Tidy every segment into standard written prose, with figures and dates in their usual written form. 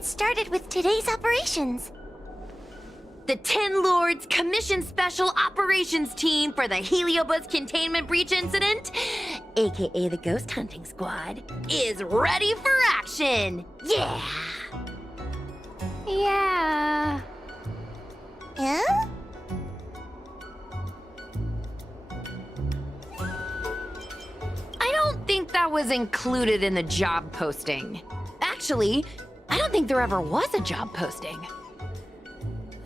get started with today's operations. The Tin Lords Commission Special Operations Team for the Heliobus Containment Breach Incident, aka the Ghost Hunting Squad, is ready for action! Yeah! Yeah. Huh? I don't think that was included in the job posting. Actually, I don't think there ever was a job posting.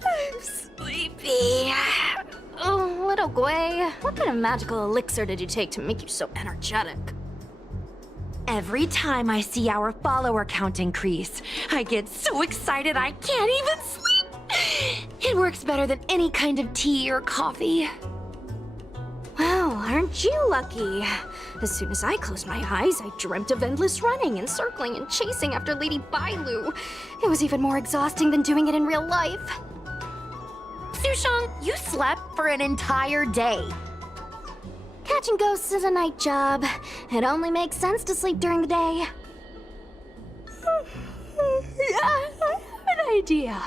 I'm sleepy. Oh, little Gwei, what kind of magical elixir did you take to make you so energetic? Every time I see our follower count increase, I get so excited I can't even sleep. It works better than any kind of tea or coffee. Well, aren't you lucky? As soon as I closed my eyes, I dreamt of endless running and circling and chasing after Lady Bailu. It was even more exhausting than doing it in real life. Sushang, you slept for an entire day. Catching ghosts is a night job. It only makes sense to sleep during the day. Yeah, I have an idea.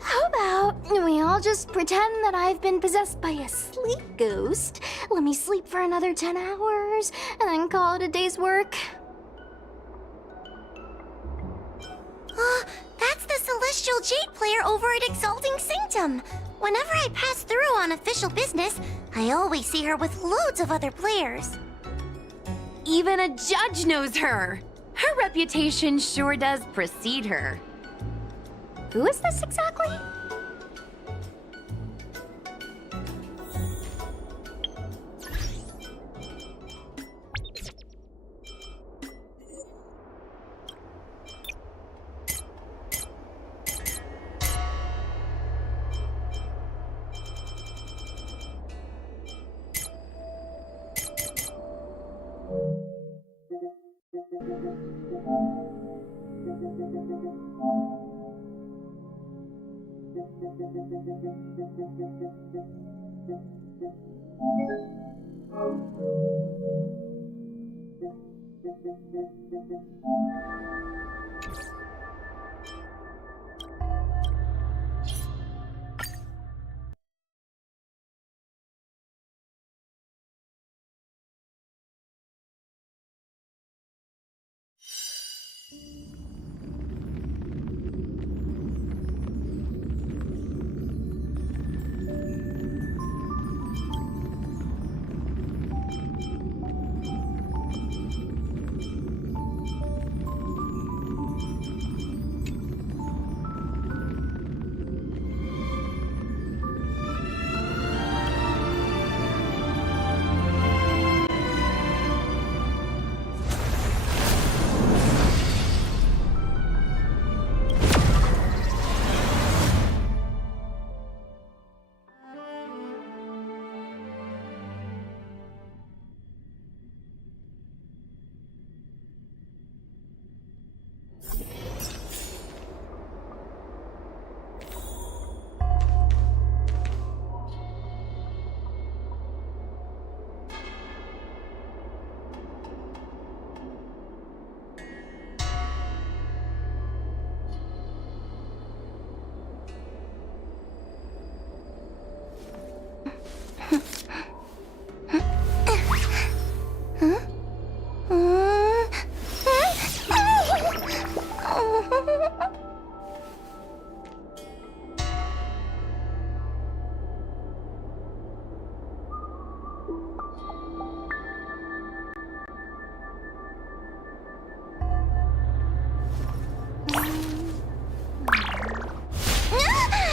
How about we all just pretend that I've been possessed by a sleep ghost? Let me sleep for another 10 hours, and then call it a day's work. That's the Celestial Jade player over at Exalting Sanctum. Whenever I pass through on official business, I always see her with loads of other players. Even a judge knows her. Her reputation sure does precede her. Who is this exactly?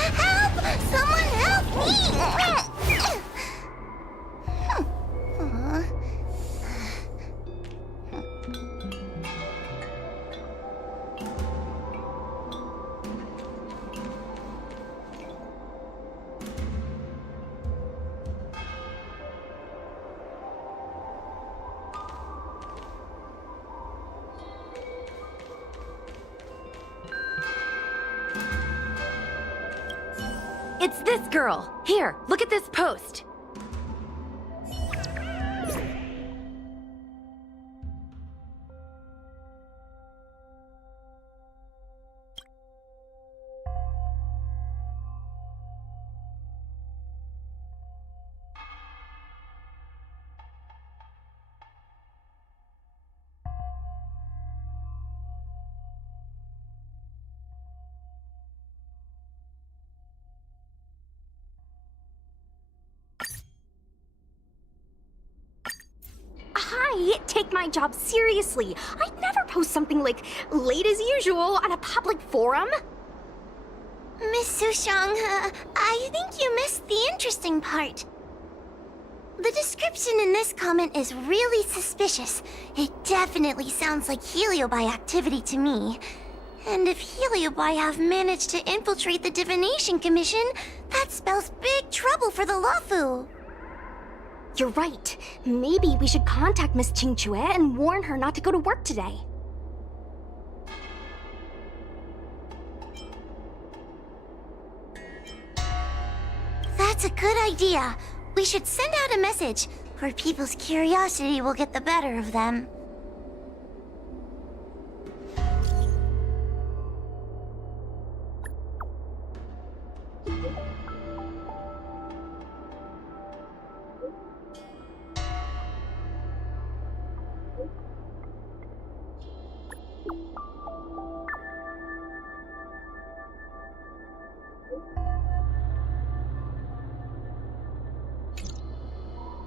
Help! Someone help me! It's this girl. Here, look at this post. I take my job seriously. I'd never post something like late as usual on a public forum. Miss Sushang, I think you missed the interesting part. The description in this comment is really suspicious. It definitely sounds like Heliobi activity to me. And if Heliobi have managed to infiltrate the Divination Commission, that spells big trouble for the Luofu. You're right. Maybe we should contact Miss Qingque and warn her not to go to work today. That's a good idea. We should send out a message, or people's curiosity will get the better of them.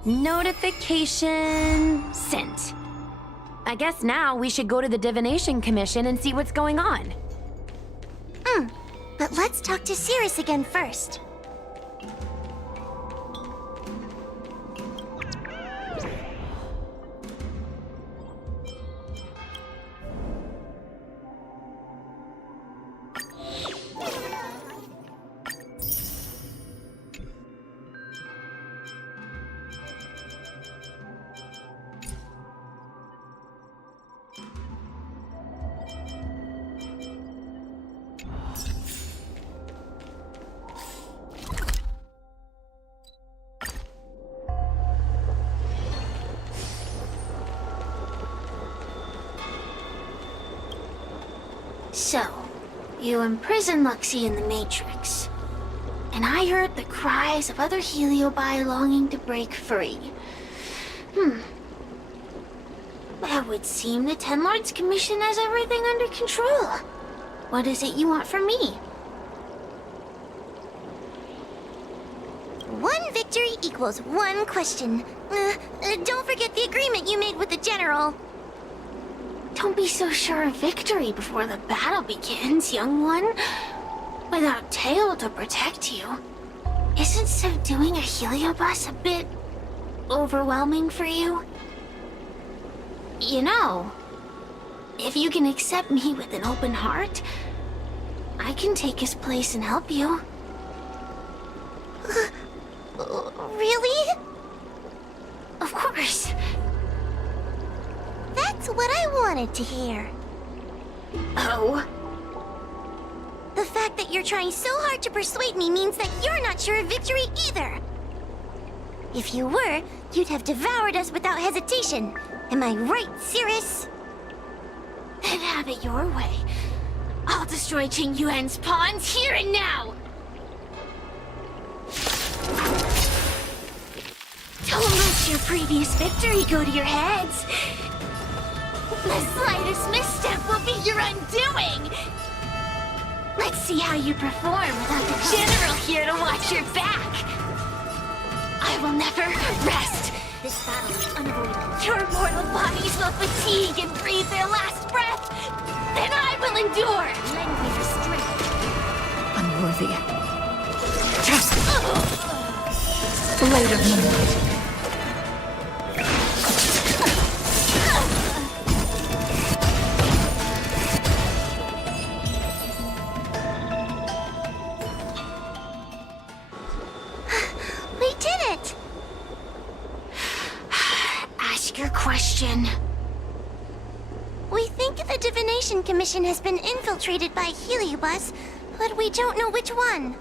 Notification sent. I guess now we should go to the Divination Commission and see what's going on. But let's talk to Cirrus again first. So, you imprisoned Luxie in the Matrix. And I heard the cries of other Heliobi longing to break free. That would seem the Ten Lords Commission has everything under control. What is it you want from me? One victory equals one question. Don't forget the agreement you made with the General. Don't be so sure of victory before the battle begins, young one. Without Tail to protect you, isn't subduing a Heliobus a bit overwhelming for you? You know, if you can accept me with an open heart, I can take his place and help you. Really? Of course. That's what I wanted to hear. Oh? The fact that you're trying so hard to persuade me means that you're not sure of victory either. If you were, you'd have devoured us without hesitation. Am I right, Cirrus? Then have it your way. I'll destroy Qing Yuan's pawns here and now! Don't let your previous victory go to your heads. The slightest misstep will be your undoing! Let's see how you perform without the General here to watch your back! I will never rest! This battle is unavoidable. Your mortal bodies will fatigue and breathe their last breath! Then I will endure! Lend me your strength. Unworthy. Blade of Moonlight. We did it! Ask your question. We think the Divination Commission has been infiltrated by Heliobus, but we don't know which one.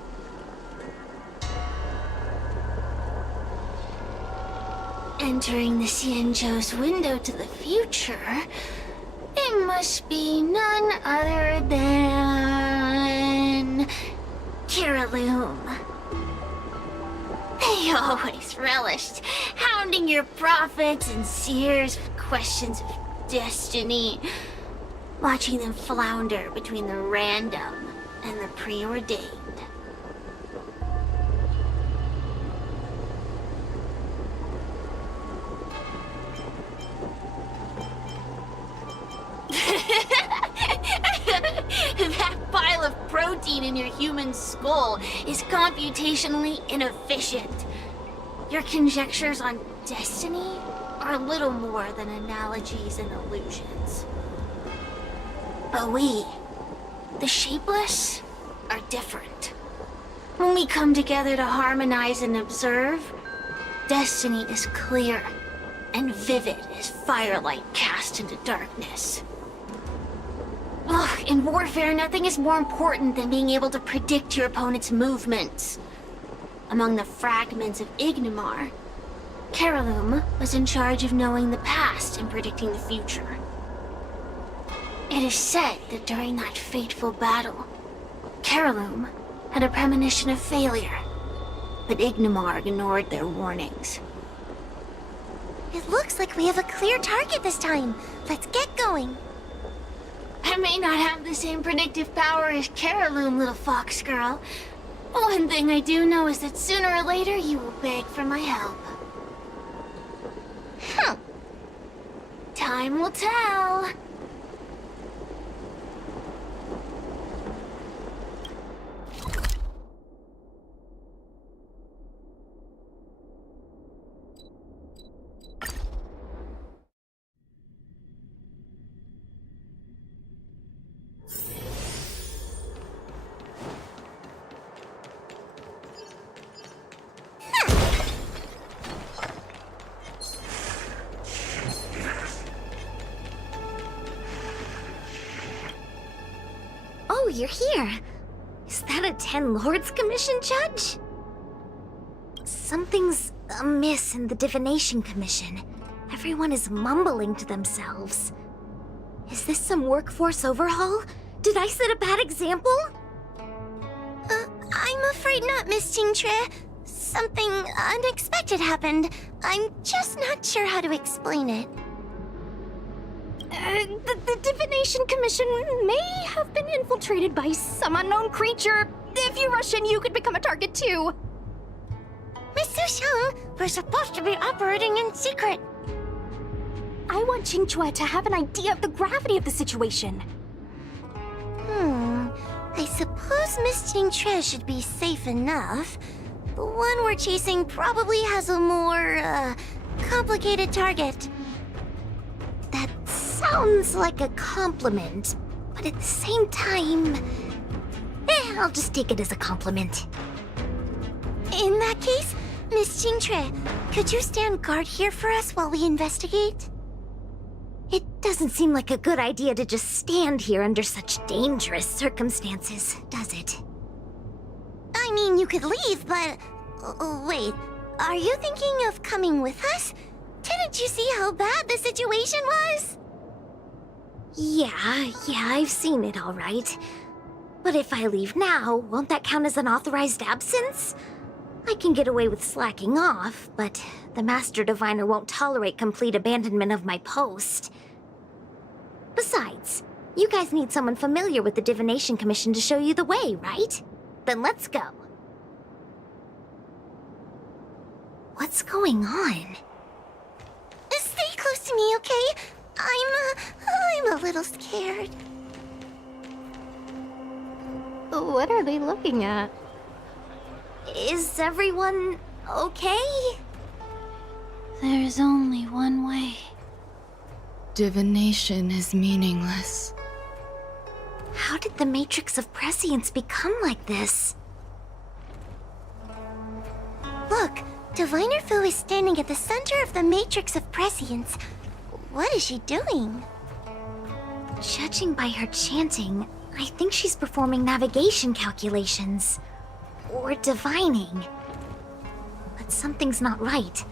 Entering the Xianzhou's window to the future, it must be none other than Kiraloom. They always relished hounding your prophets and seers with questions of destiny, watching them flounder between the random and the preordained. in your human skull is computationally inefficient. Your conjectures on destiny are little more than analogies and illusions. But we, the Shapeless, are different. When we come together to harmonize and observe, destiny is clear and vivid as firelight cast into darkness. Ugh, in warfare, nothing is more important than being able to predict your opponent's movements. Among the fragments of Ignimar, Carolum was in charge of knowing the past and predicting the future. It is said that during that fateful battle, Carolum had a premonition of failure, but Ignimar ignored their warnings. It looks like we have a clear target this time. Let's get going. I may not have the same predictive power as Carolum, little fox girl. One thing I do know is that sooner or later you will beg for my help. Time will tell. Oh, you're here. Is that a 10 Lords Commission, Judge? Something's amiss in the Divination Commission. Everyone is mumbling to themselves. Is this some workforce overhaul? Did I set a bad example? I'm afraid not, Miss Jingtre. Something unexpected happened. I'm just not sure how to explain it. The Divination Commission may have been infiltrated by some unknown creature. If you rush in, you could become a target too. Miss Sushang, we're supposed to be operating in secret. I want Qingque to have an idea of the gravity of the situation. I suppose Miss Jingtre should be safe enough. The one we're chasing probably has a more, complicated target. That sounds like a compliment, but at the same time, I'll just take it as a compliment. In that case, Miss Jingtre, could you stand guard here for us while we investigate? It doesn't seem like a good idea to just stand here under such dangerous circumstances, does it? I mean, you could leave, but... wait, are you thinking of coming with us? Didn't you see how bad the situation was? Yeah, I've seen it all right. But if I leave now, won't that count as an authorized absence? I can get away with slacking off, but the Master Diviner won't tolerate complete abandonment of my post. Besides, you guys need someone familiar with the Divination Commission to show you the way, right? Then let's go. What's going on? Stay close to me, okay? I'm a little scared. What are they looking at? Is everyone okay? There's only one way. Divination is meaningless. How did the Matrix of Prescience become like this? Look, Diviner Fu is standing at the center of the Matrix of Prescience. What is she doing? Judging by her chanting, I think she's performing navigation calculations. Or divining. But something's not right.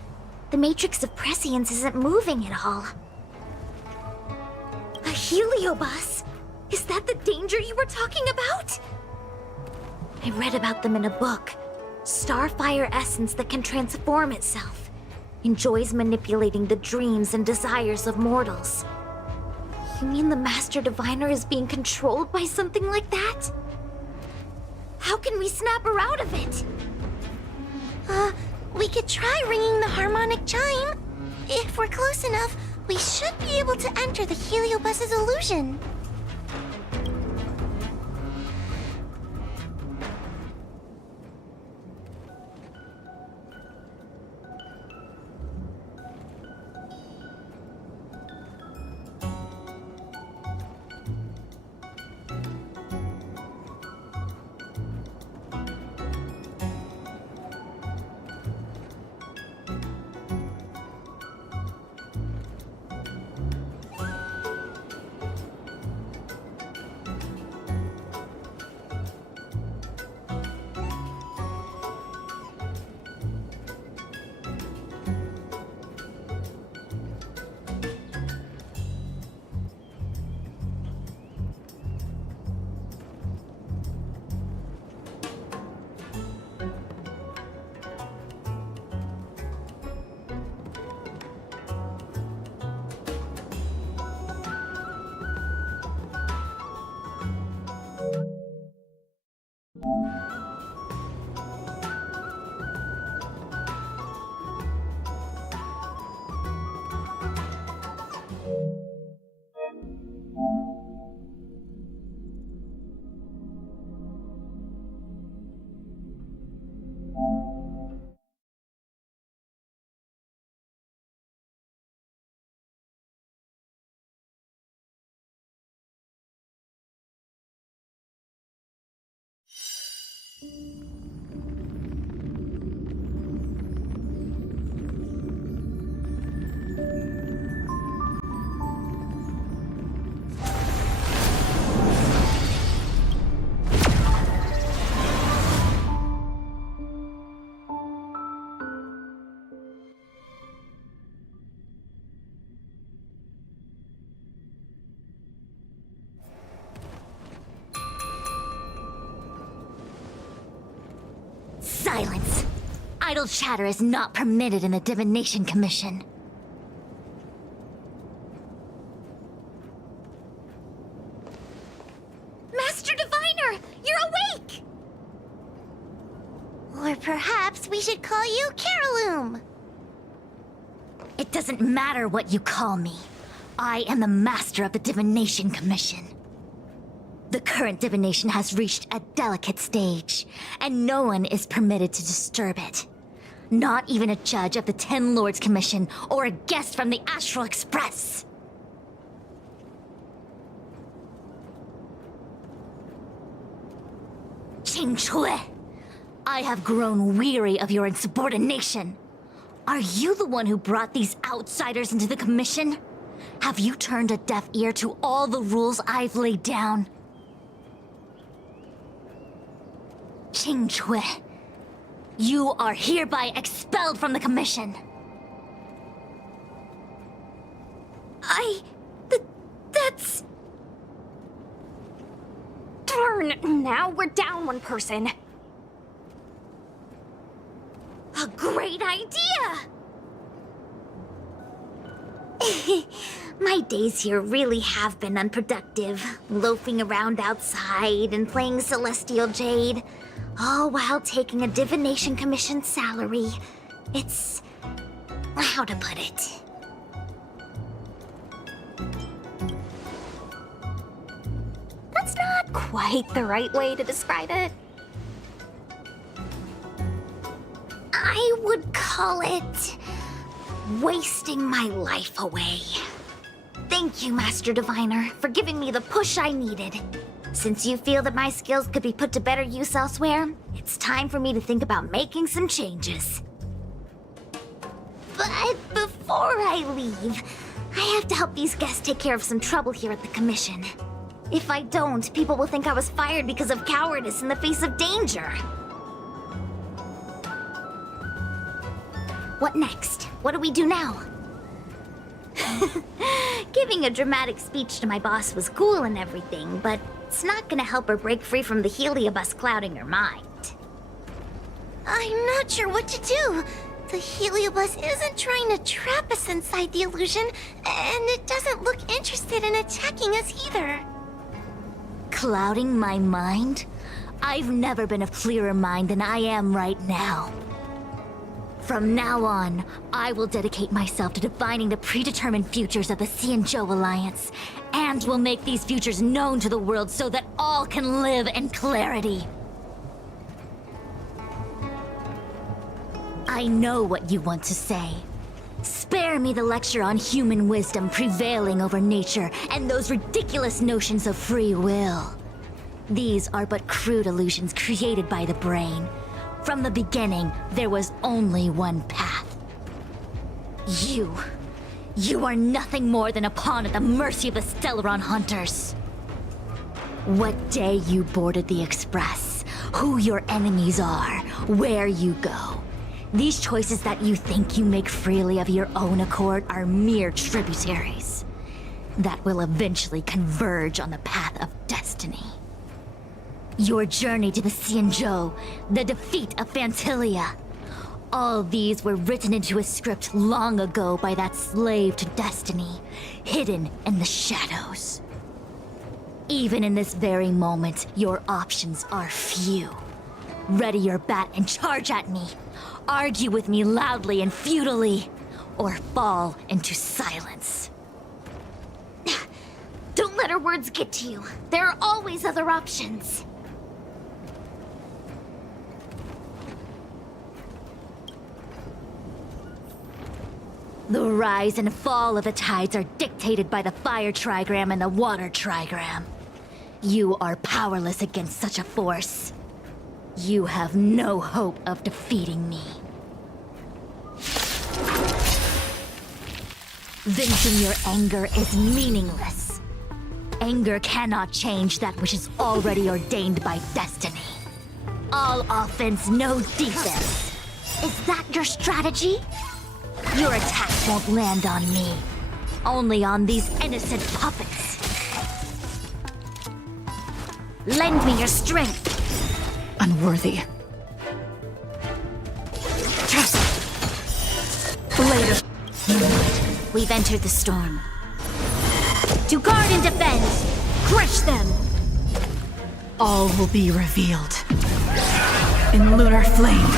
The Matrix of Prescience isn't moving at all. A heliobus? Is that the danger you were talking about? I read about them in a book. Starfire essence that can transform itself. Enjoys manipulating the dreams and desires of mortals. You mean the Master Diviner is being controlled by something like that? How can we snap her out of it? We could try ringing the harmonic chime. If we're close enough, we should be able to enter the heliobus's illusion. Silence. Idle chatter is not permitted in the Divination Commission. Master Diviner, you're awake! Or perhaps we should call you Caroloom. It doesn't matter what you call me. I am the master of the Divination Commission. The current divination has reached a delicate stage, and no one is permitted to disturb it. Not even a judge of the Ten Lords Commission or a guest from the Astral Express. Qing Chui, I have grown weary of your insubordination. Are you the one who brought these outsiders into the commission? Have you turned a deaf ear to all the rules I've laid down? Qing Chui, you are hereby expelled from the commission. That's... Darn, now we're down one person. A great idea! My days here really have been unproductive, loafing around outside and playing Celestial Jade, all while taking a Divination Commission salary. It's... how to put it? That's not quite the right way to describe it. I would call it... wasting my life away. Thank you, Master Diviner, for giving me the push I needed. Since you feel that my skills could be put to better use elsewhere, it's time for me to think about making some changes. But before I leave, I have to help these guests take care of some trouble here at the Commission. If I don't, people will think I was fired because of cowardice in the face of danger. What next? What do we do now? Giving a dramatic speech to my boss was cool and everything, but it's not gonna help her break free from the Heliobus clouding her mind. I'm not sure what to do. The Heliobus isn't trying to trap us inside the illusion, and it doesn't look interested in attacking us either. Clouding my mind? I've never been of clearer mind than I am right now. From now on, I will dedicate myself to divining the predetermined futures of the Xianzhou Alliance, and will make these futures known to the world so that all can live in clarity. I know what you want to say. Spare me the lecture on human wisdom prevailing over nature and those ridiculous notions of free will. These are but crude illusions created by the brain. From the beginning, there was only one path. You are nothing more than a pawn at the mercy of the Stellaron hunters. What day you boarded the Express, who your enemies are, where you go. These choices that you think you make freely of your own accord are mere tributaries that will eventually converge on the path of destiny. Your journey to the Xianzhou, the defeat of Phantilia. All these were written into a script long ago by that slave to destiny, hidden in the shadows. Even in this very moment, your options are few. Ready your bat and charge at me. Argue with me loudly and futilely, or fall into silence. Don't let her words get to you. There are always other options. The rise and fall of the tides are dictated by the fire trigram and the water trigram. You are powerless against such a force. You have no hope of defeating me. Venting your anger is meaningless. Anger cannot change that which is already ordained by destiny. All offense, no defense. Is that your strategy? Your attack won't land on me. Only on these innocent puppets. Lend me your strength. Unworthy. Later. We've entered the storm. To guard and defend! Crush them! All will be revealed in lunar flame.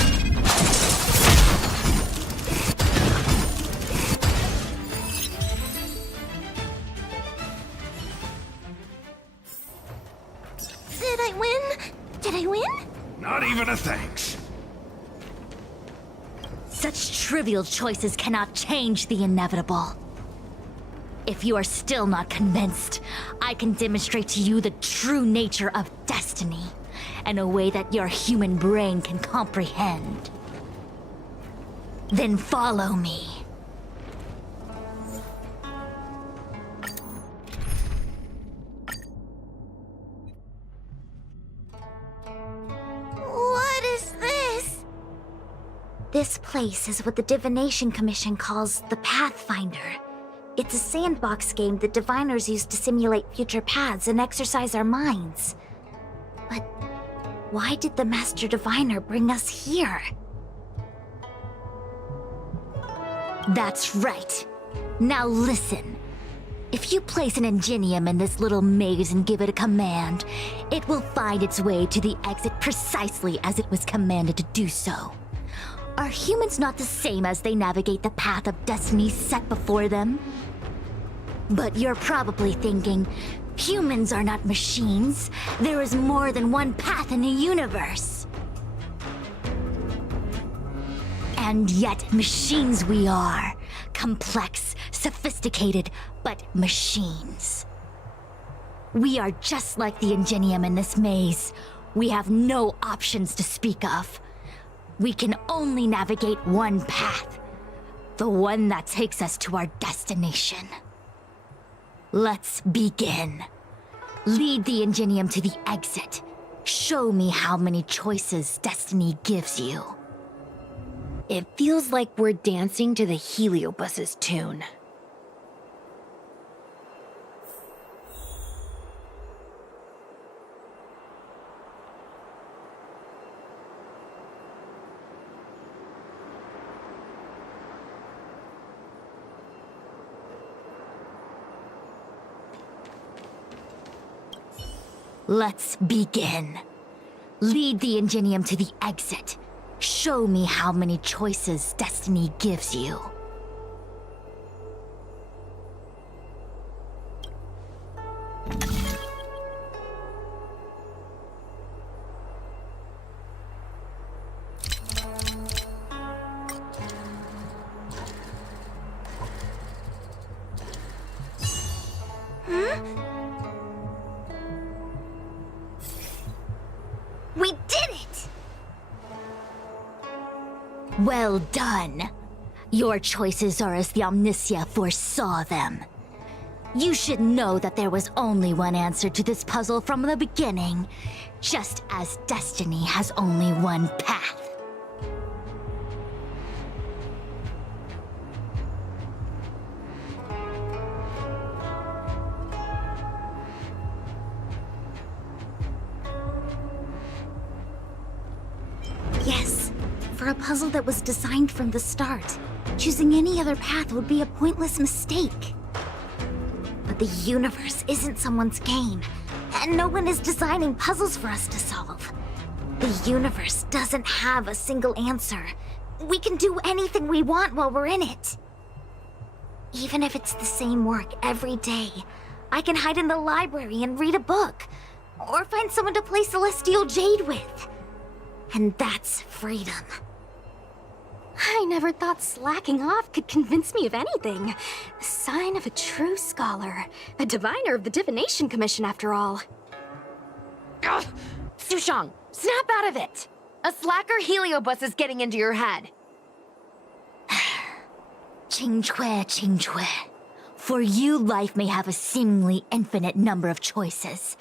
Did I win? Did I win? Not even a thanks. Such trivial choices cannot change the inevitable. If you are still not convinced, I can demonstrate to you the true nature of destiny in a way that your human brain can comprehend. Then follow me. What is this? This place is what the Divination Commission calls the Pathfinder. It's a sandbox game that diviners use to simulate future paths and exercise our minds. But why did the Master Diviner bring us here? That's right. Now listen. If you place an Ingenium in this little maze and give it a command, it will find its way to the exit precisely as it was commanded to do so. Are humans not the same as they navigate the path of destiny set before them? But you're probably thinking, humans are not machines. There is more than one path in the universe. And yet, machines we are. Complex, sophisticated, but machines. We are just like the Ingenium in this maze. We have no options to speak of. We can only navigate one path. The one that takes us to our destination. Let's begin. Lead the Ingenium to the exit. Show me how many choices destiny gives you. It feels like we're dancing to the Heliobus's tune. Let's begin. Lead the Ingenium to the exit. Show me how many choices destiny gives you. We did it! Well done. Your choices are as the Omnicia foresaw them. You should know that there was only one answer to this puzzle from the beginning, just as destiny has only one path. Yes, for a puzzle that was designed from the start, choosing any other path would be a pointless mistake. But the universe isn't someone's game, and no one is designing puzzles for us to solve. The universe doesn't have a single answer. We can do anything we want while we're in it. Even if it's the same work every day, I can hide in the library and read a book, or find someone to play Celestial Jade with. And that's freedom. I never thought slacking off could convince me of anything. A sign of a true scholar. A diviner of the Divination Commission, after all. Ugh! Sushang, snap out of it! A slacker Heliobus is getting into your head. Qingque. For you, life may have a seemingly infinite number of choices.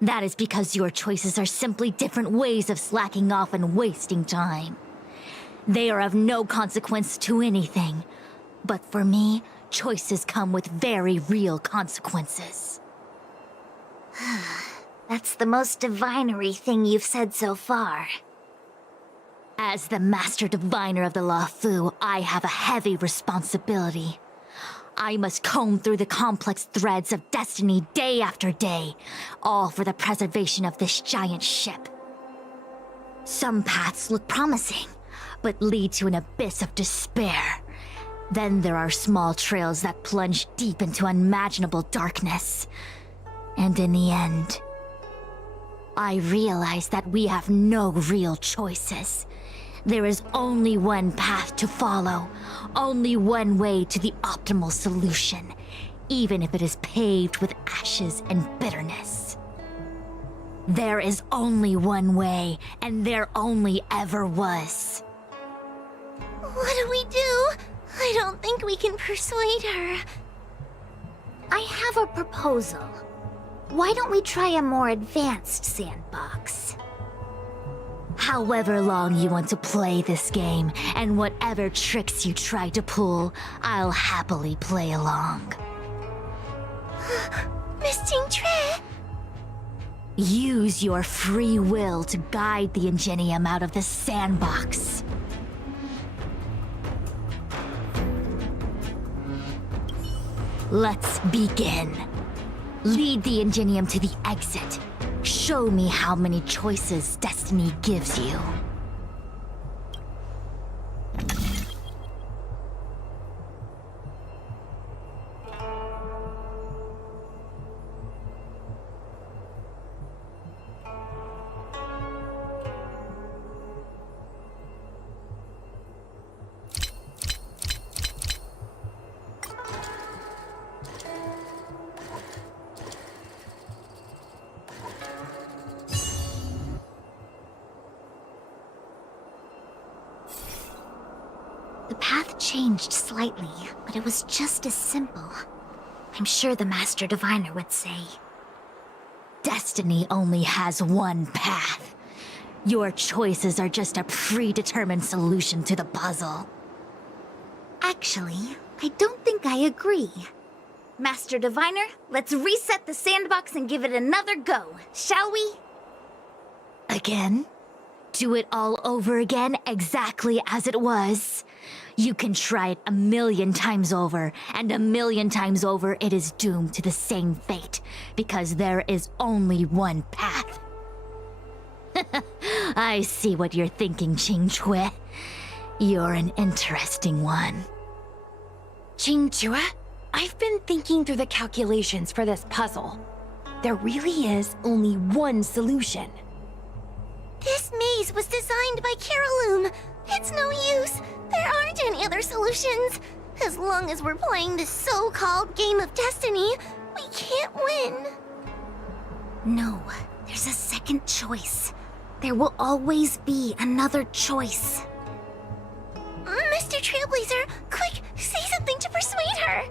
That is because your choices are simply different ways of slacking off and wasting time. They are of no consequence to anything. But for me, choices come with very real consequences. That's the most divinery thing you've said so far. As the Master Diviner of the Luofu, I have a heavy responsibility. I must comb through the complex threads of destiny day after day, all for the preservation of this giant ship. Some paths look promising, but lead to an abyss of despair. Then there are small trails that plunge deep into unimaginable darkness. And in the end, I realize that we have no real choices. There is only one path to follow, only one way to the optimal solution, even if it is paved with ashes and bitterness. There is only one way, and there only ever was. What do we do? I don't think we can persuade her. I have a proposal. Why don't we try a more advanced sandbox? However long you want to play this game, and whatever tricks you try to pull, I'll happily play along. Miss Jingtre! Use your free will to guide the Ingenium out of the sandbox. Let's begin. Lead the Ingenium to the exit. Show me how many choices destiny gives you. The path changed slightly, but it was just as simple. I'm sure the Master Diviner would say. Destiny only has one path. Your choices are just a predetermined solution to the puzzle. Actually, I don't think I agree. Master Diviner, let's reset the sandbox and give it another go, shall we? Again? Do it all over again exactly as it was? You can try it 1,000,000 times over, and 1,000,000 times over it is doomed to the same fate, because there is only one path. I see what you're thinking, Qingque. You're an interesting one. Qingque, I've been thinking through the calculations for this puzzle. There really is only one solution. This maze was designed by Caroloom. It's no use. There aren't any other solutions. As long as we're playing this so-called game of destiny, we can't win. No, there's a second choice. There will always be another choice. Mr. Trailblazer, quick, say something to persuade her.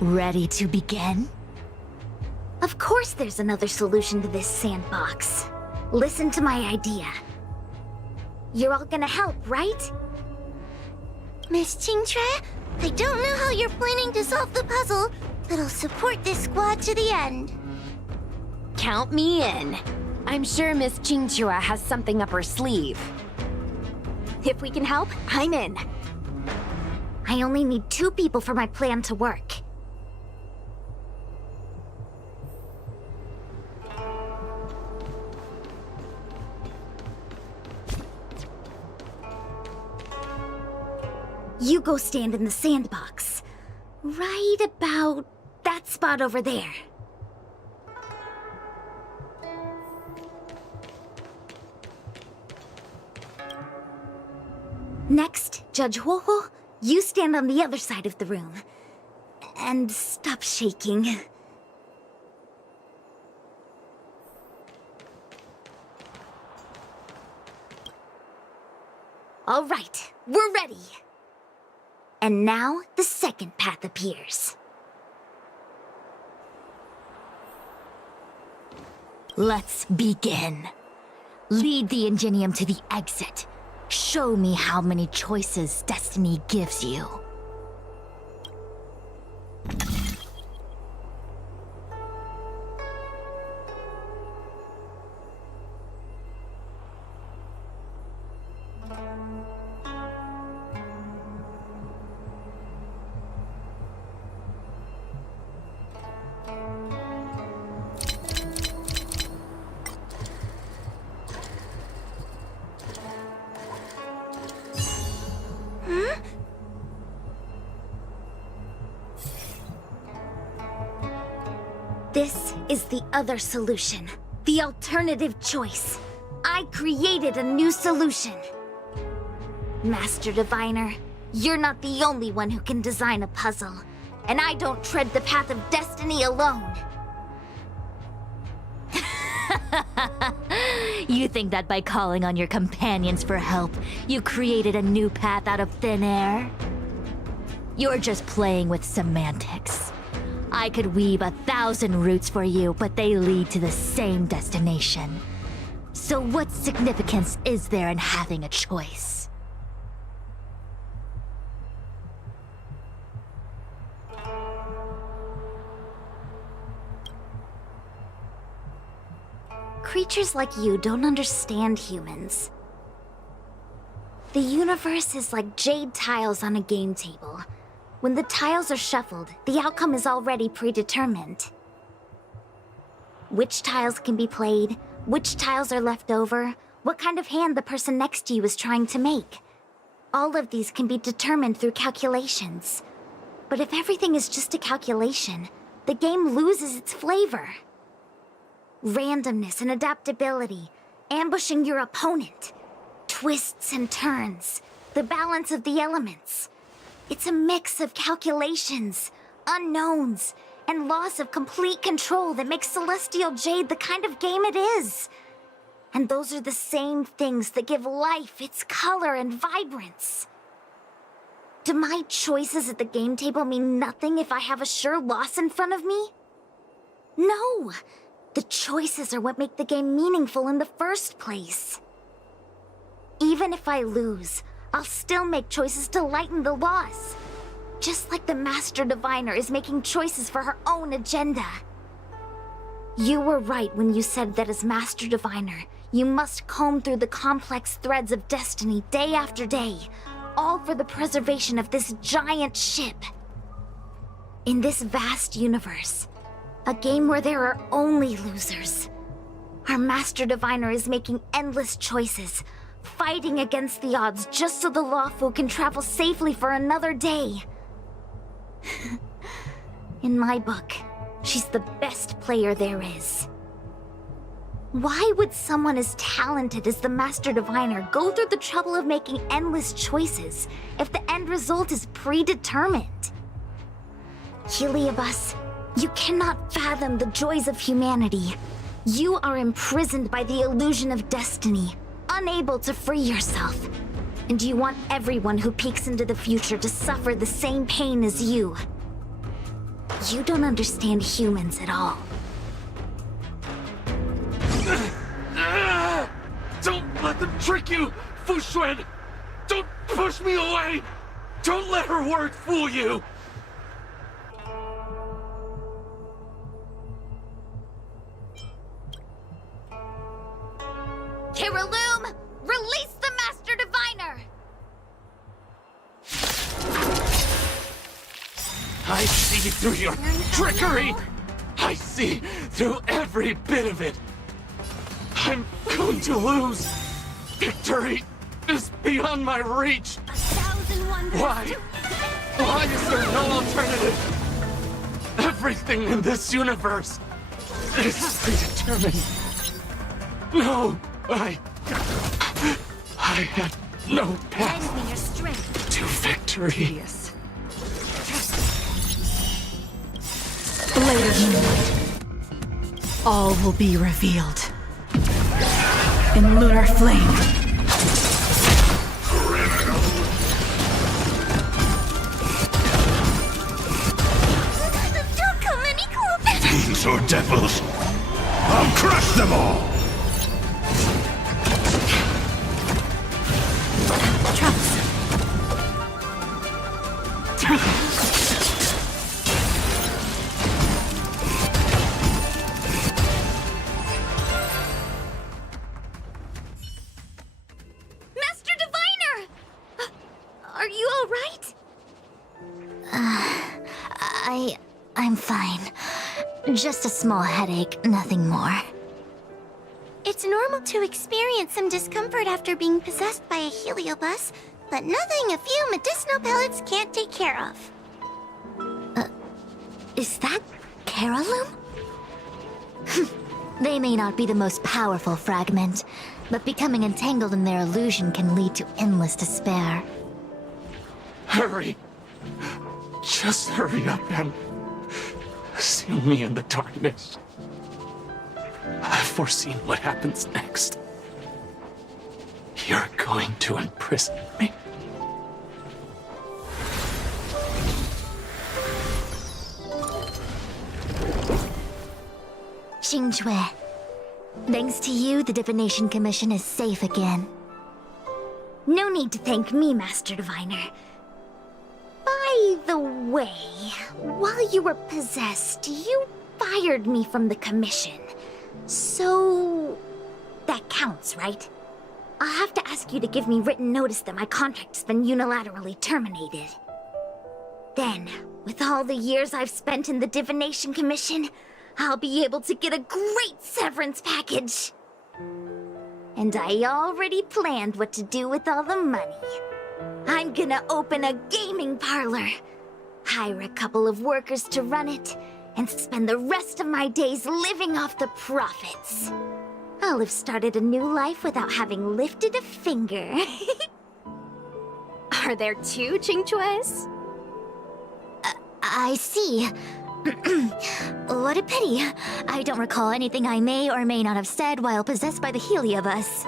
Ready to begin? Of course there's another solution to this sandbox. Listen to my idea. You're all gonna help, right? Miss Qingtre, I don't know how you're planning to solve the puzzle, but I'll support this squad to the end. Count me in. I'm sure Miss Qingque has something up her sleeve. If we can help, I'm in. I only need 2 people for my plan to work. You go stand in the sandbox. Right about that spot over there. Next, Judge Huohuo, you stand on the other side of the room. And stop shaking. All right, we're ready. And now, the second path appears. Let's begin. Lead the Ingenium to the exit. Show me how many choices destiny gives you. This is the other solution. The alternative choice. I created a new solution. Master Diviner, you're not the only one who can design a puzzle. And I don't tread the path of destiny alone. You think that by calling on your companions for help, you created a new path out of thin air? You're just playing with semantics. I could weave 1,000 routes for you, but they lead to the same destination. So what significance is there in having a choice? Creatures like you don't understand humans. The universe is like jade tiles on a game table. When the tiles are shuffled, the outcome is already predetermined. Which tiles can be played, which tiles are left over, what kind of hand the person next to you is trying to make. All of these can be determined through calculations. But if everything is just a calculation, the game loses its flavor. Randomness and adaptability, ambushing your opponent, twists and turns, the balance of the elements. It's a mix of calculations, unknowns, and loss of complete control that makes Celestial Jade the kind of game it is. And those are the same things that give life its color and vibrance. Do my choices at the game table mean nothing if I have a sure loss in front of me? No! The choices are what make the game meaningful in the first place. Even if I lose, I'll still make choices to lighten the loss. Just like the Master Diviner is making choices for her own agenda. You were right when you said that as Master Diviner, you must comb through the complex threads of destiny day after day, all for the preservation of this giant ship. In this vast universe, a game where there are only losers, our Master Diviner is making endless choices, fighting against the odds just so the Lawfu can travel safely for another day. In my book, she's the best player there is. Why would someone as talented as the Master Diviner go through the trouble of making endless choices if the end result is predetermined? Heliobus, you cannot fathom the joys of humanity. You are imprisoned by the illusion of destiny, unable to free yourself. And you want everyone who peeks into the future to suffer the same pain as you. You don't understand humans at all. Don't let them trick you, Fu Xuan! Don't push me away! Don't let her words fool you! Kiriloom, release the Master Diviner! I see through your trickery! I see through every bit of it! I'm going to lose! Victory is beyond my reach! Why? Why is there no alternative? Everything in this universe is predetermined. No, I had no path to victory. Blade of Moonlight. All will be revealed. In lunar flame. Don't come any closer! Fiends or devils, I'll crush them all! Master Diviner! Are you all right? I'm fine. Just a small headache, nothing more. It's normal to experience some discomfort after being possessed by a heliobus, but nothing a few medicinal pellets can't take care of. Is that Kiriloom? They may not be the most powerful fragment, but becoming entangled in their illusion can lead to endless despair. Hurry! Just hurry up and seal me in the darkness. I've foreseen what happens next. You're going to imprison me. Xingque, thanks to you, the Divination Commission is safe again. No need to thank me, Master Diviner. By the way, while you were possessed, you fired me from the commission. So... that counts, right? I'll have to ask you to give me written notice that my contract's been unilaterally terminated. Then, with all the years I've spent in the Divination Commission, I'll be able to get a great severance package. And I already planned what to do with all the money. I'm gonna open a gaming parlor, hire a couple of workers to run it, and spend the rest of my days living off the profits. I'll have started a new life without having lifted a finger. Are there two Xingques? I see. What a pity. I don't recall anything I may or may not have said while possessed by the Heliobus.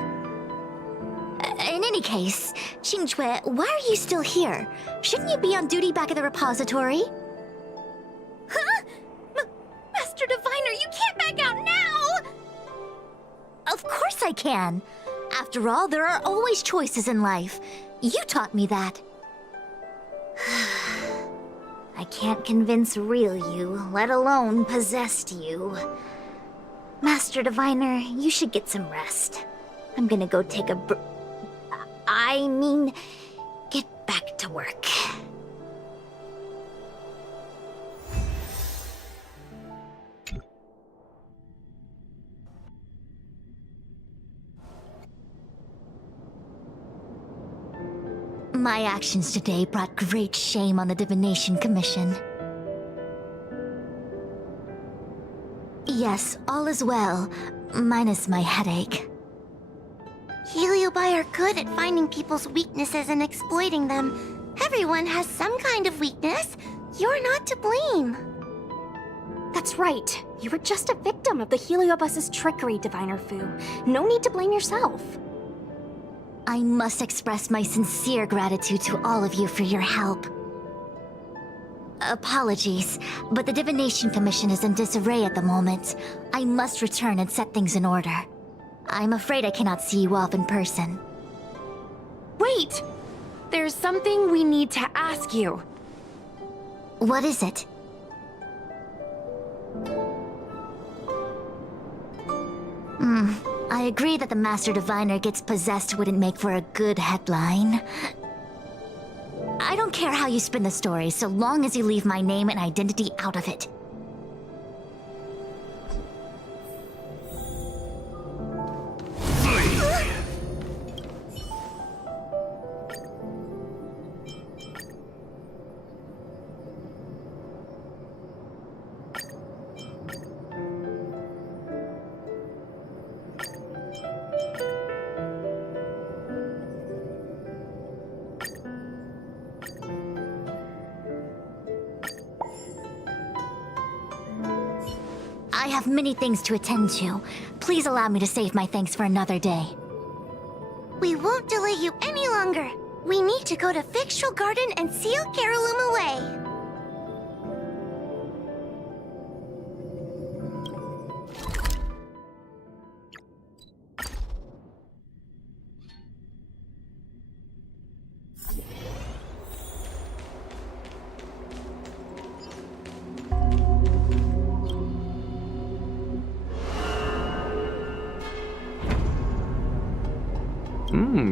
In any case, Xingque, why are you still here? Shouldn't you be on duty back at the repository? Huh? Master Diviner, you can't back out now! Of course I can. After all, there are always choices in life. You taught me that. I can't convince real you, let alone possessed you. Master Diviner, you should get some rest. I'm gonna go take a get back to work. My actions today brought great shame on the Divination Commission. Yes, all is well, minus my headache. Heliobi are good at finding people's weaknesses and exploiting them. Everyone has some kind of weakness. You're not to blame. That's right. You were just a victim of the Heliobus's trickery, Diviner Fu. No need to blame yourself. I must express my sincere gratitude to all of you for your help. Apologies, but the Divination Commission is in disarray at the moment. I must return and set things in order. I'm afraid I cannot see you off in person. Wait! There's something we need to ask you. What is it? I agree that the Master Diviner gets possessed wouldn't make for a good headline. I don't care how you spin the story, so long as you leave my name and identity out of it. I have many things to attend to. Please allow me to save my thanks for another day. We won't delay you any longer. We need to go to Fixtral Garden and seal Carolum away.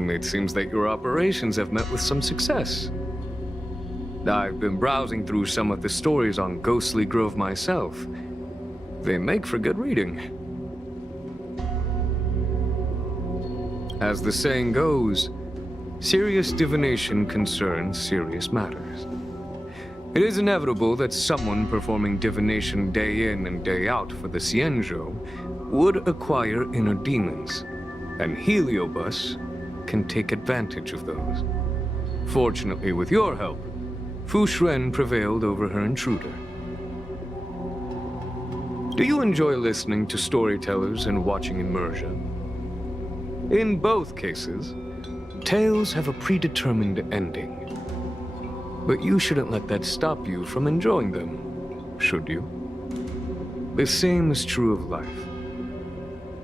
It seems that your operations have met with some success. I've been browsing through some of the stories on Ghostly Grove myself. They make for good reading. As the saying goes, serious divination concerns serious matters. It is inevitable that someone performing divination day in and day out for the Xianzhou would acquire inner demons, and Heliobus can take advantage of those. Fortunately, with your help, Fu Shren prevailed over her intruder. Do you enjoy listening to storytellers and watching immersion? In both cases, tales have a predetermined ending. But you shouldn't let that stop you from enjoying them, should you? The same is true of life.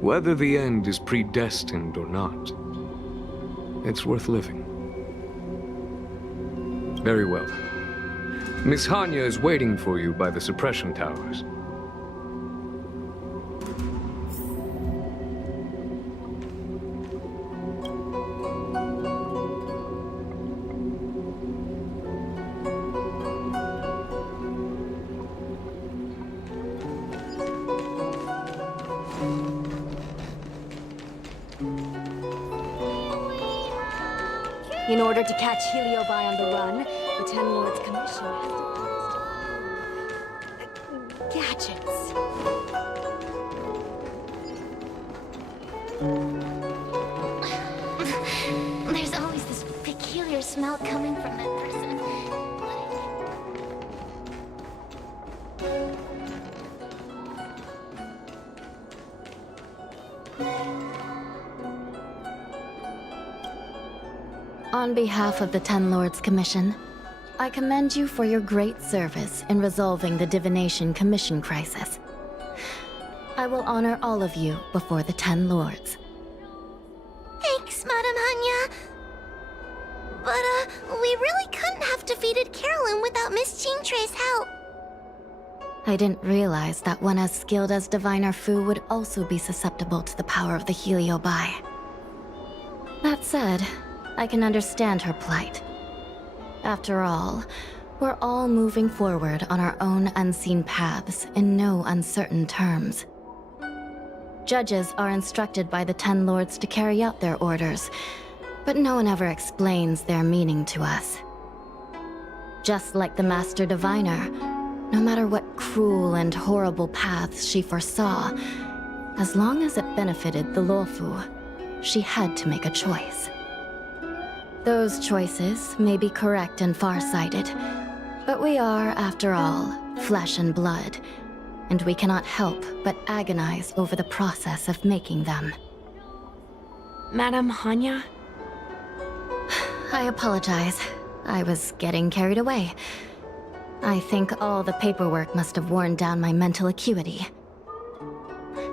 Whether the end is predestined or not, it's worth living. Very well. Miss Hanya is waiting for you by the suppression towers. In order to catch Heliobi on the run, the Ten Lords Commission has to gadgets. There's always this peculiar smell coming from that person. On behalf of the Ten Lords Commission, I commend you for your great service in resolving the Divination Commission crisis. I will honor all of you before the Ten Lords. Thanks, Madame Hanya. But, we really couldn't have defeated Carolyn without Miss Qingtrei's help. I didn't realize that one as skilled as Diviner Fu would also be susceptible to the power of the Heliobi. That said, I can understand her plight. After all, we're all moving forward on our own unseen paths in no uncertain terms. Judges are instructed by the Ten Lords to carry out their orders, but no one ever explains their meaning to us. Just like the Master Diviner, no matter what cruel and horrible paths she foresaw, as long as it benefited the Luofu, she had to make a choice. Those choices may be correct and far-sighted, but we are, after all, flesh and blood, and we cannot help but agonize over the process of making them. Madame Hanya? I apologize. I was getting carried away. I think all the paperwork must have worn down my mental acuity.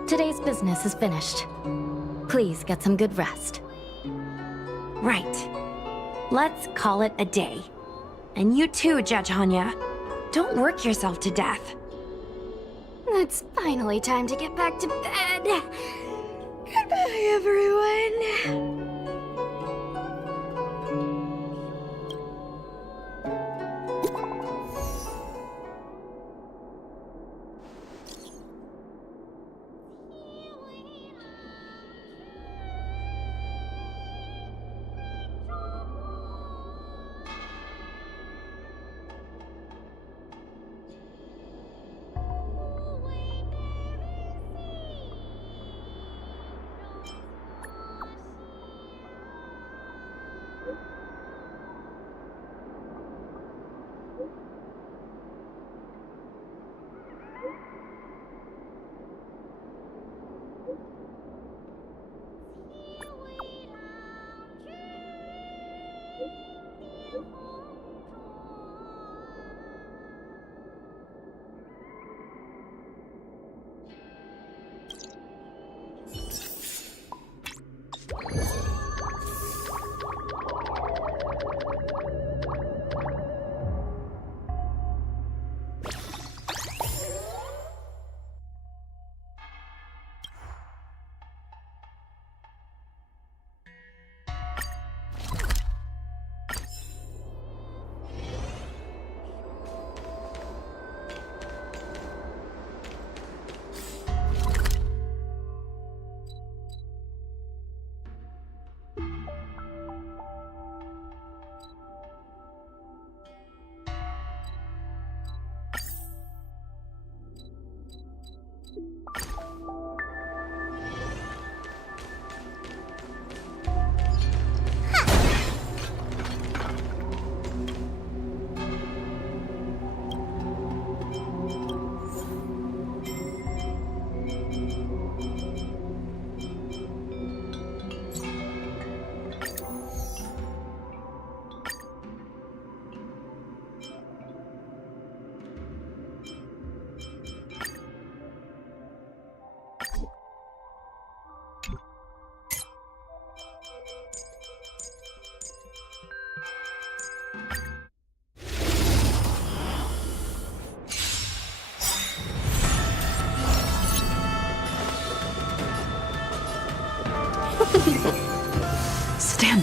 Today's business is finished. Please get some good rest. Right. Let's call it a day. And you too, Judge Hanya. Don't work yourself to death. It's finally time to get back to bed. Goodbye, everyone.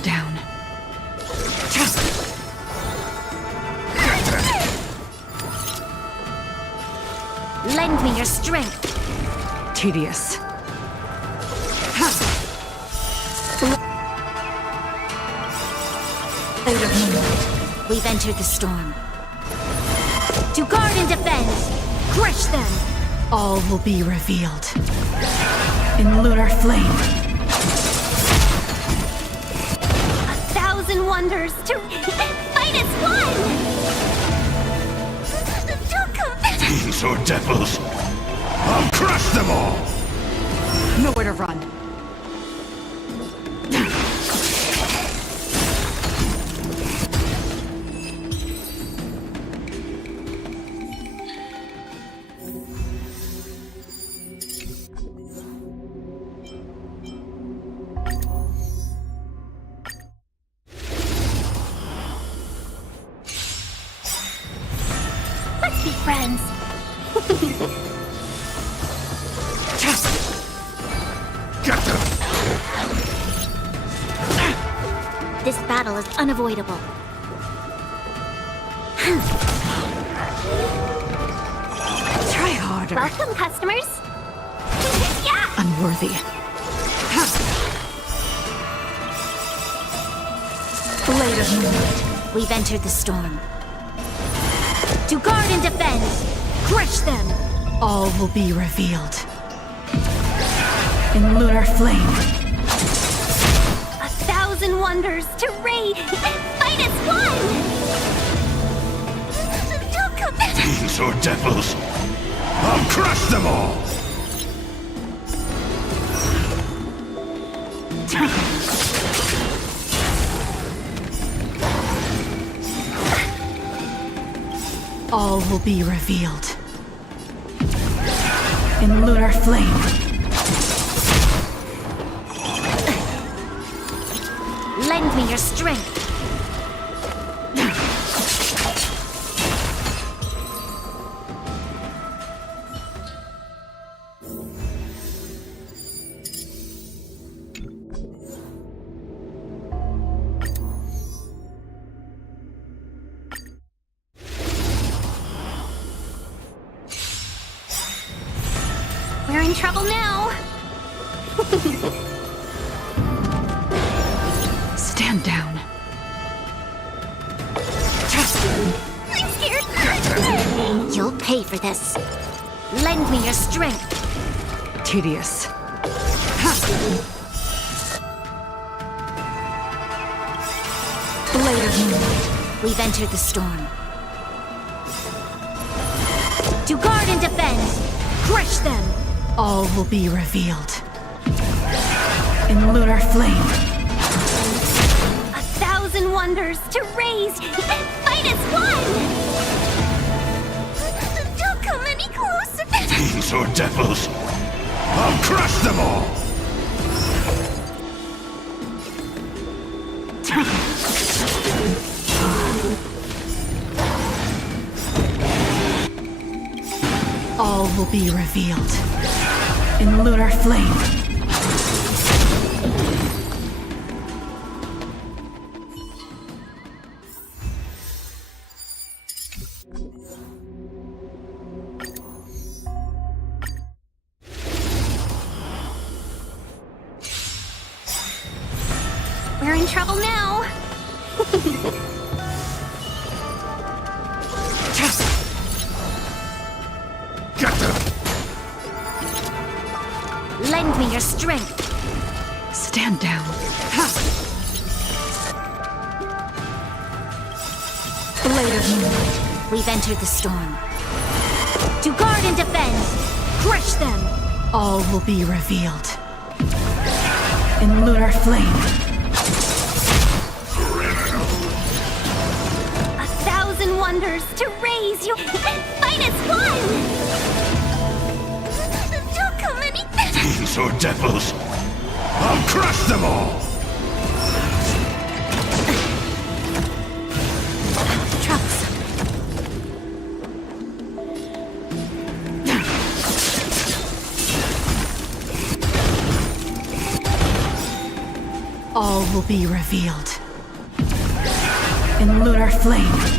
down. Lend me your strength. Tedious. Out of moonlight, we've entered the storm. To guard and defend, crush them. All will be revealed. In lunar flame. 1,000 wonders to fight as one! Don't come back! Fiends or devils, I'll crush them all! Nowhere to run. Let's be friends. Get them! This battle is unavoidable. Try harder. Welcome, customers. Yeah! Unworthy. Blade of moonlight. We've entered the storm. To guard and defend, crush them. All will be revealed. In lunar flame. 1,000 wonders to raid and fight as one! Don't come back! Fiends or devils, I'll crush them all! All will be revealed. In lunar flame. Lend me your strength. We're in trouble now. Stand down. I'm scared. You'll pay for this. Lend me your strength. Tedious. Blade of moonlight. We've entered the storm. To guard and defend, crush them. All will be revealed. In lunar flame. 1,000 wonders to raise and fight as one! Don't come any closer! Fiends or devils, I'll crush them all! All will be revealed. In lunar flame. We're in trouble now. Get them! Lend me your strength. Stand down. Blade of moonlight. We've entered the storm. To guard and defend, crush them. All will be revealed. In lunar flame. 1,000 wonders to raise you and fight as one! Don't come any better! Fiends or devils, I'll crush them all! Troublesome. All will be revealed. In lunar flame.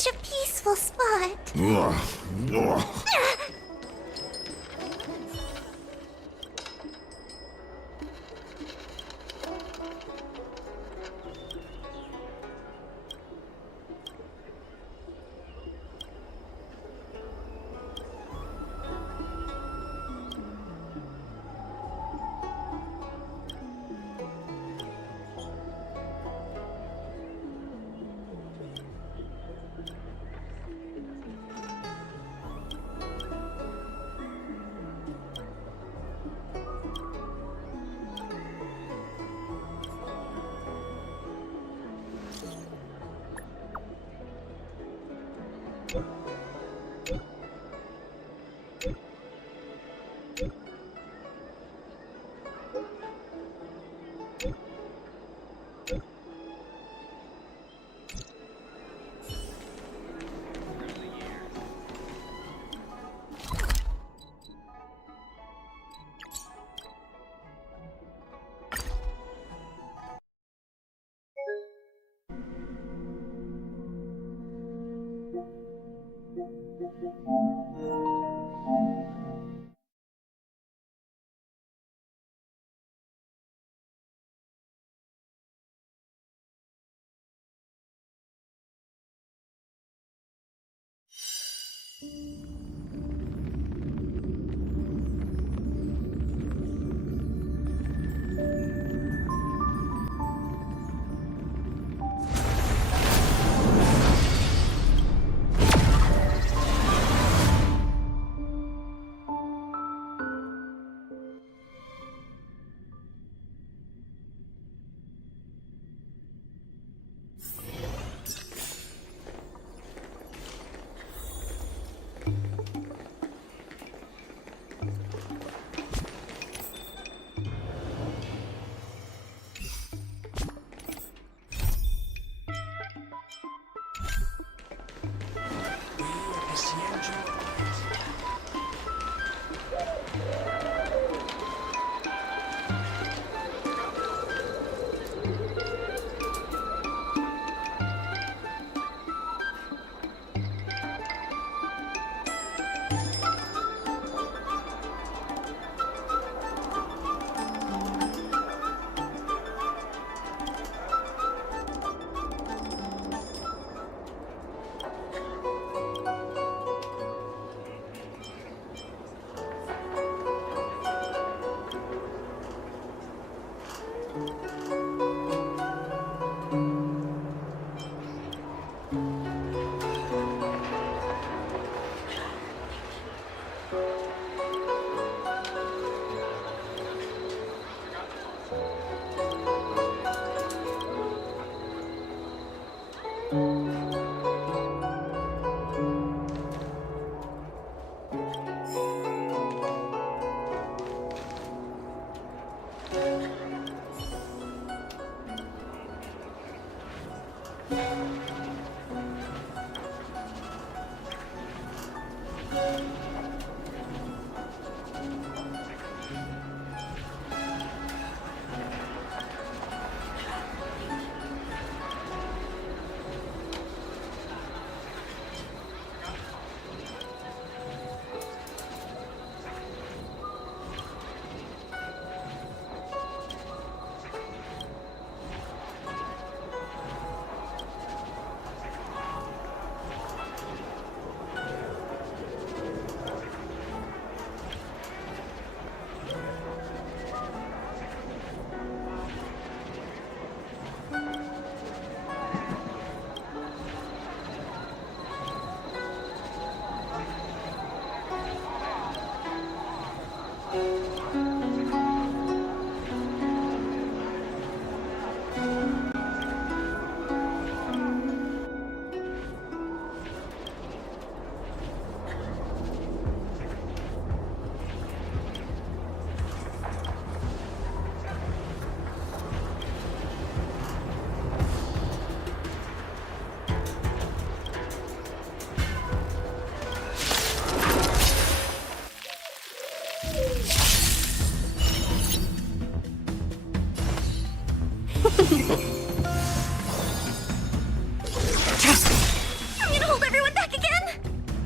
Such a peaceful spot.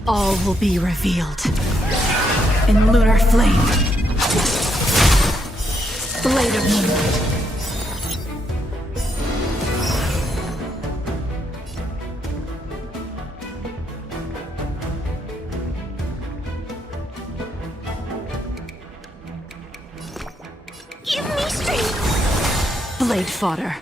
All will be revealed. In lunar flame. Blade of moonlight. Give me strength! Blade fodder.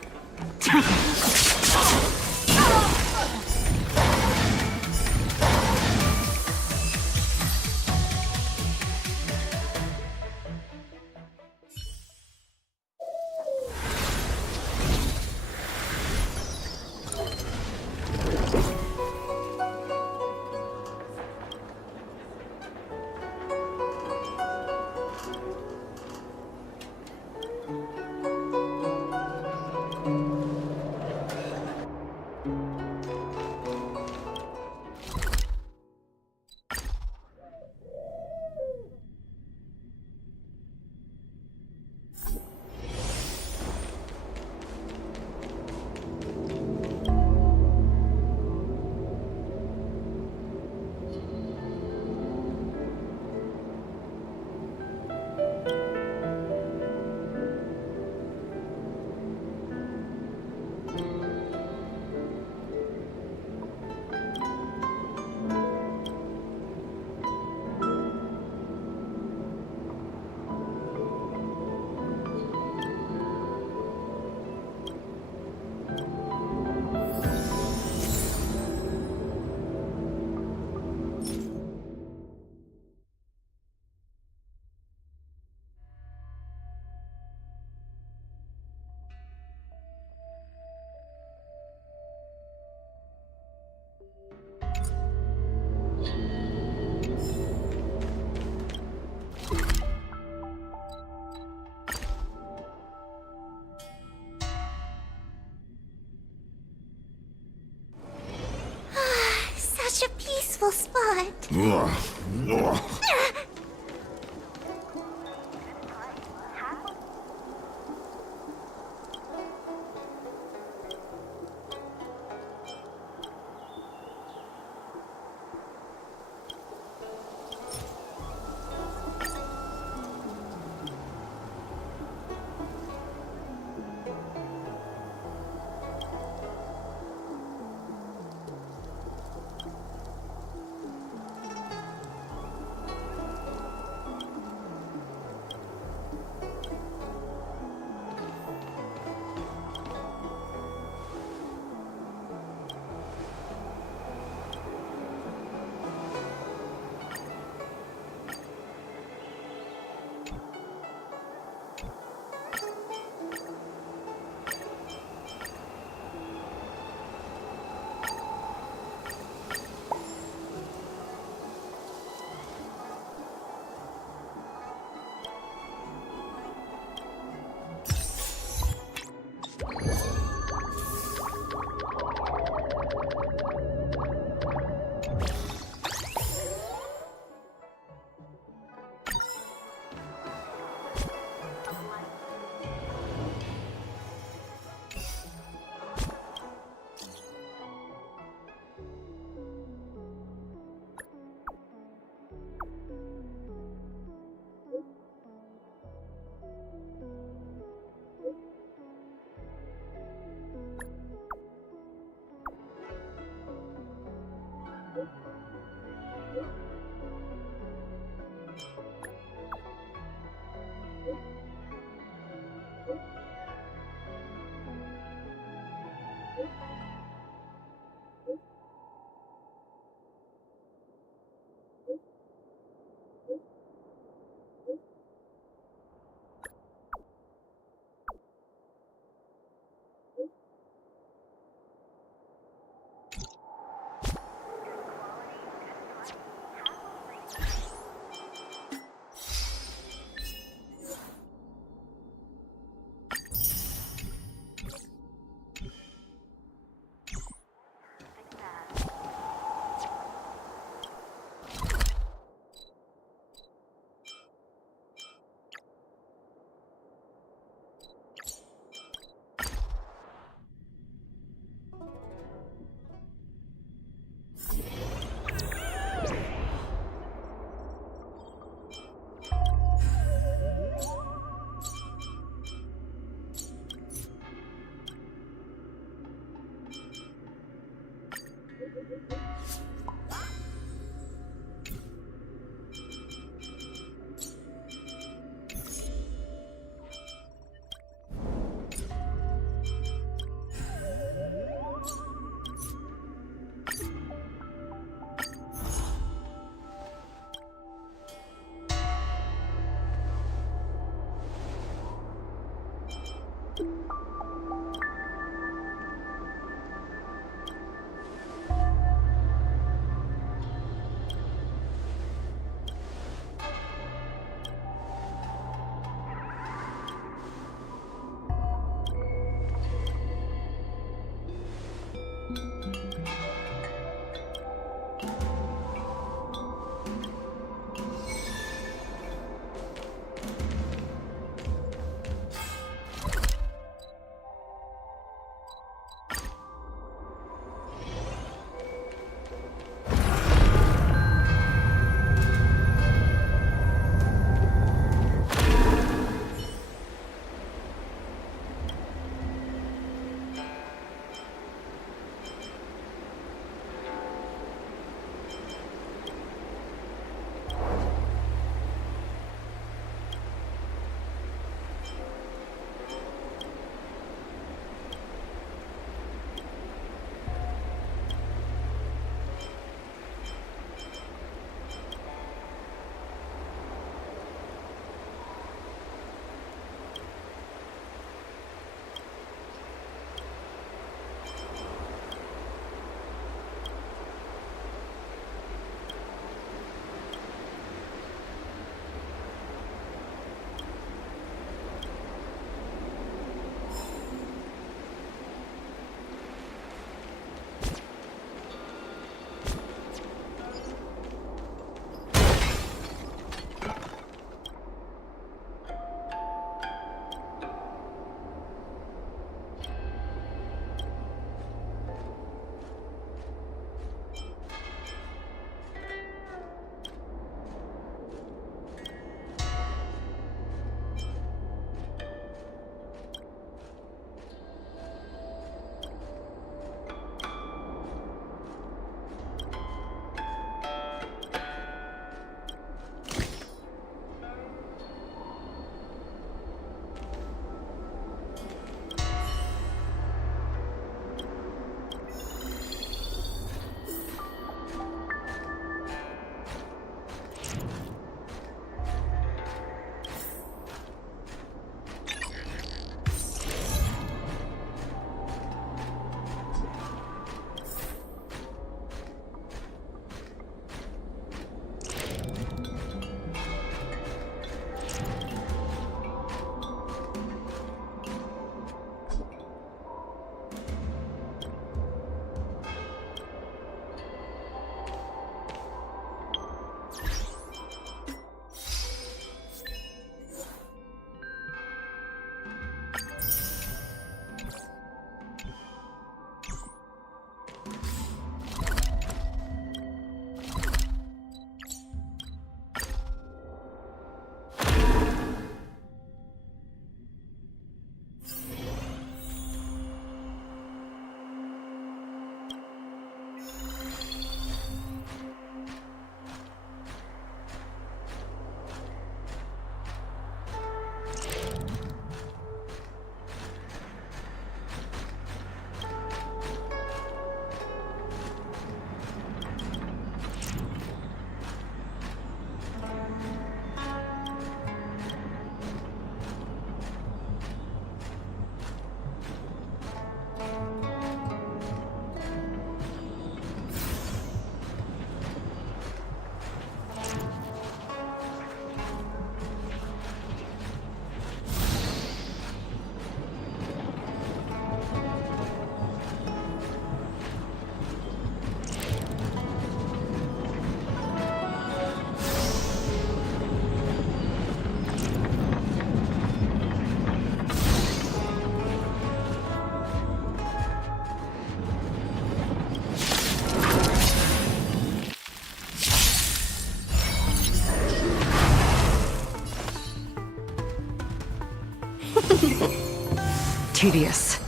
tedious.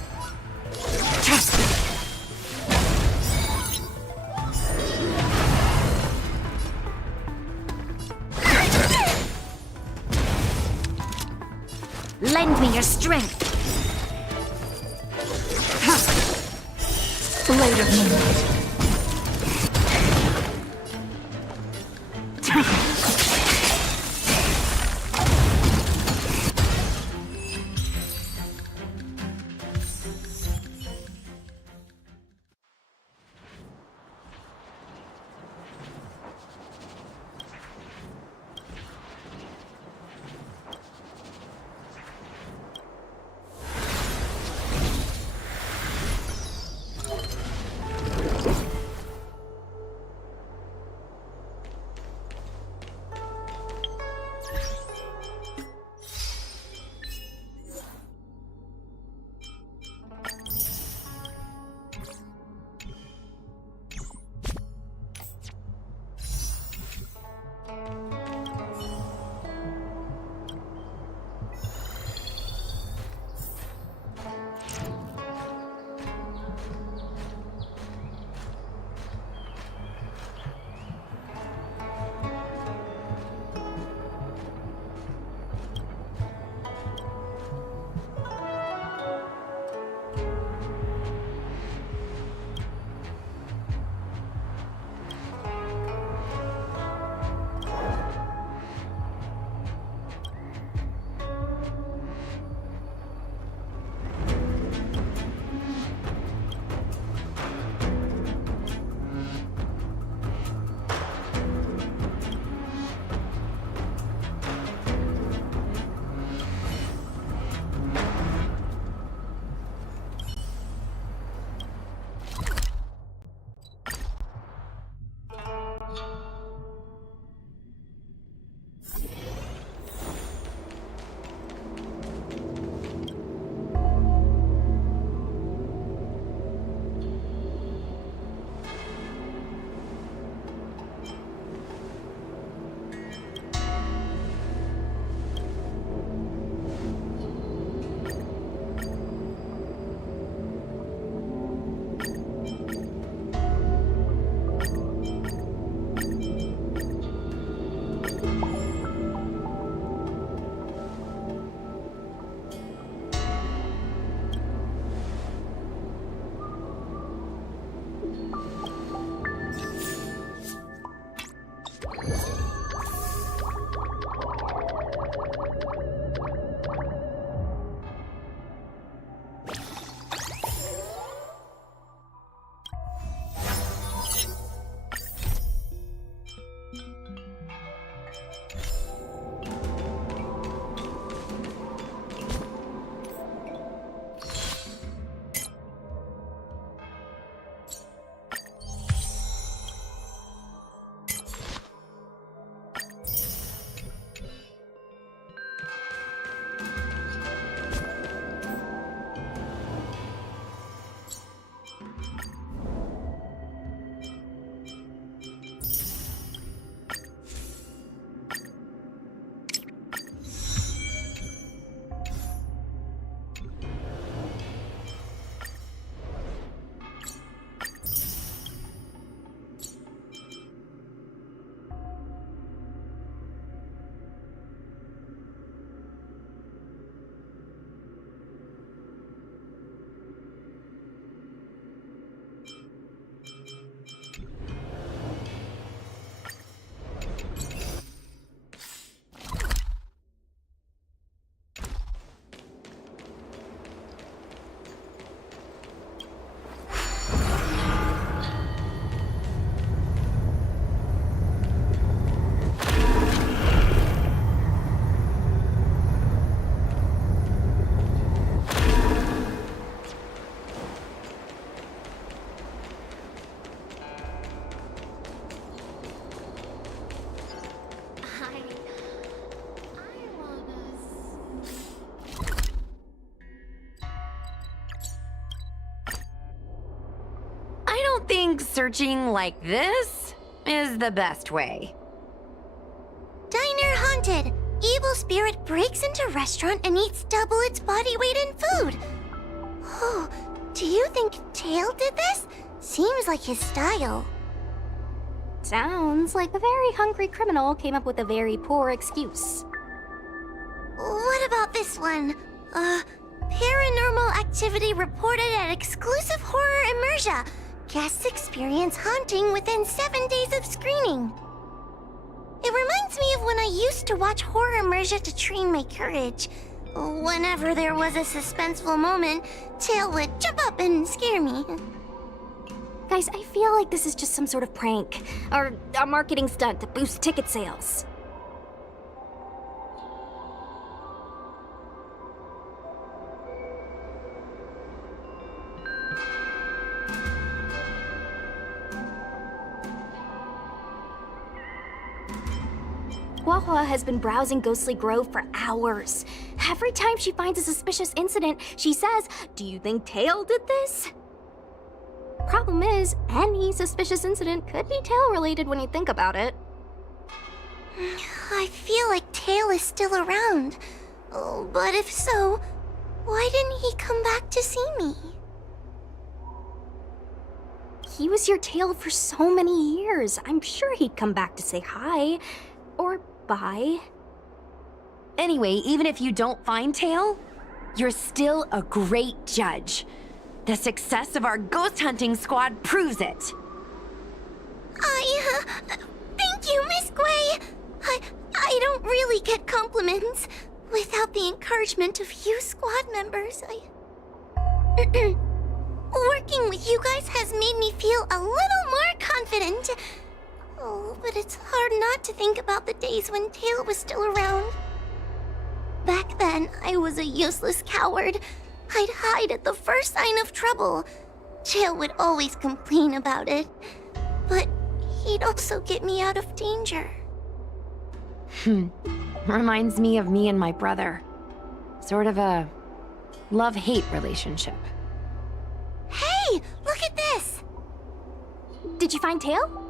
Lend me your strength. Blade of moonlight. don't think searching like this is the best way. Diner haunted. Evil spirit breaks into restaurant and eats double its body weight in food. you think Tail did this? Seems like his style. Sounds like a very hungry criminal came up with a very poor excuse. What about this one? Paranormal activity reported at exclusive horror immersia. Guests experience haunting within 7 days of screening. It reminds me of when I used to watch horror immersia to train my courage. Whenever there was a suspenseful moment, Tail would jump up and scare me. Guys, I feel like this is just some sort of prank, or a marketing stunt to boost ticket sales. Huahua has been browsing Ghostly Grove for hours. Every time she finds a suspicious incident, she says, "Do you think Tail did this?" Problem is, any suspicious incident could be Tail-related when you think about it. I feel like Tail is still around. Oh, but if so, why didn't he come back to see me? He was your Tail for so many years. I'm sure he'd come back to say hi. Or bye. Anyway, even if you don't find Tail, you're still a great judge. The success of our ghost hunting squad proves it. Thank you, Miss Gui. I don't really get compliments without the encouragement of you squad members. Working with you guys has made me feel a little more confident. Oh, but it's hard not to think about the days when Tail was still around. Back then, I was a useless coward. I'd hide at the first sign of trouble. Tail would always complain about it. But he'd also get me out of danger. Reminds me of me and my brother. Sort of a love-hate relationship. Hey, look at this! Did you find Tail?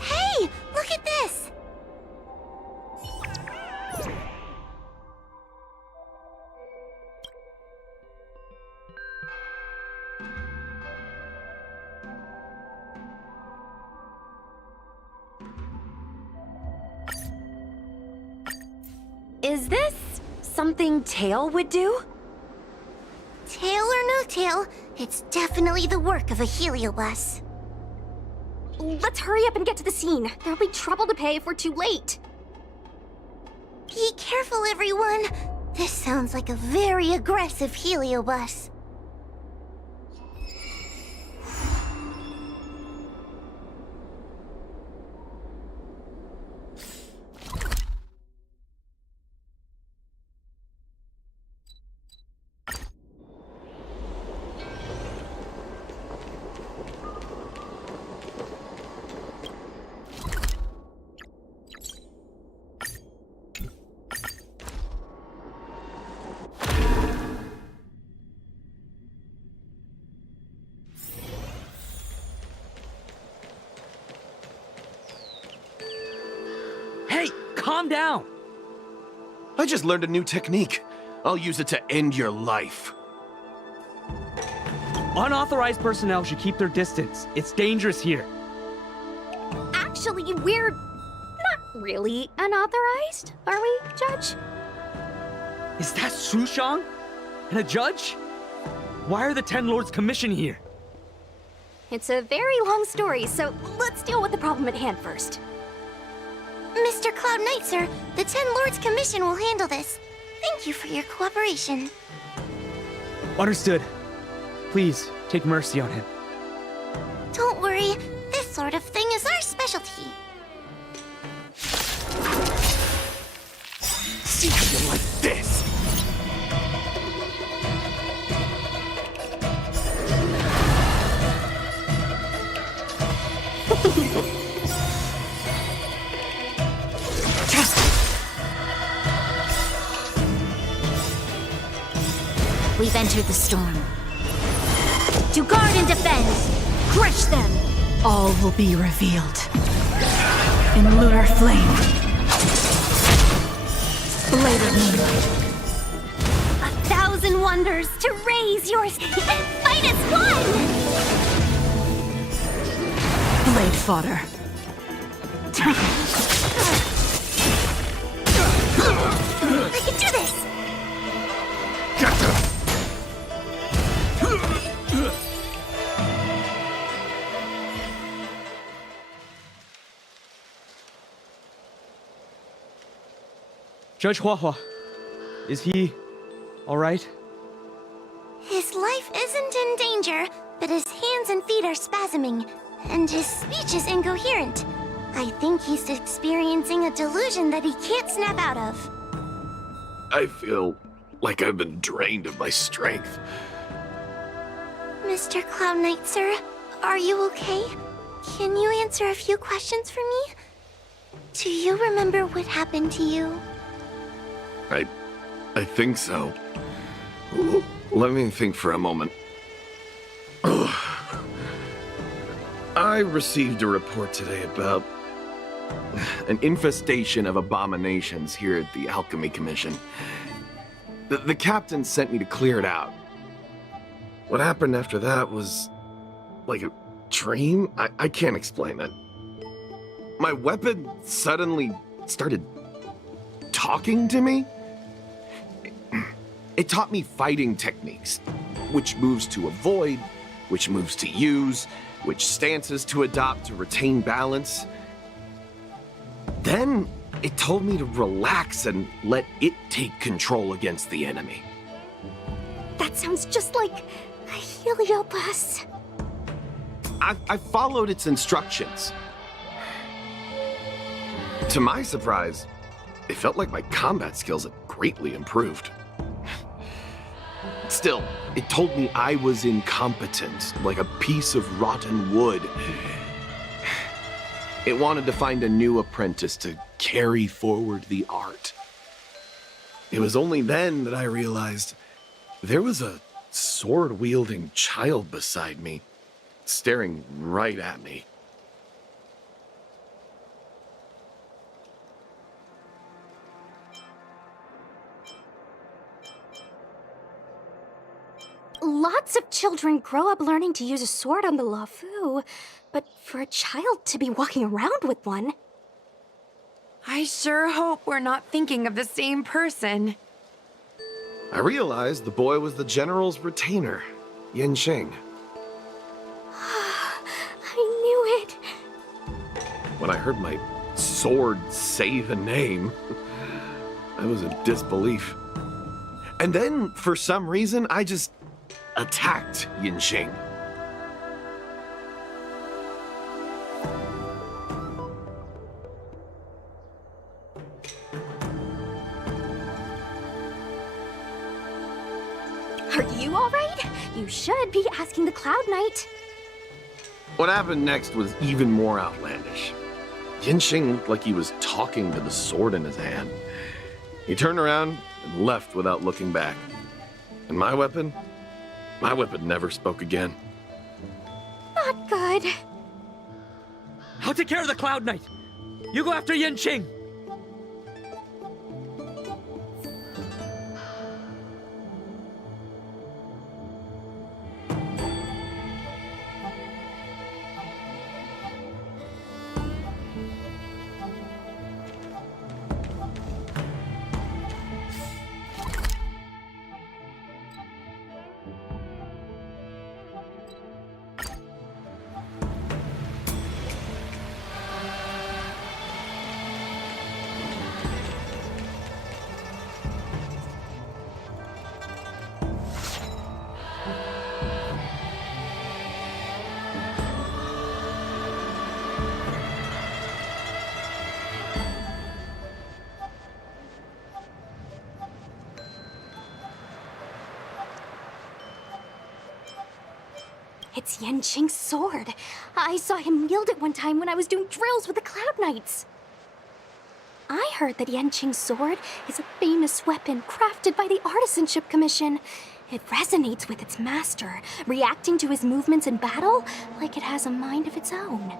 Hey, look at this! Is this something Tail would do? Tail or no tail, it's definitely the work of a Heliobus. Let's hurry up and get to the scene. There'll be trouble to pay if we're too late. Be careful, everyone. This sounds like a very aggressive Heliobus. Hey, calm down! I just learned a new technique. I'll use it to end your life. Unauthorized personnel should keep their distance. It's dangerous here. Actually, we're not really unauthorized, are we, Judge? Is that Sushang? And a judge? Why are the Ten Lords Commission here? It's a very long story, so let's deal with the problem at hand first. Mr. Cloud Knight, sir, the Ten Lords Commission will handle this. Thank you for your cooperation. Understood. Please, take mercy on him. Don't worry, this sort of thing is our specialty. See how you like this? we've entered the storm. To guard and defend, crush them! All will be revealed. In lunar flame. Blade of moonlight. 1,000 wonders to raise your fight as one! Blade fodder. I can do this! Judge Huahua, is he all right? His life isn't in danger, but his hands and feet are spasming, and his speech is incoherent. I think he's experiencing a delusion that he can't snap out of. I feel like I've been drained of my strength. Mr. Cloud Knight, sir, are you okay? Can you answer a few questions for me? Do you remember what happened to you? I think so. Let me think for a moment. I received a report today about an infestation of abominations here at the Alchemy Commission. The captain sent me to clear it out. What happened after that was like a dream? I can't explain it. My weapon suddenly started talking to me. It taught me fighting techniques, which moves to avoid, which moves to use, which stances to adopt to retain balance. Then it told me to relax and let it take control against the enemy. That sounds just like a Heliobus. I followed its instructions. To my surprise, it felt like my combat skills had greatly improved. Still, it told me I was incompetent, like a piece of rotten wood. It wanted to find a new apprentice to carry forward the art. It was only then that I realized there was a sword-wielding child beside me, staring right at me. Lots of children grow up learning to use a sword on the Luofu, but for a child to be walking around with one... I sure hope we're not thinking of the same person. I realized the boy was the general's retainer, Yanqing. I knew it. When I heard my sword say the name, I was in disbelief. And then, for some reason, I just attacked Yanqing. Are you all right? You should be asking the Cloud Knight. What happened next was even more outlandish. Yanqing looked like he was talking to the sword in his hand. He turned around and left without looking back. And my weapon never spoke again. Not good. I'll take care of the Cloud Knight. You go after Yanqing. It's Yanqing's sword. I saw him wield it one time when I was doing drills with the Cloud Knights. I heard that Yanqing's sword is a famous weapon crafted by the Artisanship Commission. It resonates with its master, reacting to his movements in battle like it has a mind of its own.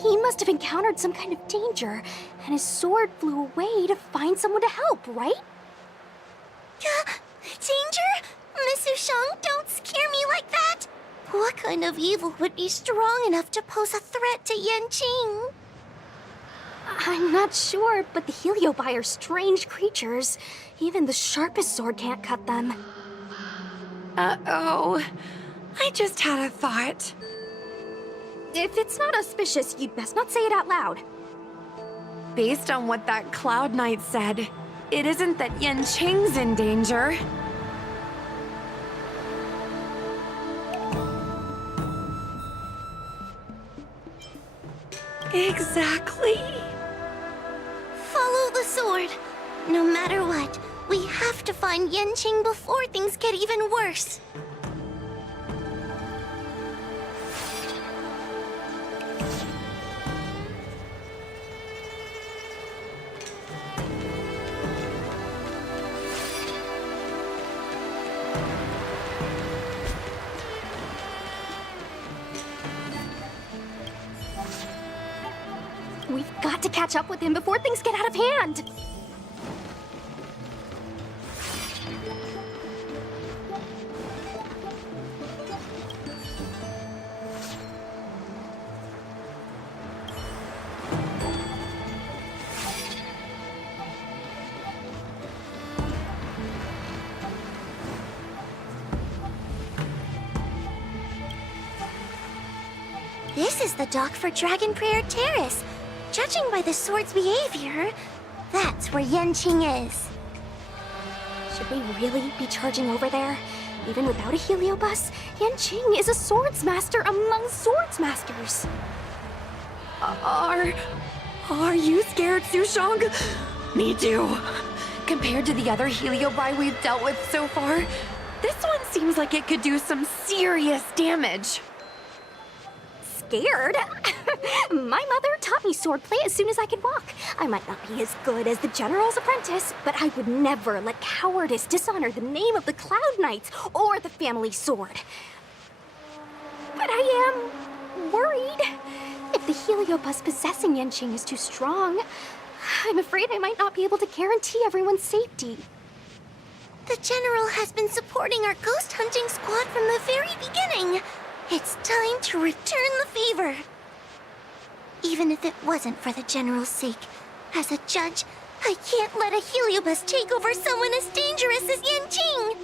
He must have encountered some kind of danger, and his sword flew away to find someone to help, right? Danger? Miss Sushang, don't scare me like that! What kind of evil would be strong enough to pose a threat to Yanqing? I'm not sure, but the Heliobi are strange creatures. Even the sharpest sword can't cut them. Uh-oh. I just had a thought. If it's not auspicious, you'd best not say it out loud. Based on what that Cloud Knight said, it isn't that Yanqing's in danger. Exactly. Follow the sword. No matter what, we have to find Yanqing before things get even worse. We've got to catch up with him before things get out of hand. This is the dock for Dragon Prayer Terrace. Judging by the sword's behavior, that's where Yanqing is. Should we really be charging over there? Even without a Heliobus, Yanqing is a swords master among swords masters. Are you scared, Sushang? Me too. Compared to the other Heliobi we've dealt with so far, this one seems like it could do some serious damage. Scared? My mother taught me swordplay as soon as I could walk. I might not be as good as the General's apprentice, but I would never let cowardice dishonor the name of the Cloud Knights or the family sword. But I am worried. If the Heliobus possessing Yanqing is too strong, I'm afraid I might not be able to guarantee everyone's safety. The General has been supporting our ghost hunting squad from the very beginning. It's time to return the favor. Even if it wasn't for the General's sake, as a judge, I can't let a Heliobus take over someone as dangerous as Yanqing.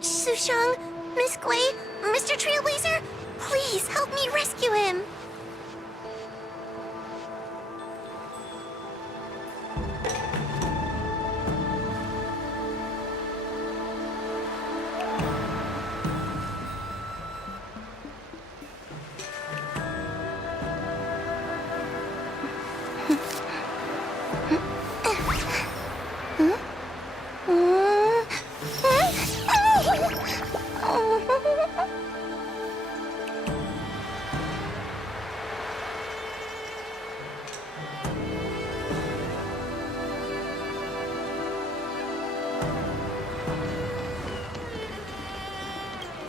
Sushang, Miss Glay, Mr. Trailblazer, please help me rescue him.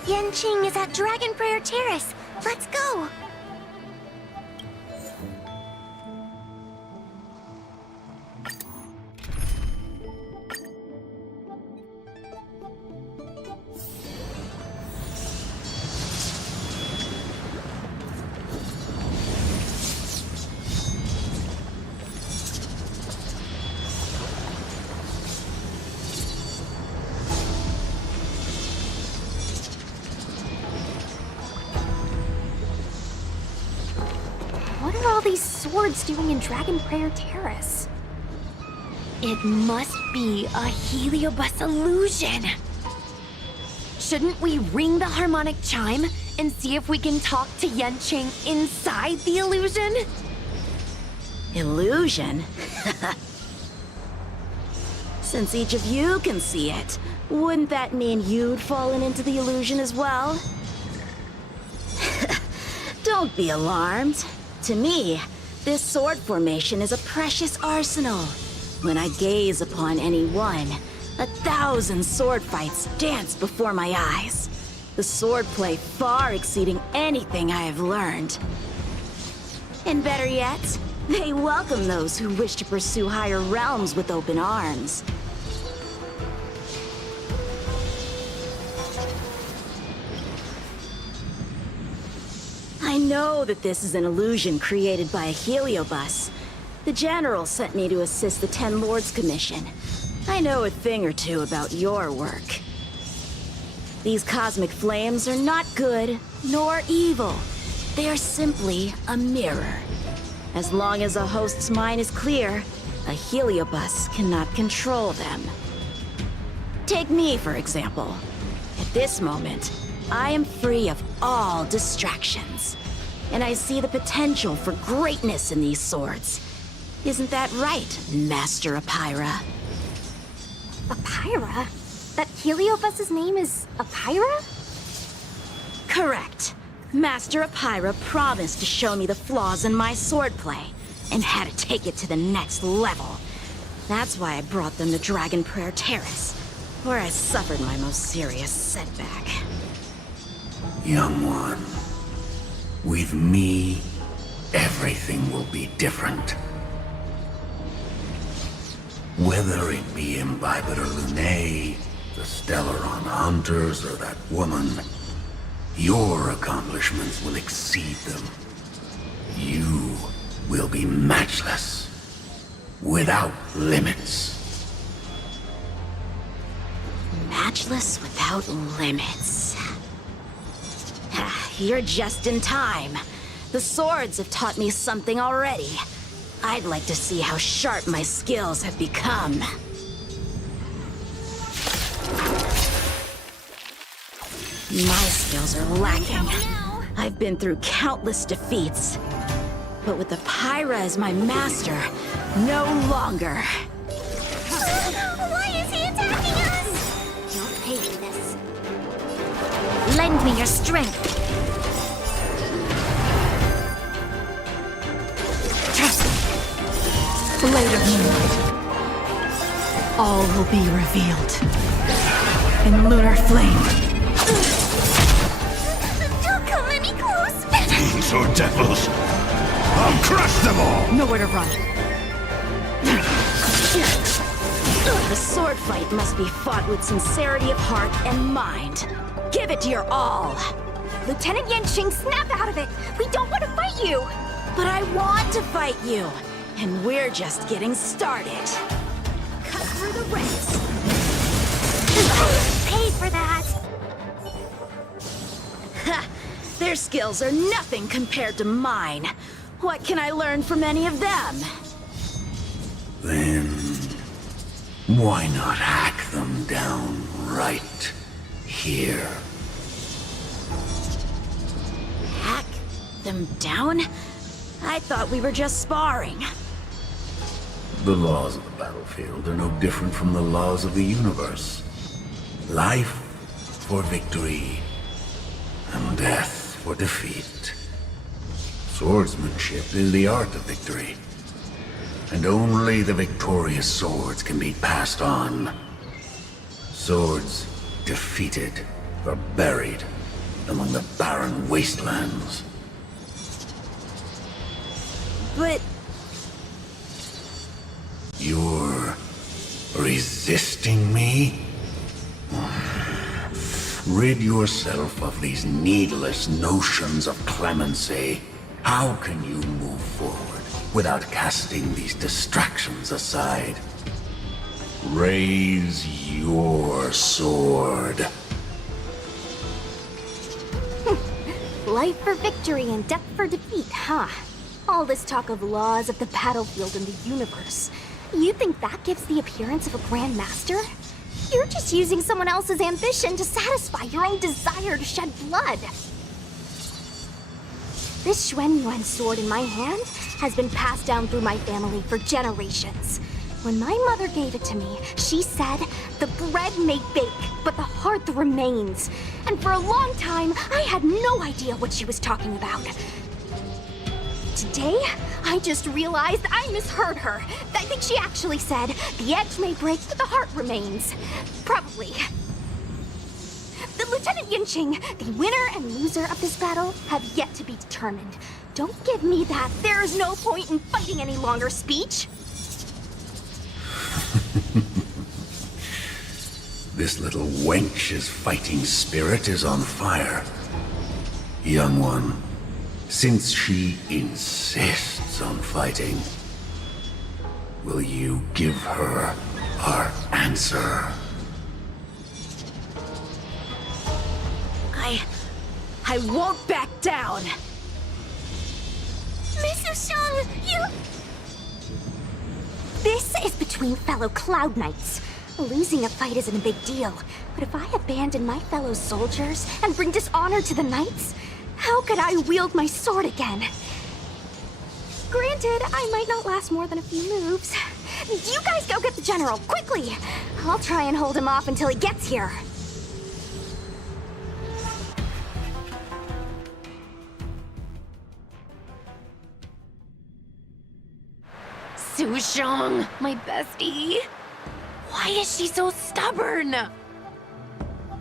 Yanqing is at Dragon Prayer Terrace. Let's go. What are all these swords doing in Dragon Prayer Terrace? It must be a Heliobus illusion. Shouldn't we ring the harmonic chime and see if we can talk to Yanqing inside the illusion? Illusion? Since each of you can see it, wouldn't that mean you'd fallen into the illusion as well? Don't be alarmed. To me, this sword formation is a precious arsenal. When I gaze upon any one, 1,000 sword fights dance before my eyes. The swordplay far exceeding anything I have learned. And better yet, they welcome those who wish to pursue higher realms with open arms. I know that this is an illusion created by a heliobus. The General sent me to assist the Ten Lords Commission. I know a thing or two about your work. These cosmic flames are not good nor evil. They are simply a mirror. As long as a host's mind is clear, a heliobus cannot control them. Take me, for example. At this moment, I am free of all distractions. And I see the potential for greatness in these swords. Isn't that right, Master Apira? Apira? That heliobus's name is Apira? Correct. Master Apira promised to show me the flaws in my swordplay, and had to take it to the next level. That's why I brought them to Dragon Prayer Terrace, where I suffered my most serious setback. Young one, with me, everything will be different. Whether it be Imbibitor Lunae, the Stellaron Hunters, or that woman, your accomplishments will exceed them. You will be matchless, without limits. Matchless without limits. You're just in time. The swords have taught me something already. I'd like to see how sharp my skills have become. My skills are lacking. I've been through countless defeats. But with Apira as my master, no longer. Why is he attacking us? You'll pay for this. Lend me your strength. Later tonight, all will be revealed in lunar flame. Don't come any close. Fiends or devils, I'll crush them all! Nowhere to run. The sword fight must be fought with sincerity of heart and mind. Give it your all. Lieutenant Yanqing, snap out of it! We don't want to fight you! But I want to fight you, and we're just getting started. Cut through the ranks. Pay for that. Ha! Their skills are nothing compared to mine. What can I learn from any of them? Then, why not hack them down right here? Hack them down? I thought we were just sparring. The laws of the battlefield are no different from the laws of the universe. Life for victory, and death for defeat. Swordsmanship is the art of victory, and only the victorious swords can be passed on. Swords defeated are buried among the barren wastelands. But... You're resisting me? Rid yourself of these needless notions of clemency. How can you move forward without casting these distractions aside? Raise your sword. Life for victory and death for defeat, huh? All this talk of laws of the battlefield and the universe. You think that gives the appearance of a Grand Master? You're just using someone else's ambition to satisfy your own desire to shed blood. This Xuanyuan sword in my hand has been passed down through my family for generations. When my mother gave it to me, she said, "The bread may bake, but the heart remains." And for a long time, I had no idea what she was talking about. Today, I just realized I misheard her. I think she actually said, the edge may break, but the heart remains. Probably. The Lieutenant Yinqing, the winner and loser of this battle, have yet to be determined. Don't give me that "there is no point in fighting any longer" speech. This little wench's fighting spirit is on fire. Young one, since she insists on fighting, will you give her our answer? I won't back down! Miss Sushang, you... This is between fellow Cloud Knights. Losing a fight isn't a big deal, but if I abandon my fellow soldiers and bring dishonor to the Knights, how could I wield my sword again? Granted, I might not last more than a few moves. You guys go get the General, quickly! I'll try and hold him off until he gets here. Sushang, my bestie. Why is she so stubborn?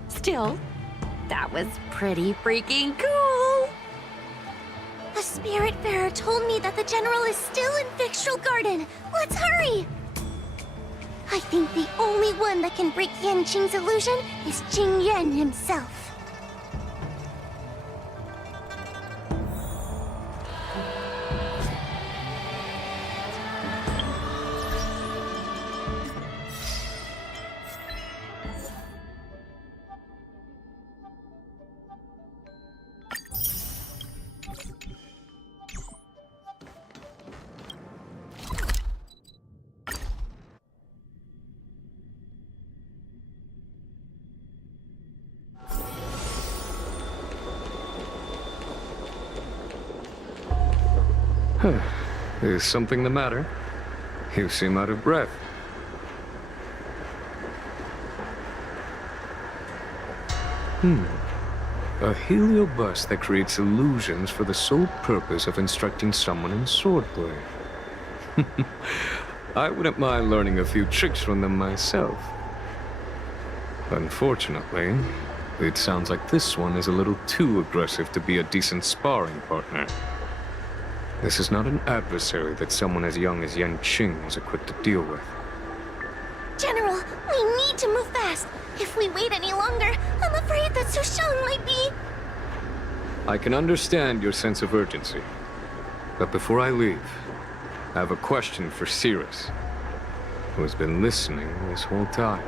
Still, that was pretty freaking cool. The Spiritfarer told me that the General is still in Victral Garden. Let's hurry! I think the only one that can break Yanqing's illusion is Jing Yuan himself. Is something the matter? You seem out of breath. A heliobus that creates illusions for the sole purpose of instructing someone in swordplay. I wouldn't mind learning a few tricks from them myself. Unfortunately, it sounds like this one is a little too aggressive to be a decent sparring partner. This is not an adversary that someone as young as Yanqing was equipped to deal with. General, we need to move fast. If we wait any longer, I'm afraid that Sushang might be... I can understand your sense of urgency. But before I leave, I have a question for Cirrus, who has been listening this whole time.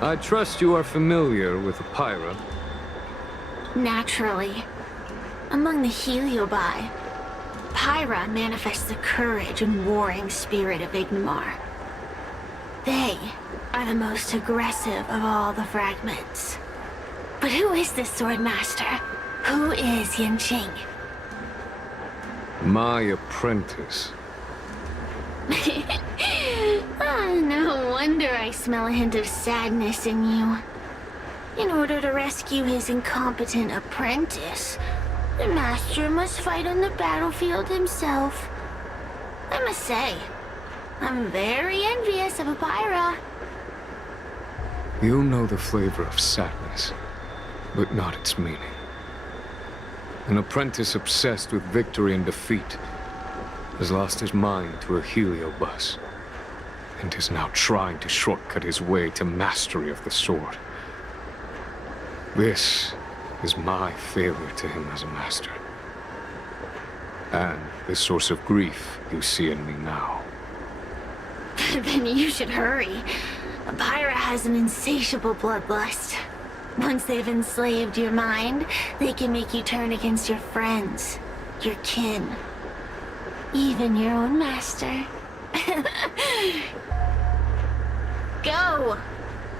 I trust you are familiar with Pyra. Naturally. Among the Heliobi, Pyra manifests the courage and warring spirit of Ignomar. They are the most aggressive of all the fragments. But who is this Swordmaster? Who is Yanqing? My apprentice. No wonder I smell a hint of sadness in you. In order to rescue his incompetent apprentice, the master must fight on the battlefield himself. I must say, I'm very envious of Pyra. You know the flavor of sadness, but not its meaning. An apprentice obsessed with victory and defeat has lost his mind to a heliobus, and is now trying to shortcut his way to mastery of the sword. This is my failure to him as a master. And the source of grief you see in me now. Then you should hurry. Pyra has an insatiable bloodlust. Once they've enslaved your mind, they can make you turn against your friends, your kin, even your own master. Go!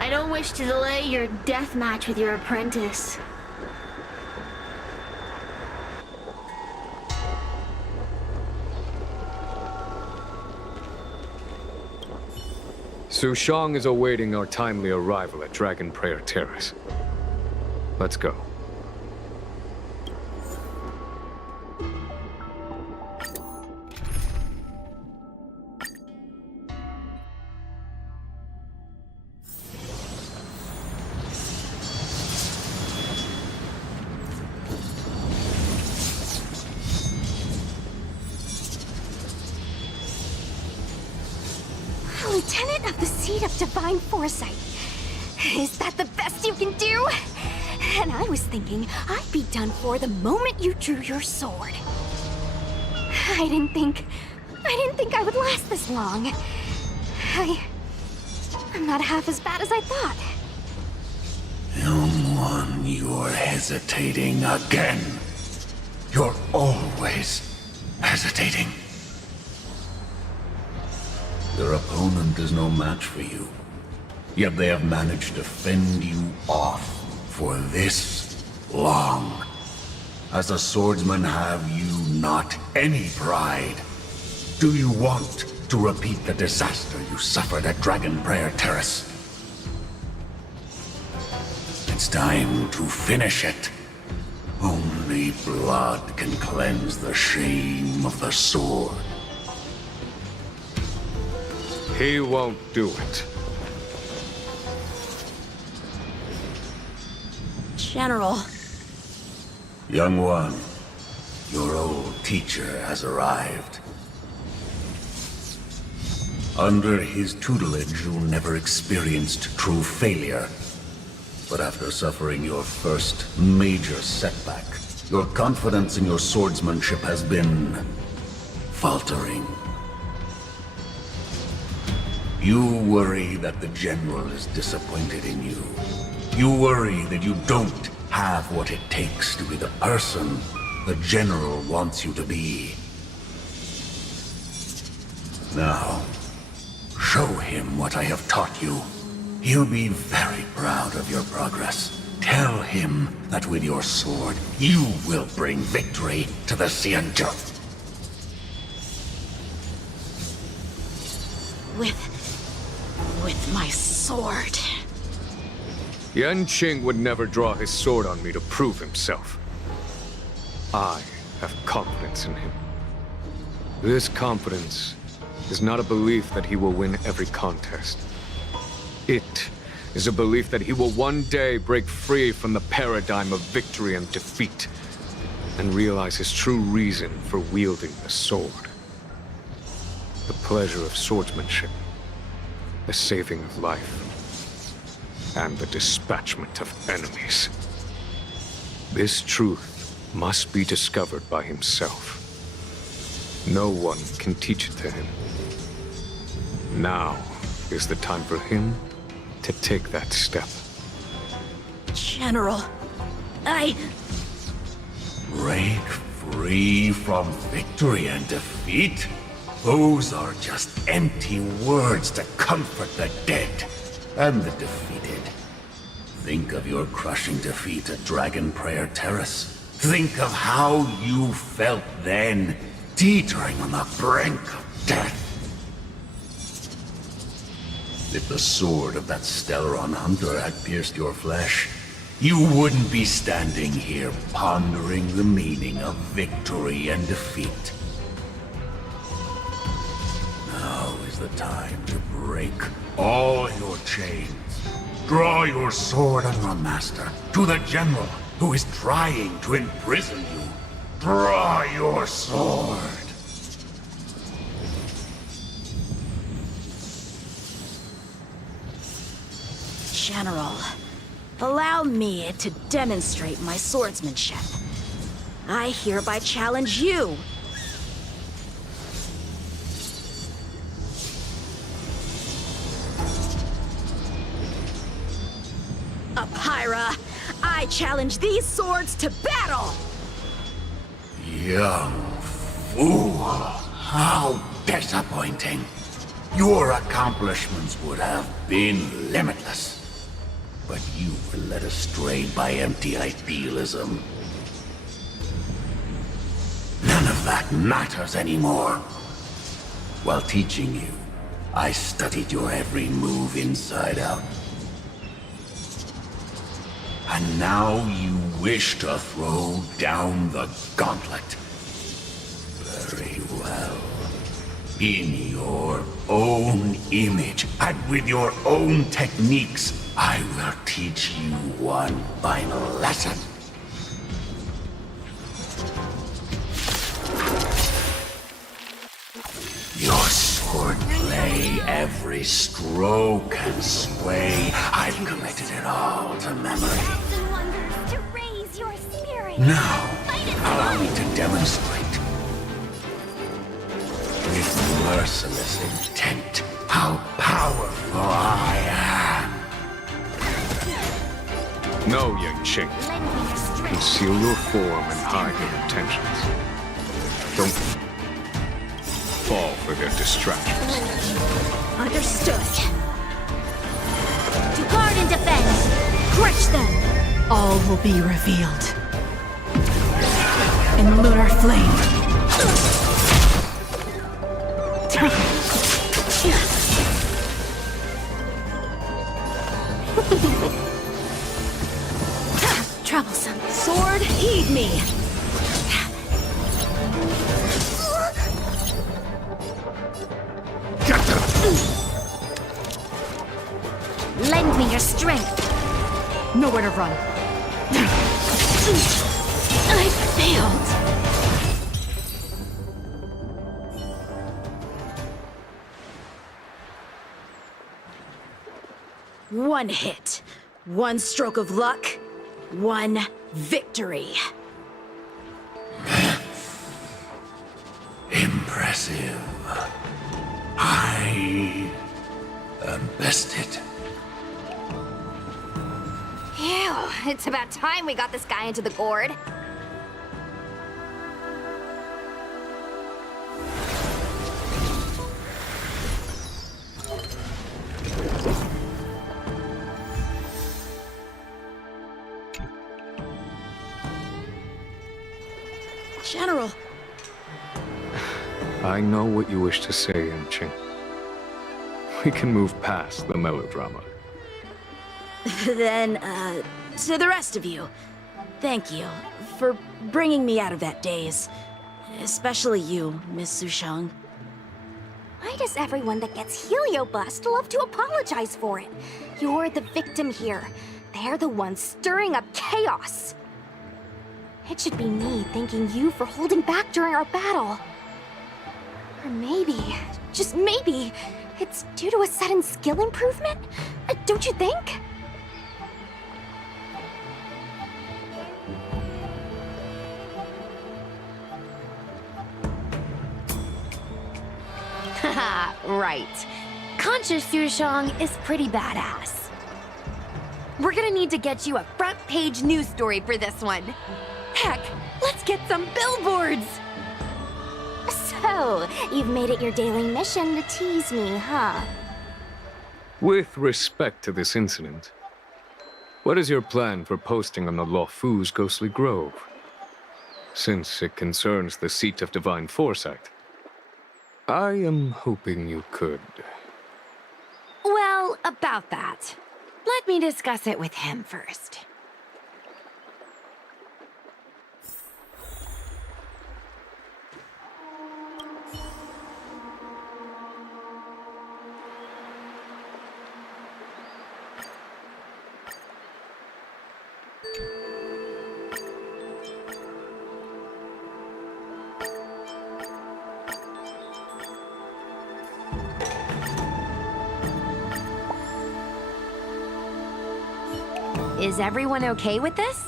I don't wish to delay your death match with your apprentice. Sushang is awaiting our timely arrival at Dragon Prayer Terrace. Let's go. Lieutenant of the Seat of Divine Foresight. Is that the best you can do? And I was thinking I'd be done for the moment you drew your sword. I didn't think I would last this long. I'm not half as bad as I thought. Young one, you're hesitating again. You're always hesitating. Your opponent is no match for you. Yet they have managed to fend you off for this long. As a swordsman, have you not any pride? Do you want to repeat the disaster you suffered at Dragon Prayer Terrace? It's time to finish it. Only blood can cleanse the shame of the sword. He won't do it. General. Young one, your old teacher has arrived. Under his tutelage, you never experienced true failure. But after suffering your first major setback, your confidence in your swordsmanship has been faltering. You worry that the General is disappointed in you. You worry that you don't have what it takes to be the person the General wants you to be. Now, show him what I have taught you. He'll be very proud of your progress. Tell him that with your sword, you will bring victory to the Xianzhou. With my sword. Yanqing would never draw his sword on me to prove himself. I have confidence in him. This confidence is not a belief that he will win every contest. It is a belief that he will one day break free from the paradigm of victory and defeat, and realize his true reason for wielding the sword. The pleasure of swordsmanship, the saving of life, and the dispatchment of enemies. This truth must be discovered by himself. No one can teach it to him. Now is the time for him to take that step. General, Break free from victory and defeat? Those are just empty words to comfort the dead and the defeated. Think of your crushing defeat at Dragon Prayer Terrace. Think of how you felt then, teetering on the brink of death. If the sword of that Stellaron hunter had pierced your flesh, you wouldn't be standing here pondering the meaning of victory and defeat. Now is the time to break all your chains. Draw your sword on your master, to the General who is trying to imprison you. Draw your sword. General, allow me to demonstrate my swordsmanship. I hereby challenge you. Apyra, I challenge these swords to battle! Young fool. How disappointing. Your accomplishments would have been limitless. But you were led astray by empty idealism. None of that matters anymore. While teaching you, I studied your every move inside out. And now you wish to throw down the gauntlet. Very well. In your own image, and with your own techniques, I will teach you one final lesson. Your swordplay Every stroke and sway, I've committed it all to memory. Thousand wonders to raise your spirit. Now, allow me to demonstrate with merciless intent how powerful I am. No, young Ching. Conceal your form and hide your intentions. Don't fall for their distractions. Understood. To guard and defend! Crush them! All will be revealed. In lunar flame. Troublesome. Sword, heed me. Lend me your strength! Nowhere to run. I failed. One hit, one stroke of luck, one victory. Impressive. I am bested. Ew, it's about time we got this guy into the gourd. General. I know what you wish to say, Young Ching. We can move past the melodrama. Then, to the rest of you, thank you for bringing me out of that daze. Especially you, Miss Sushang. Why does everyone that gets heliobust love to apologize for it? You're the victim here. They're the ones stirring up chaos. It should be me thanking you for holding back during our battle. Or maybe, just maybe, it's due to a sudden skill improvement? Don't you think? Haha, right. Conscious Sushang is pretty badass. We're gonna need to get you a front page news story for this one. Heck, let's get some billboards! So, you've made it your daily mission to tease me, huh? With respect to this incident, what is your plan for posting on the Luofu's Ghostly Grove? Since it concerns the seat of divine foresight, I am hoping you could. Well, about that. Let me discuss it with him first. Is everyone okay with this?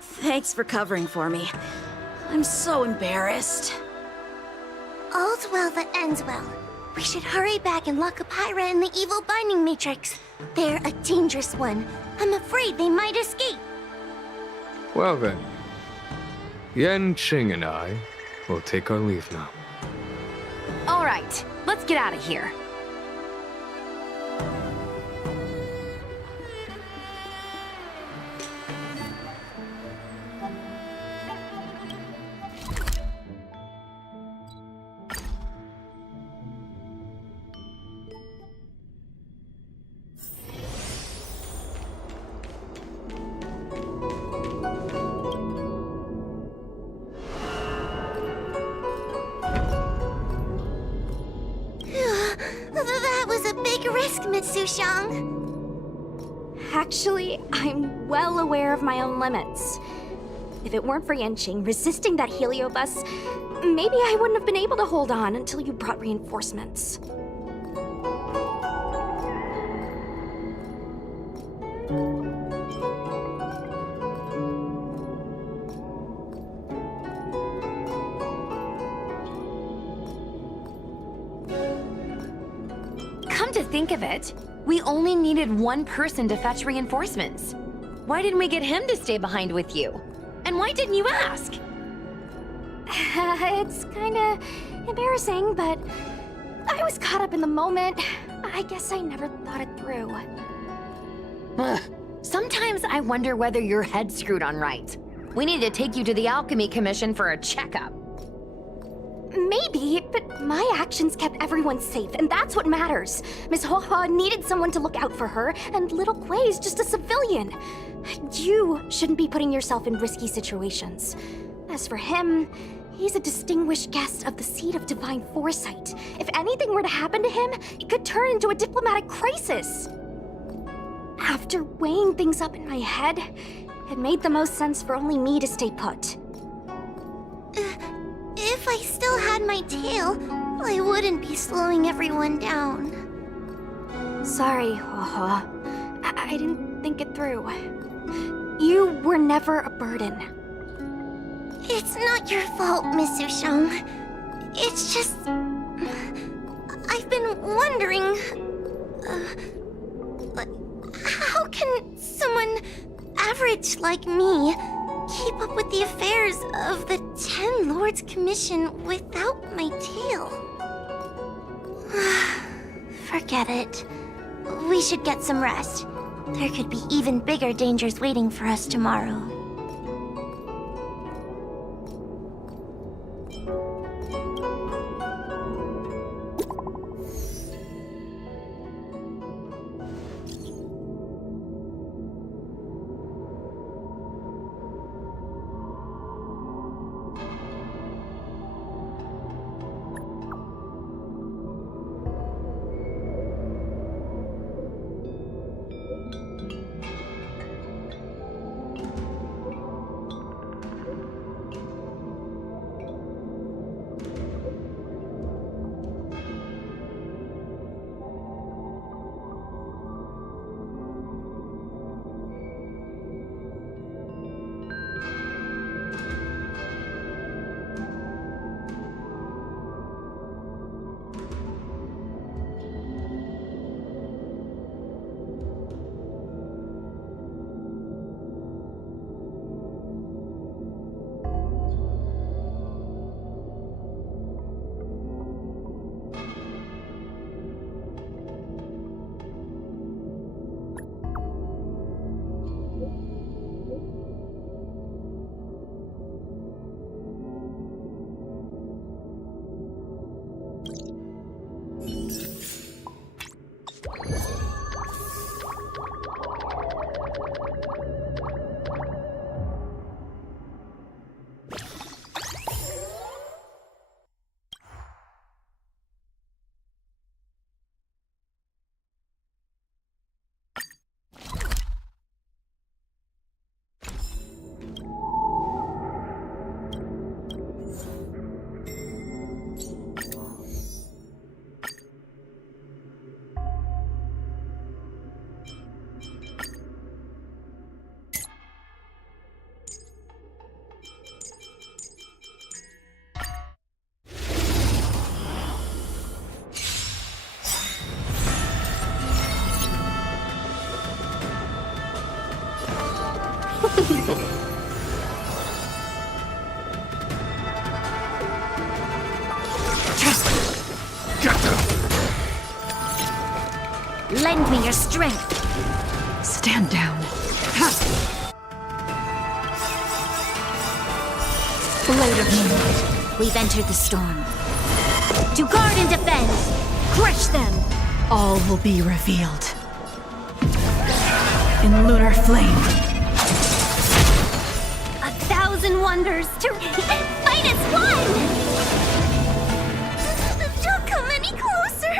Thanks for covering for me. I'm so embarrassed. All's well that ends well. We should hurry back and lock up Hyra in the evil binding matrix. They're a dangerous one. I'm afraid they might escape. Well then, Yan Qing and I will take our leave now. All right, let's get out of here. That was a big risk, Miss Sushang. Actually, I'm well aware of my own limits. If it weren't for Yanqing resisting that heliobus, maybe I wouldn't have been able to hold on until you brought reinforcements. Come to think of it, we only needed one person to fetch reinforcements. Why didn't we get him to stay behind with you? And why didn't you ask? It's kinda embarrassing, but I was caught up in the moment. I guess I never thought it through. Ugh. Sometimes I wonder whether your head's screwed on right. We need to take you to the Alchemy Commission for a checkup. Maybe, but my actions kept everyone safe, and that's what matters. Miss Hoa needed someone to look out for her, and little Kuei's just a civilian. You shouldn't be putting yourself in risky situations. As for him, he's a distinguished guest of the Seat of Divine Foresight. If anything were to happen to him, it could turn into a diplomatic crisis. After weighing things up in my head, it made the most sense for only me to stay put. If I still had my tail, I wouldn't be slowing everyone down. Sorry, Hoa. I didn't think it through. You were never a burden. It's not your fault, Miss Sushang. It's just... I've been wondering... how can someone average like me keep up with the affairs of the Ten Lords Commission without my tail? Forget it. We should get some rest. There could be even bigger dangers waiting for us tomorrow. Lend me your strength. Stand down. Blade of Moonlight. We've entered the storm. To guard and defend! Crush them! All will be revealed. In lunar flame. 1,000 wonders to fight as one! Don't come any closer!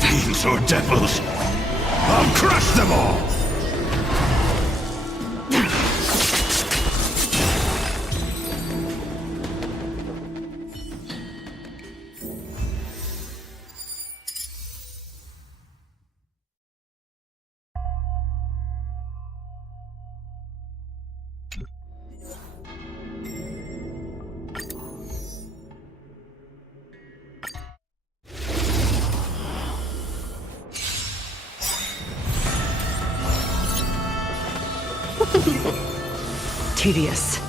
Fiends or devils, I'll crush them all! Tedious.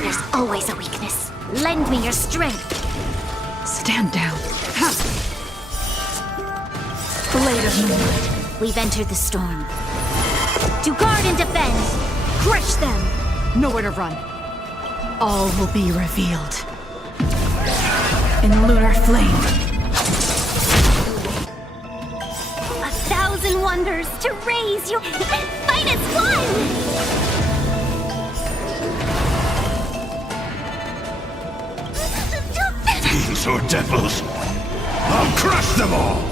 There's always a weakness. Lend me your strength. Stand down. Blade of Moonlight. We've entered the storm. To guard and defend. Crush them. Nowhere to run. All will be revealed. In lunar flame. 1,000 wonders to raise your fight as one! Fiends or devils, I'll crush them all!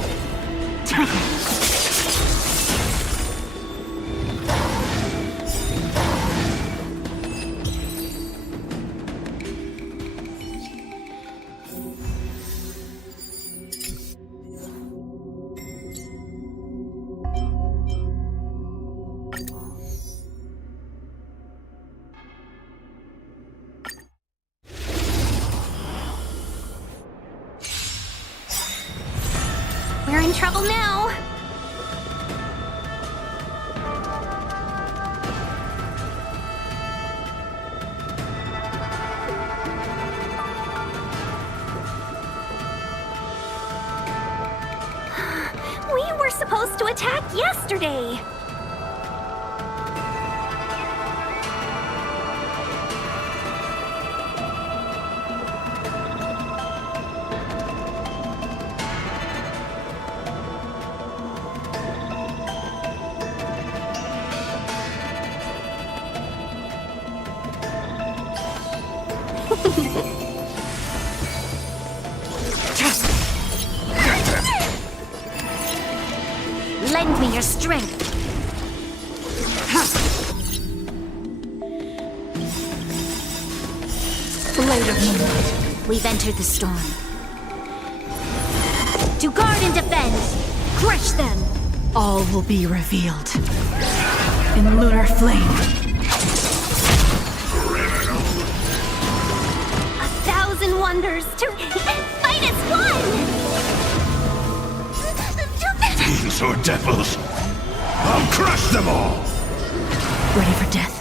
We're in trouble now. We were supposed to attack yesterday. Lend me your strength. Blade of Moonlight. We've entered the storm. To guard and defend. Crush them. All will be revealed. In lunar flame. 1,000 wonders to fight as one! Fiends or devils, I'll crush them all! Ready for death.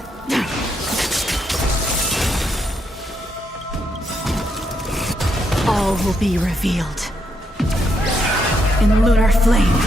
All will be revealed. In lunar flame.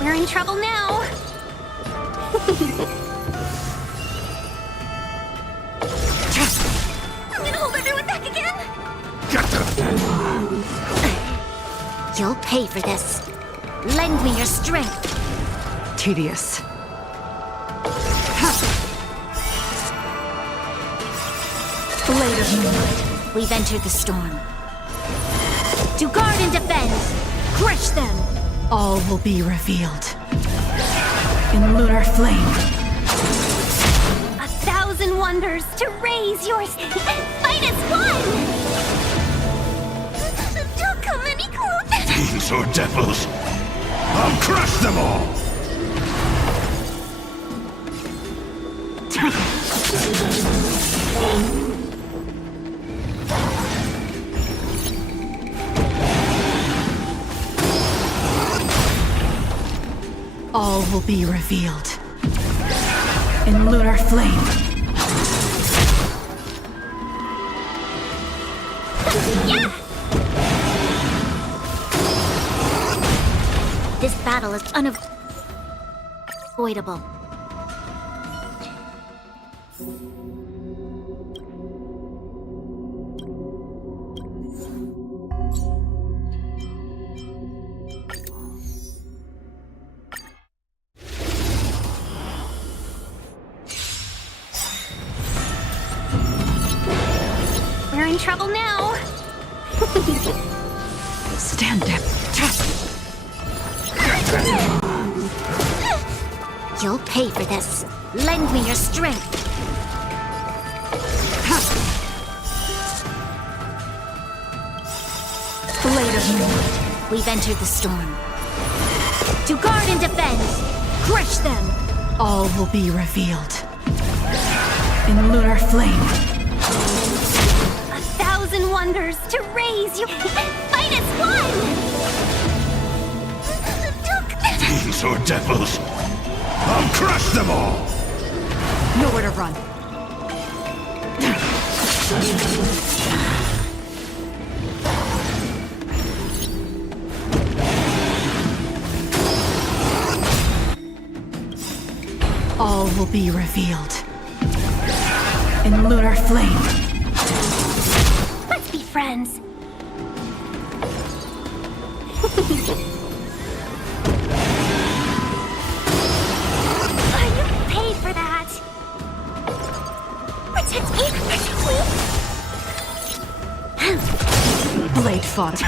We're in trouble now. I'm gonna hold everyone back again. Get them! You'll pay for this. Lend me your strength. Tedious. Blade of Moonlight. We've entered the storm. To guard and defend. Crush them. All will be revealed. In lunar flame. 1,000 wonders to raise your fight as one! Don't come any closer! Fiends or devils, I'll crush them all! All will be revealed. In lunar flame. Yeah! This battle is unavoidable. We're in trouble now. Stand down. You'll pay for this. Lend me your strength. Blade of Moonlight. We've entered the storm. To guard and defend! Crush them! All will be revealed. In lunar flame. 1,000 wonders to raise your... Fight as one! Fiends or devils, I'll crush them all! Nowhere to run. All will be revealed. In lunar flame. Let's be friends. You paid for that. Protect me, Blade fought.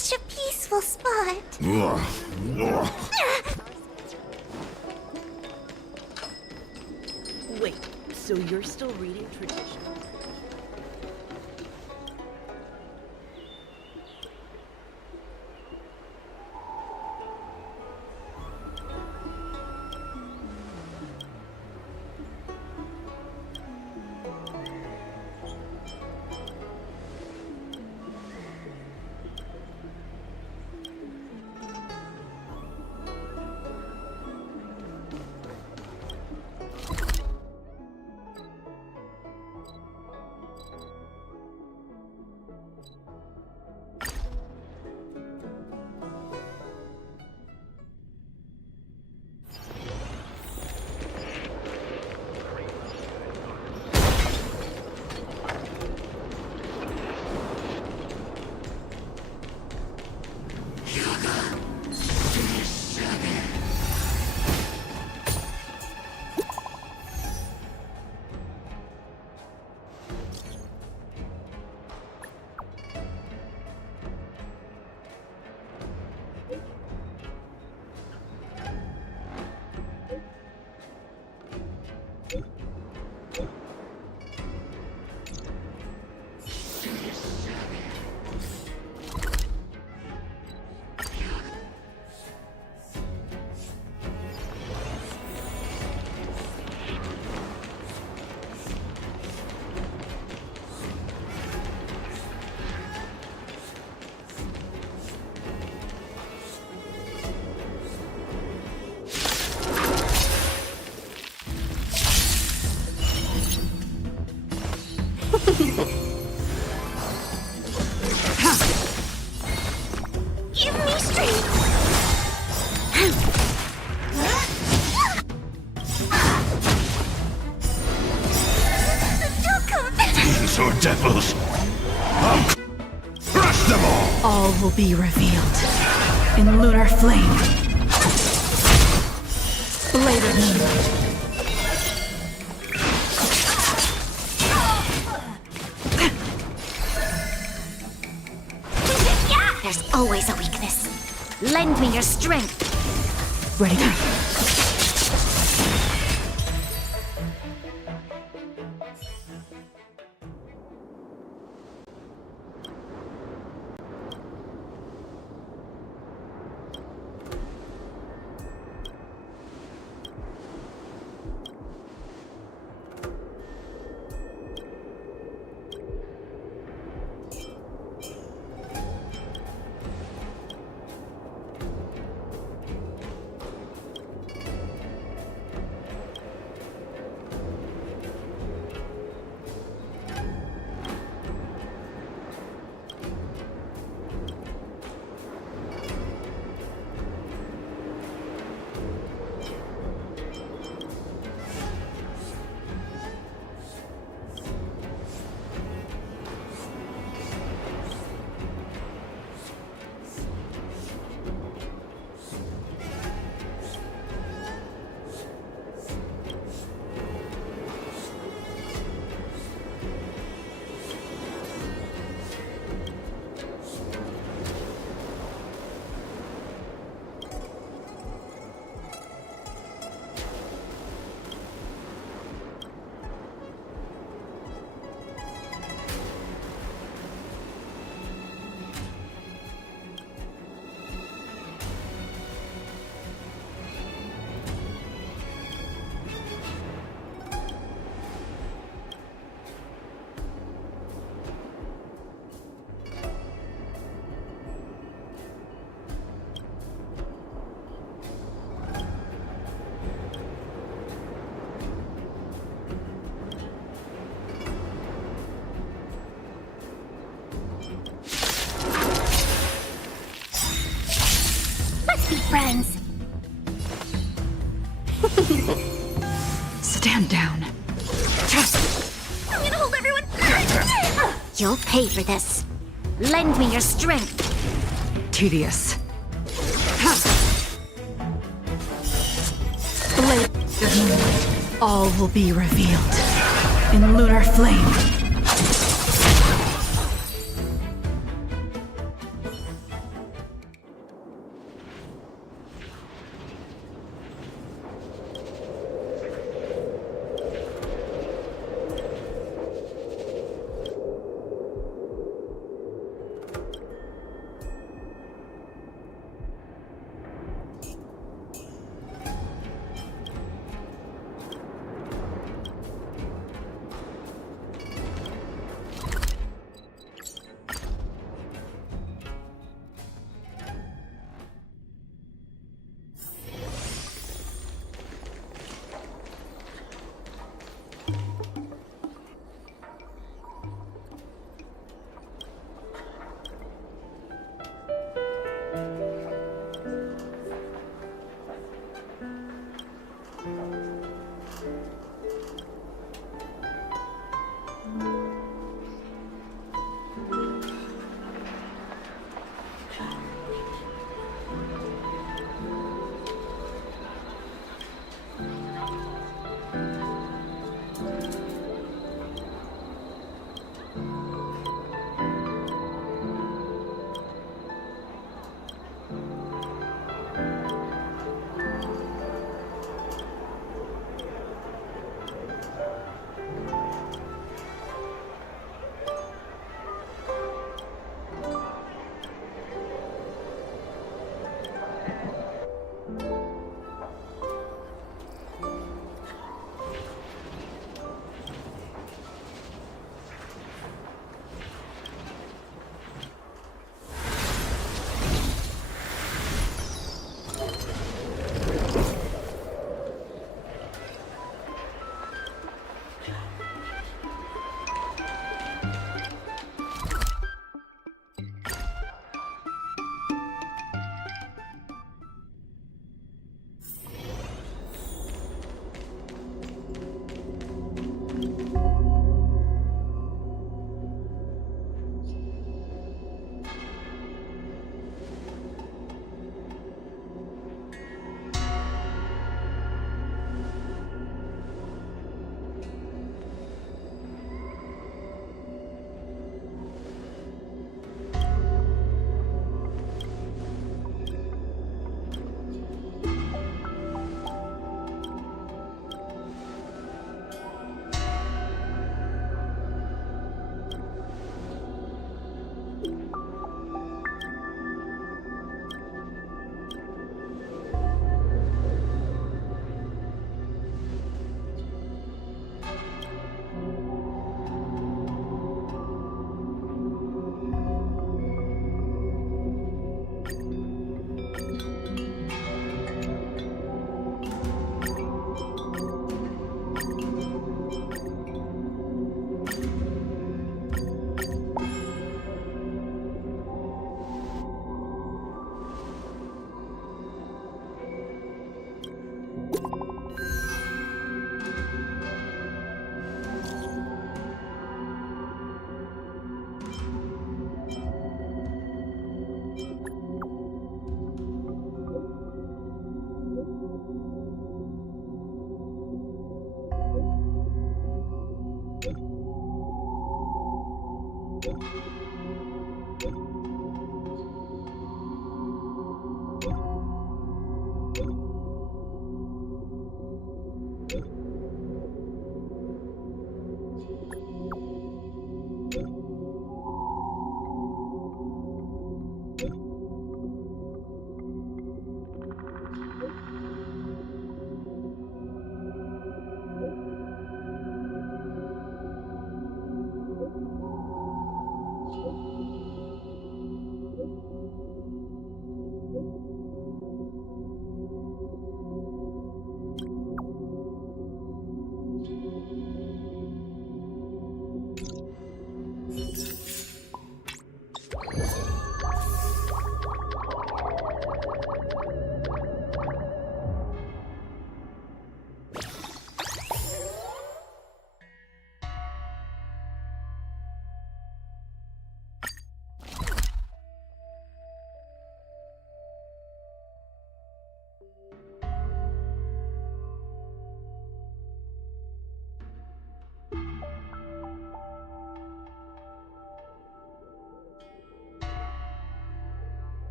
such a peaceful spot. Wait, so you're still reading tradition? Give me strength! Don't come back! Demons or devils, I'll crush them all! All will be revealed in lunar flame. Blade of moonlight. There's always a weakness. Lend me your strength. Ready. Friends. Stand down. I'm gonna hold everyone. You'll pay for this. Lend me your strength. Tedious. Blade of moonlight. All will be revealed in lunar flame.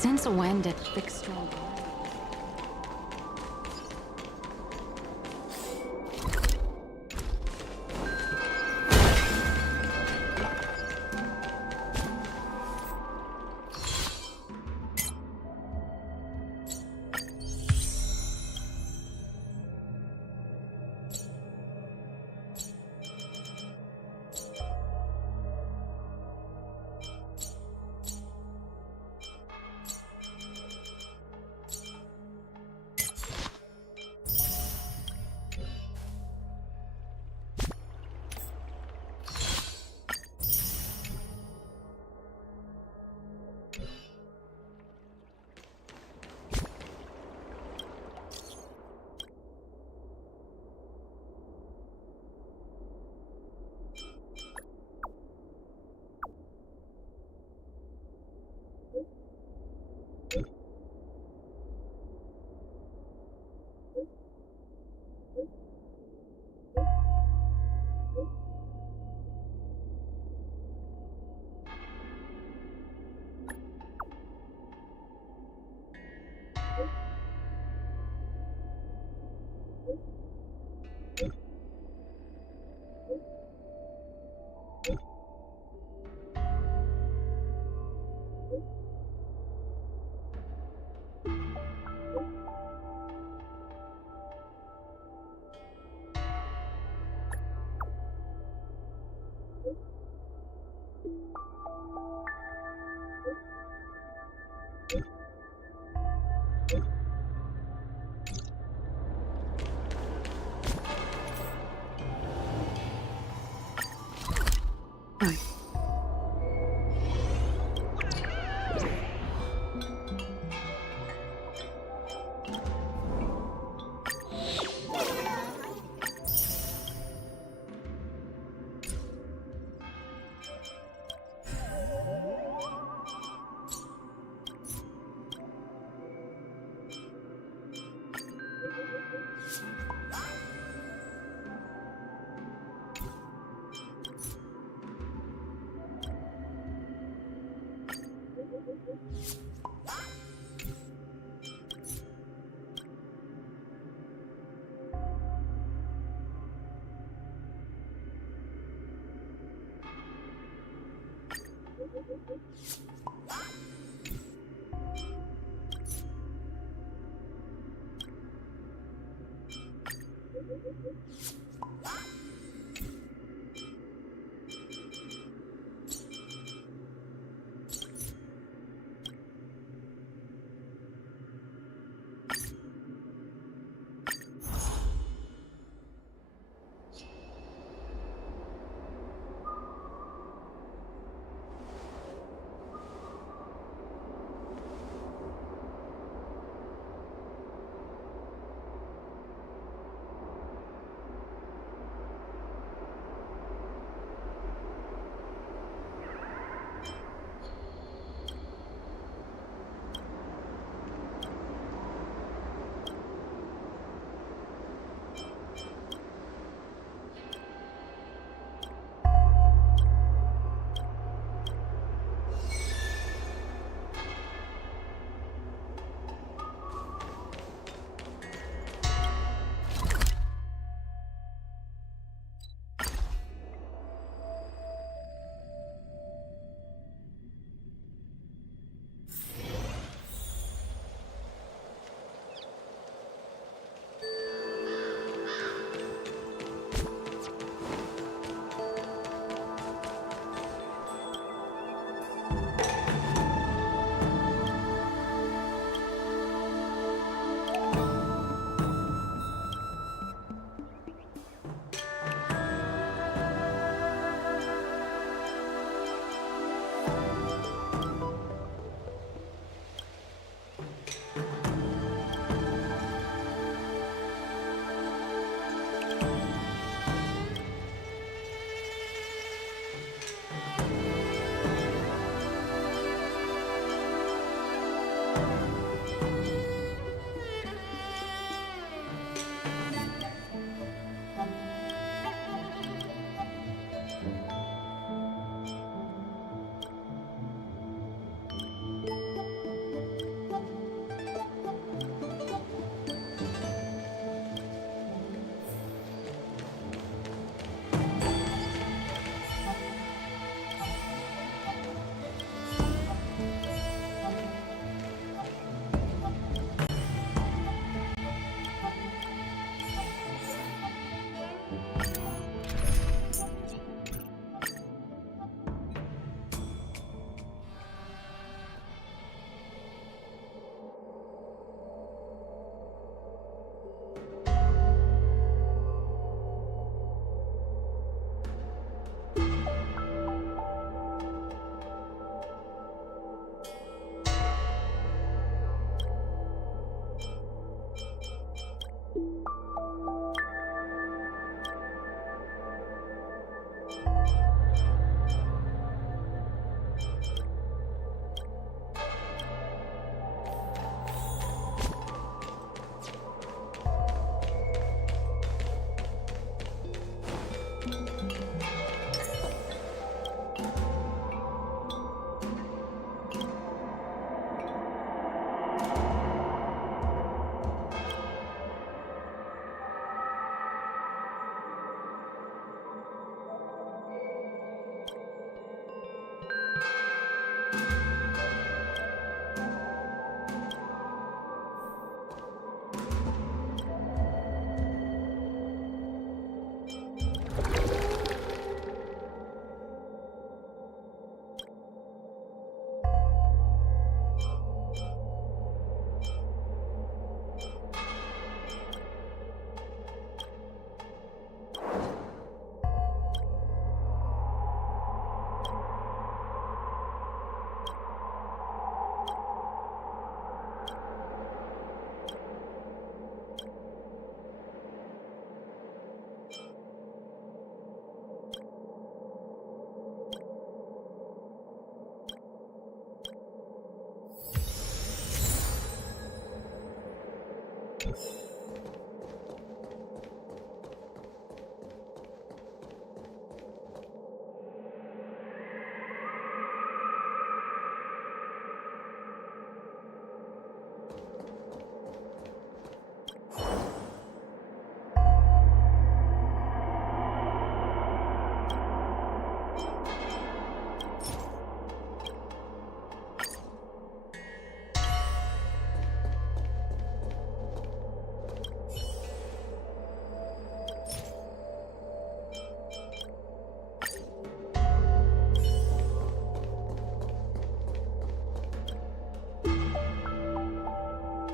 Since when did Thickstrom...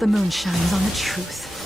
The moon shines on the truth.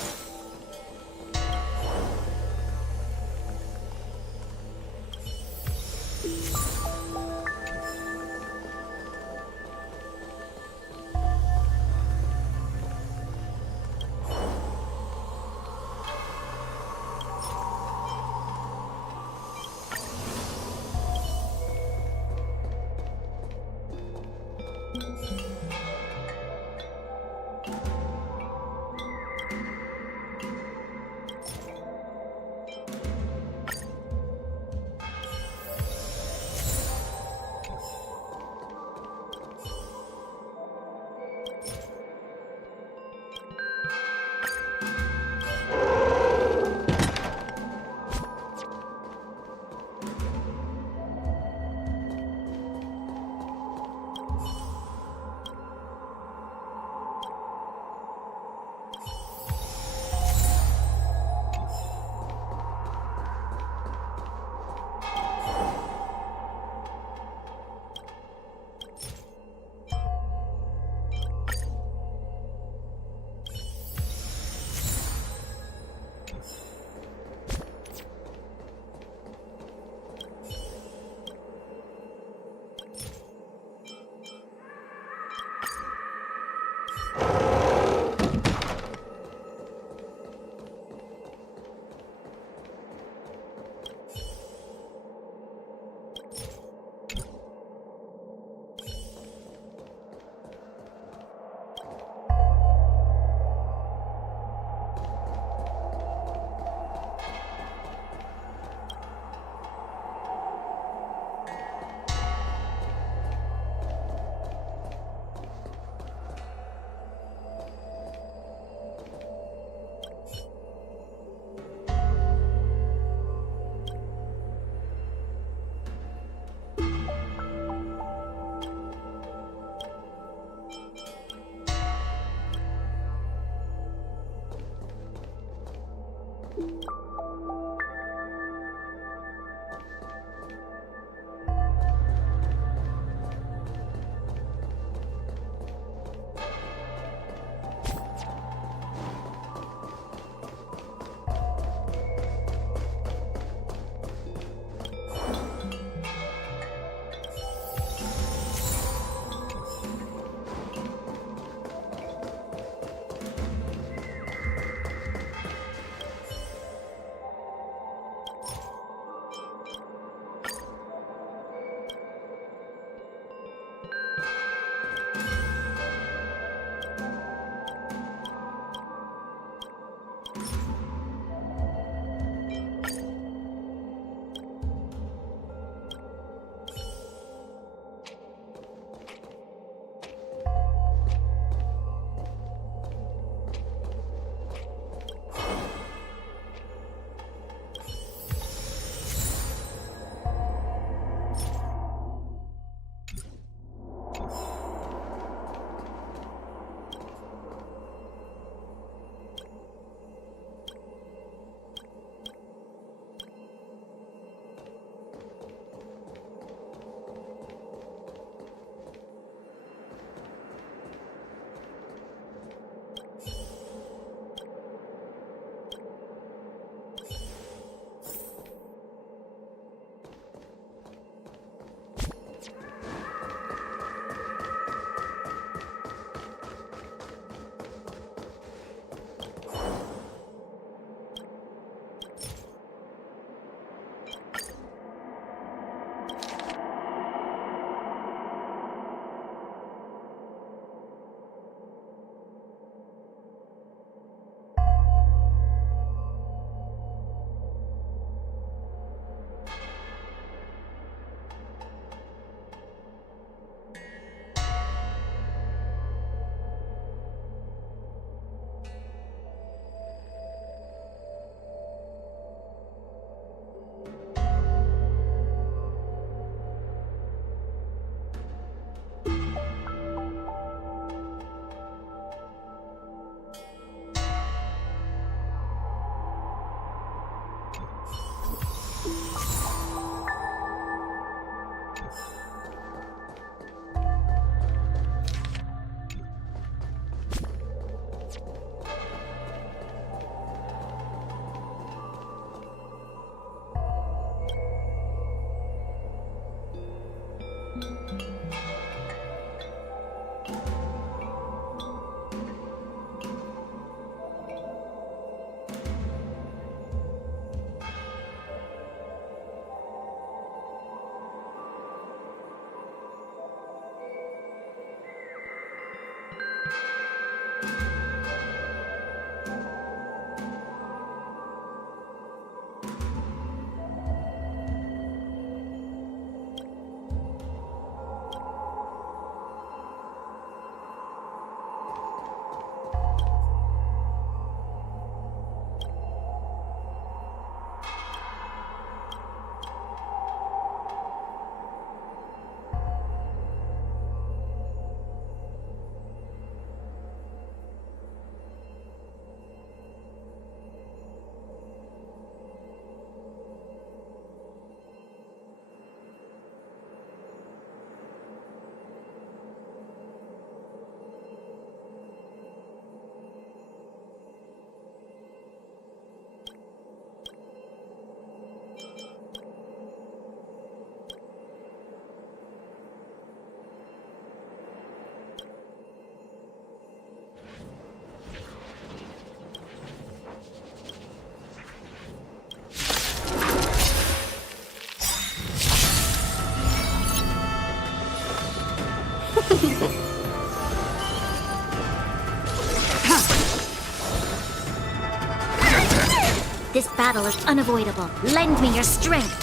This battle is unavoidable. Lend me your strength.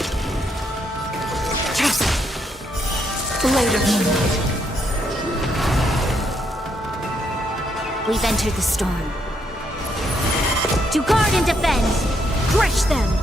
Blade of Moonlight. We've entered the storm. To guard and defend! Crush them!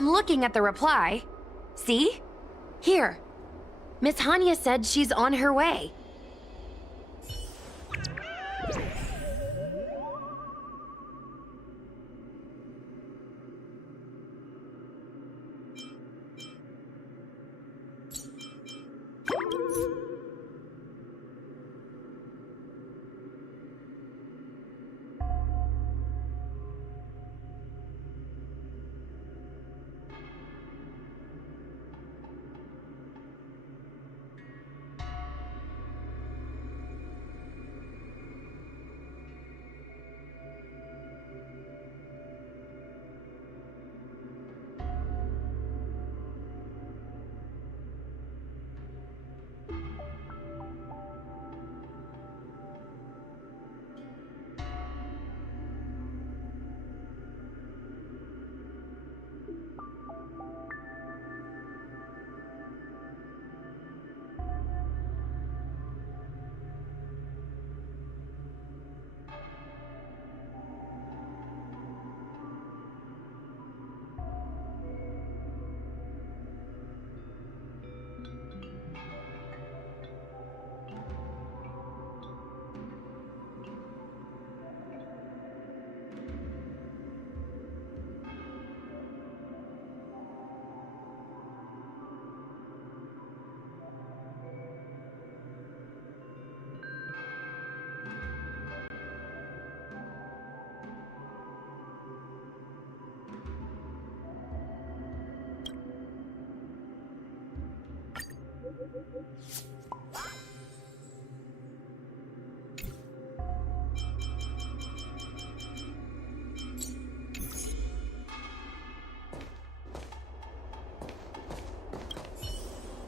I'm looking at the reply. See? Here. Miss Hanya said she's on her way.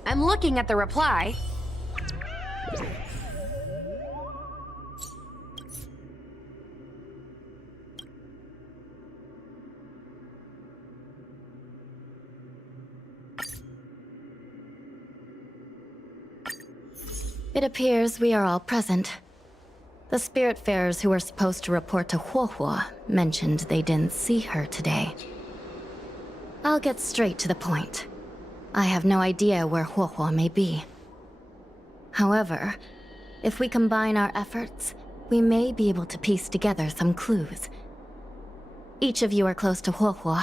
I'm looking at the reply. It appears we are all present. The Spiritfarers who were supposed to report to Huohuo mentioned they didn't see her today. I'll get straight to the point. I have no idea where Huohuo may be. However, if we combine our efforts, we may be able to piece together some clues. Each of you are close to Huohuo.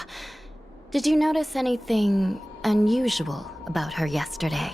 Did you notice anything unusual about her yesterday?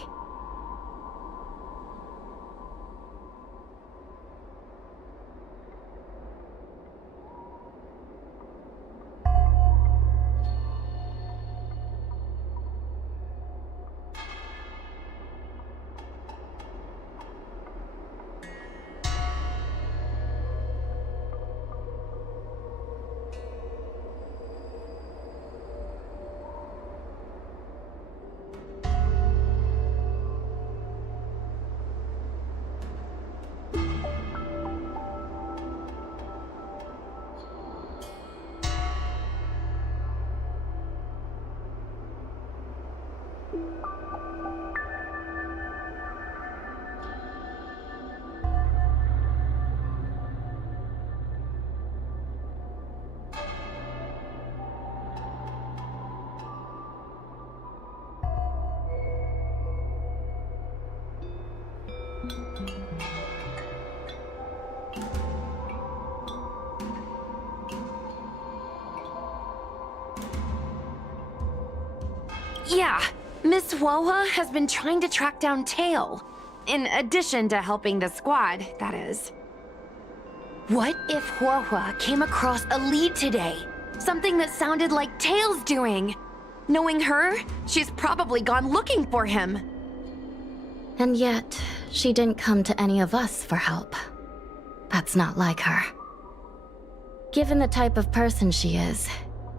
Yeah, Miss Huohuo has been trying to track down Tail. In addition to helping the squad, that is. What if Huohuo came across a lead today? Something that sounded like Tail's doing. Knowing her, she's probably gone looking for him. And yet, she didn't come to any of us for help. That's not like her. Given the type of person she is,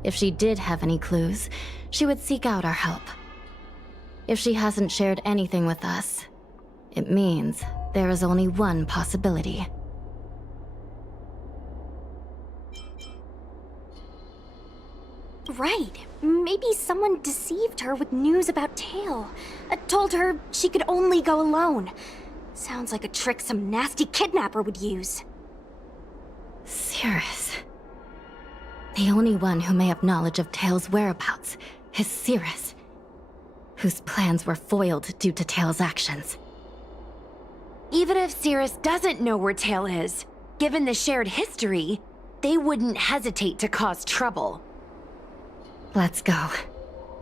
if she did have any clues, she would seek out our help. If she hasn't shared anything with us, it means there is only one possibility. Right. Maybe someone deceived her with news about Tail. Told her she could only go alone. Sounds like a trick some nasty kidnapper would use. Cirrus. The only one who may have knowledge of Tail's whereabouts is Cirrus, whose plans were foiled due to Tail's actions. Even if Cirrus doesn't know where Tail is, given the shared history, they wouldn't hesitate to cause trouble. Let's go.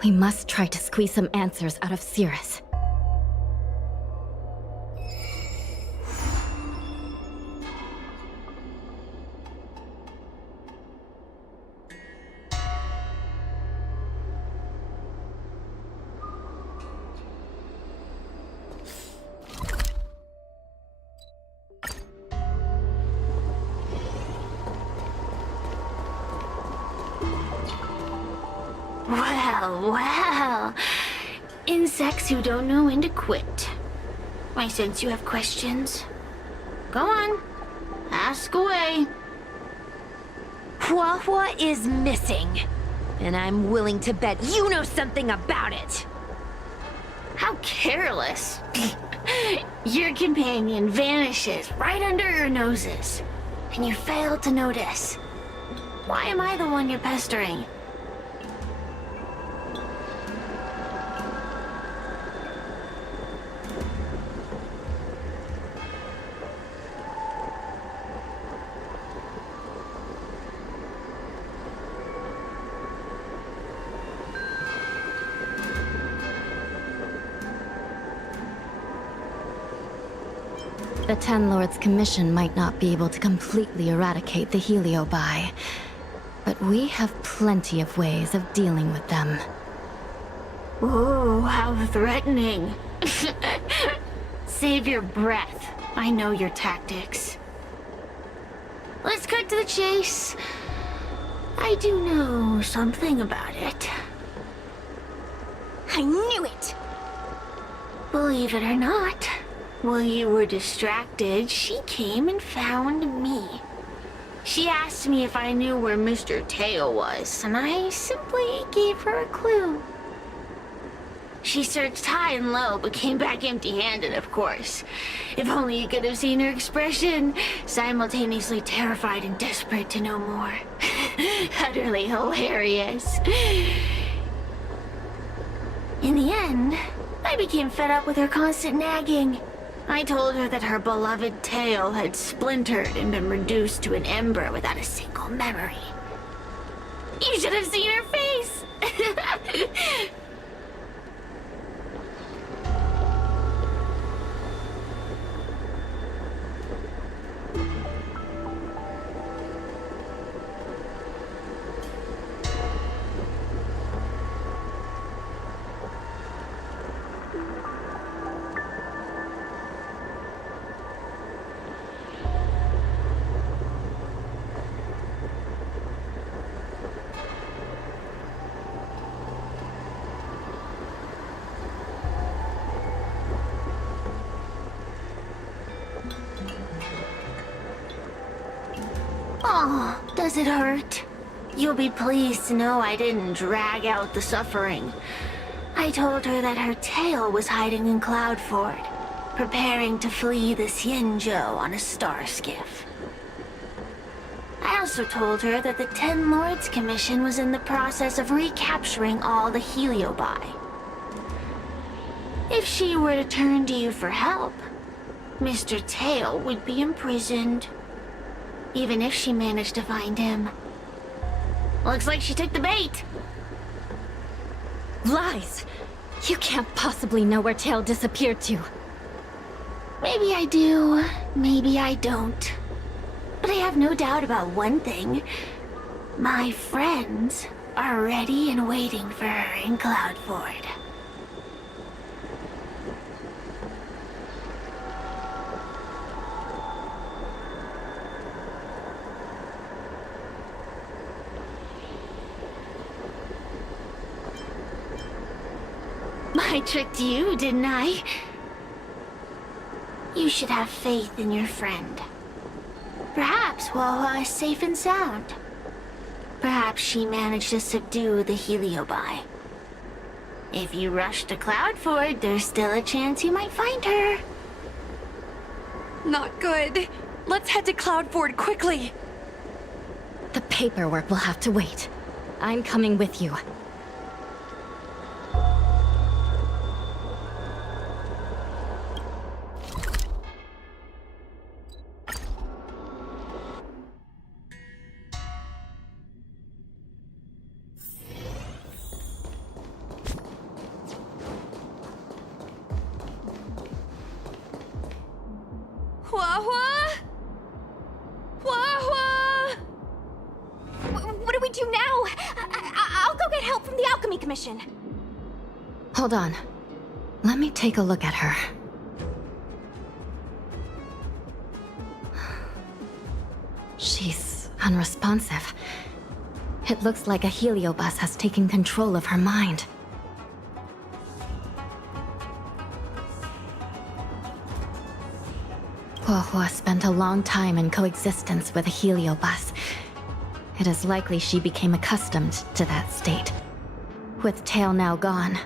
We must try to squeeze some answers out of Cirrus. Well. Insects who don't know when to quit. I sense you have questions. Go on. Ask away. Huohuo is missing, and I'm willing to bet you know something about it. How careless. Your companion vanishes right under your noses, and you fail to notice. Why am I the one you're pestering? The Ten Lords Commission might not be able to completely eradicate the Heliobi, but we have plenty of ways of dealing with them. Ooh, how threatening. Save your breath. I know your tactics. Let's cut to the chase. I do know something about it. I knew it! Believe it or not, while you were distracted, she came and found me. She asked me if I knew where Mr. Teo was, and I simply gave her a clue. She searched high and low, but came back empty-handed, of course. If only you could have seen her expression, simultaneously terrified and desperate to know more. Utterly hilarious. In the end, I became fed up with her constant nagging. I told her that her beloved Teo had splintered and been reduced to an ember without a single memory. You should have seen her face! Oh, does it hurt? You'll be pleased to know I didn't drag out the suffering. I told her that her tail was hiding in Cloudford, preparing to flee the Xianzhou on a star skiff. I also told her that the Ten Lords Commission was in the process of recapturing all the Heliobi. If she were to turn to you for help, Mr. Teo would be imprisoned. Even if she managed to find him. Looks like she took the bait. Lies! You can't possibly know where Tail disappeared to. Maybe I do, maybe I don't. But I have no doubt about one thing. My friends are ready and waiting for her in Cloudford. I tricked you, didn't I? You should have faith in your friend. Perhaps Huahua is safe and sound. Perhaps she managed to subdue the Heliobi. If you rush to Cloudford, there's still a chance you might find her. Not good. Let's head to Cloudford quickly. The paperwork will have to wait. I'm coming with you. Huahua? Huahua? What do we do now? I'll go get help from the Alchemy Commission. Hold on. Let me take a look at her. She's unresponsive. It looks like a Heliobus has taken control of her mind. Huahua spent a long time in coexistence with a Heliobus. It is likely she became accustomed to that state. With Tail now gone,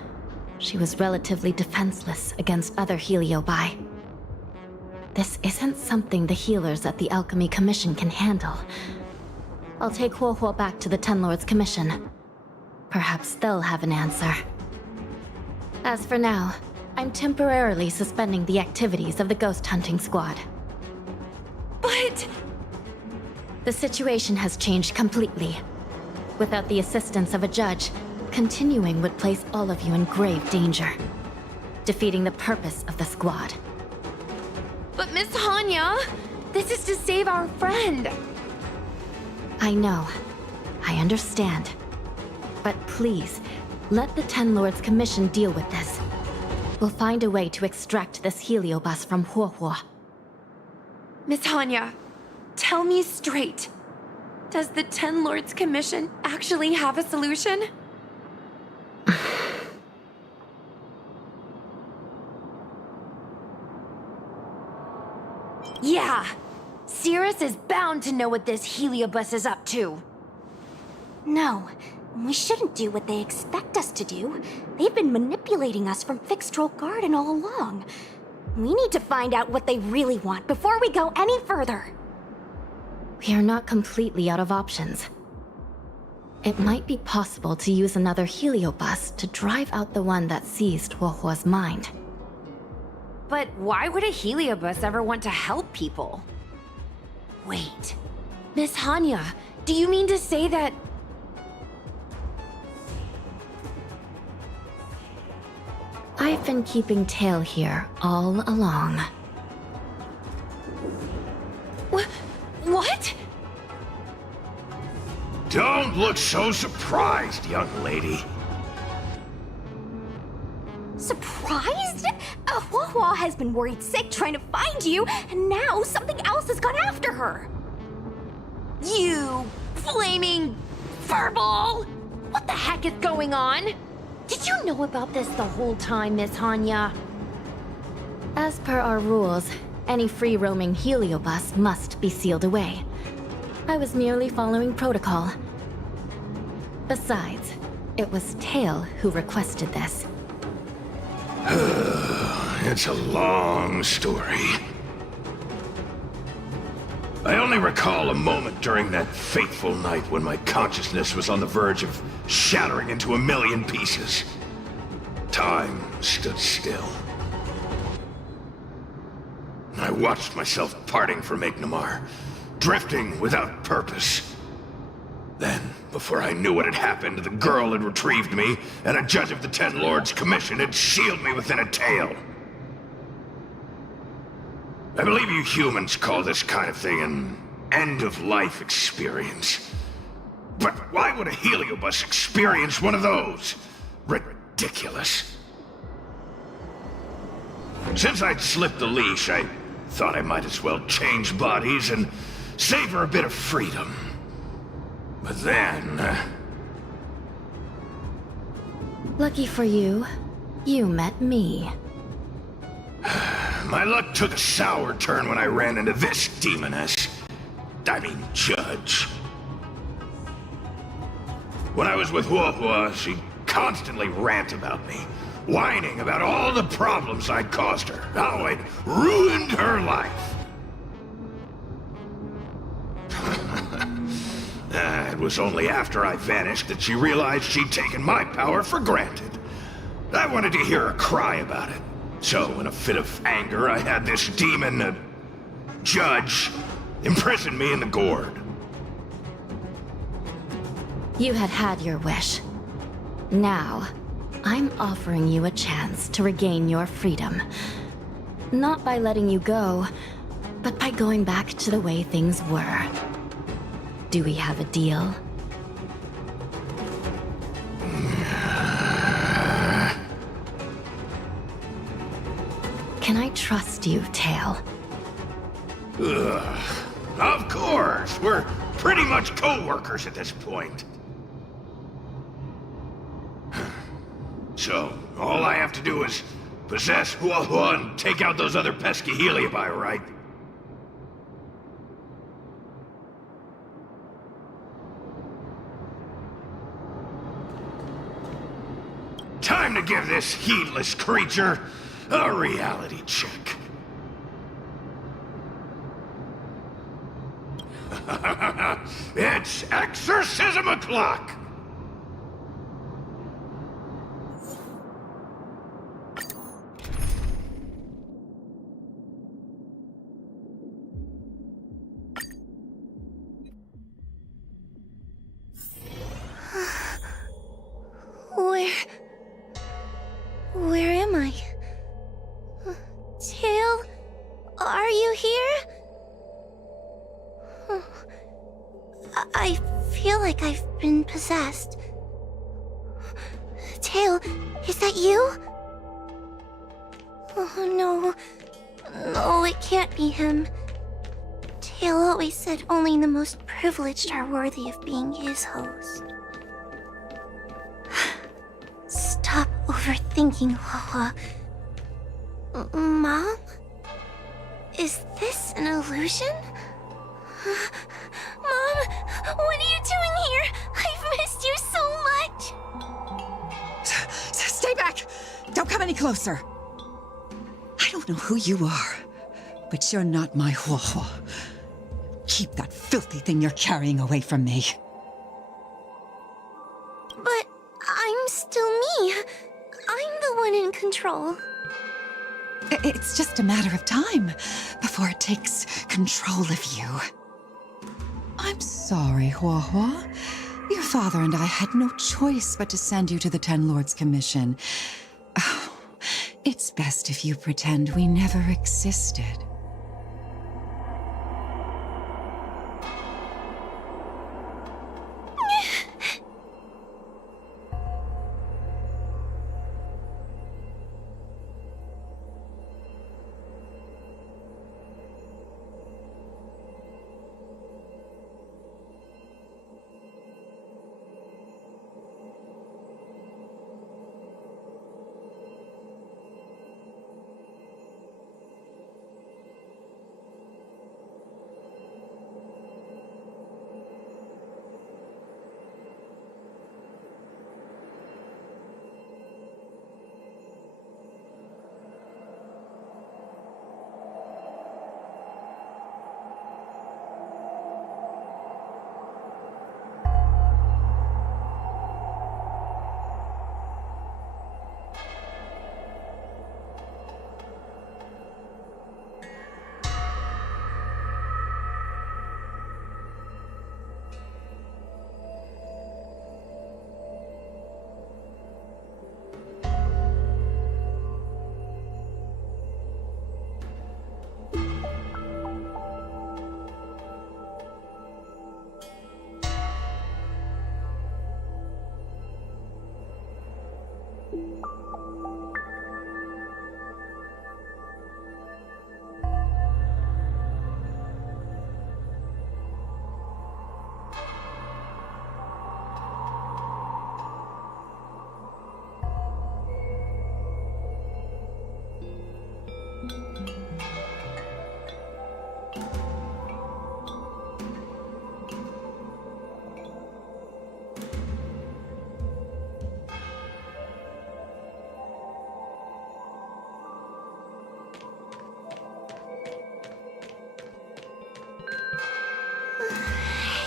she was relatively defenseless against other Heliobi. This isn't something the healers at the Alchemy Commission can handle. I'll take Huahua back to the Ten Lords Commission. Perhaps they'll have an answer. As for now, I'm temporarily suspending the activities of the ghost hunting squad. But... The situation has changed completely. Without the assistance of a judge, continuing would place all of you in grave danger, defeating the purpose of the squad. But Miss Hanya, this is to save our friend. I know. I understand. But please, Let the Ten Lords Commission deal with this. We'll find a way to extract this Heliobus from Huohuo. Miss Hanya, tell me straight. Does the Ten Lords Commission actually have a solution? Yeah! Cirrus is bound to know what this Heliobus is up to. No, we shouldn't do what they expect us to do. They've been manipulating us from Fixtroll Garden all along. We need to find out what they really want before we go any further. We are not completely out of options. It might be possible to use another Heliobus to drive out the one that seized Huohuo's mind. But why would a Heliobus ever want to help people? Wait, Miss Hanya, do you mean to say that... I've been keeping tail here all along. What? Don't look so surprised, young lady. Surprised? Huohuo has been worried sick trying to find you, and now something else has gone after her. You flaming furball! What the heck is going on? Did you know about this the whole time, Miss Hanya? As per our rules, any free-roaming Heliobus must be sealed away. I was merely following protocol. Besides, it was Tail who requested this. It's a long story. I only recall a moment during that fateful night when my consciousness was on the verge of shattering into a million pieces. Time stood still. I watched myself parting from Ignomar, drifting without purpose. Then, before I knew what had happened, the girl had retrieved me, and a judge of the Ten Lords Commission had sealed me within a tail. I believe you humans call this kind of thing an end-of-life experience. But why would a Heliobus experience one of those? Ridiculous. Since I'd slipped the leash, I thought I might as well change bodies and savor a bit of freedom. But then... Lucky for you, you met me. My luck took a sour turn when I ran into this demoness. I mean, judge. When I was with Huohuo, she'd constantly rant about me, whining about all the problems I'd caused her, how I'd ruined her life. It was only after I vanished that she realized she'd taken my power for granted. I wanted to hear her cry about it. So, in a fit of anger, I had this demon, judge, imprison me in the gourd. You had had your wish. Now, I'm offering you a chance to regain your freedom. Not by letting you go, but by going back to the way things were. Do we have a deal? Can I trust you, Tail? Ugh. Of course! We're pretty much co-workers at this point. So, all I have to do is possess Huohuo and take out those other pesky Heliobi, right? Time to give this heedless creature a reality check. It's exorcism o'clock! Where am I? Tail? Are you here? I feel like I've been possessed. Tail, is that you? Oh no. No, it can't be him. Tail always said only the most privileged are worthy of being his host. Stop overthinking, Wawa. Mom? Is this an illusion? Mom, what are you doing here? I've missed you so much! Stay back! Don't come any closer! I don't know who you are, but you're not my Huohuo. Keep that filthy thing you're carrying away from me. But I'm still me. I'm the one in control. It's just a matter of time before it takes control of you. I'm sorry, Huohuo. Your father and I had no choice but to send you to the Ten Lords Commission. Oh, it's best if you pretend we never existed.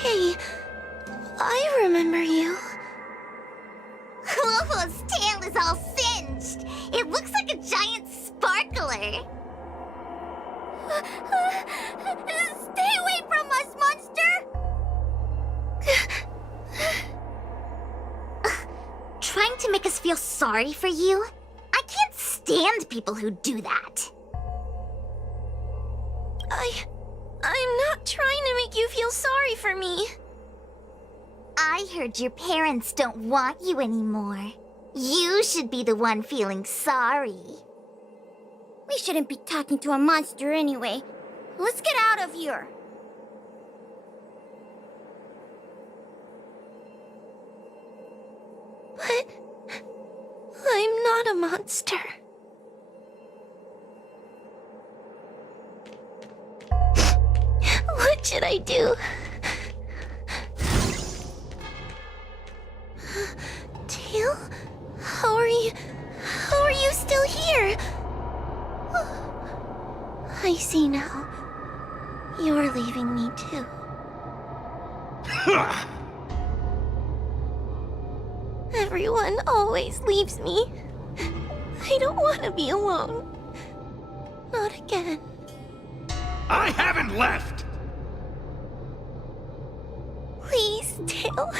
Hey, I remember you. Huohuo's tail is all singed. It looks like a giant sparkler. Stay away from us, monster! Trying to make us feel sorry for you? I can't stand people who do that. I'm not trying to make you feel sorry for me. I heard your parents don't want you anymore. You should be the one feeling sorry. We shouldn't be talking to a monster anyway. Let's get out of here. But I'm not a monster. What should I do? Tail? How are you still here? I see now. You're leaving me too. Everyone always leaves me. I don't want to be alone. Not again. I haven't left! Please, Tail.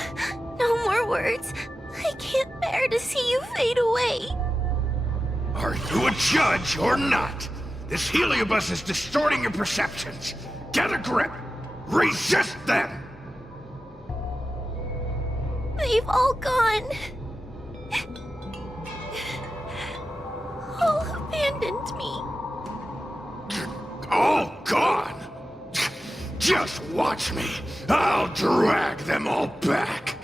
No more words. I can't bear to see you fade away. Are you a judge or not? This heliobus is distorting your perceptions. Get a grip. Resist them! They've all gone. all abandoned me. All gone! Just watch me. I'll drag them all back.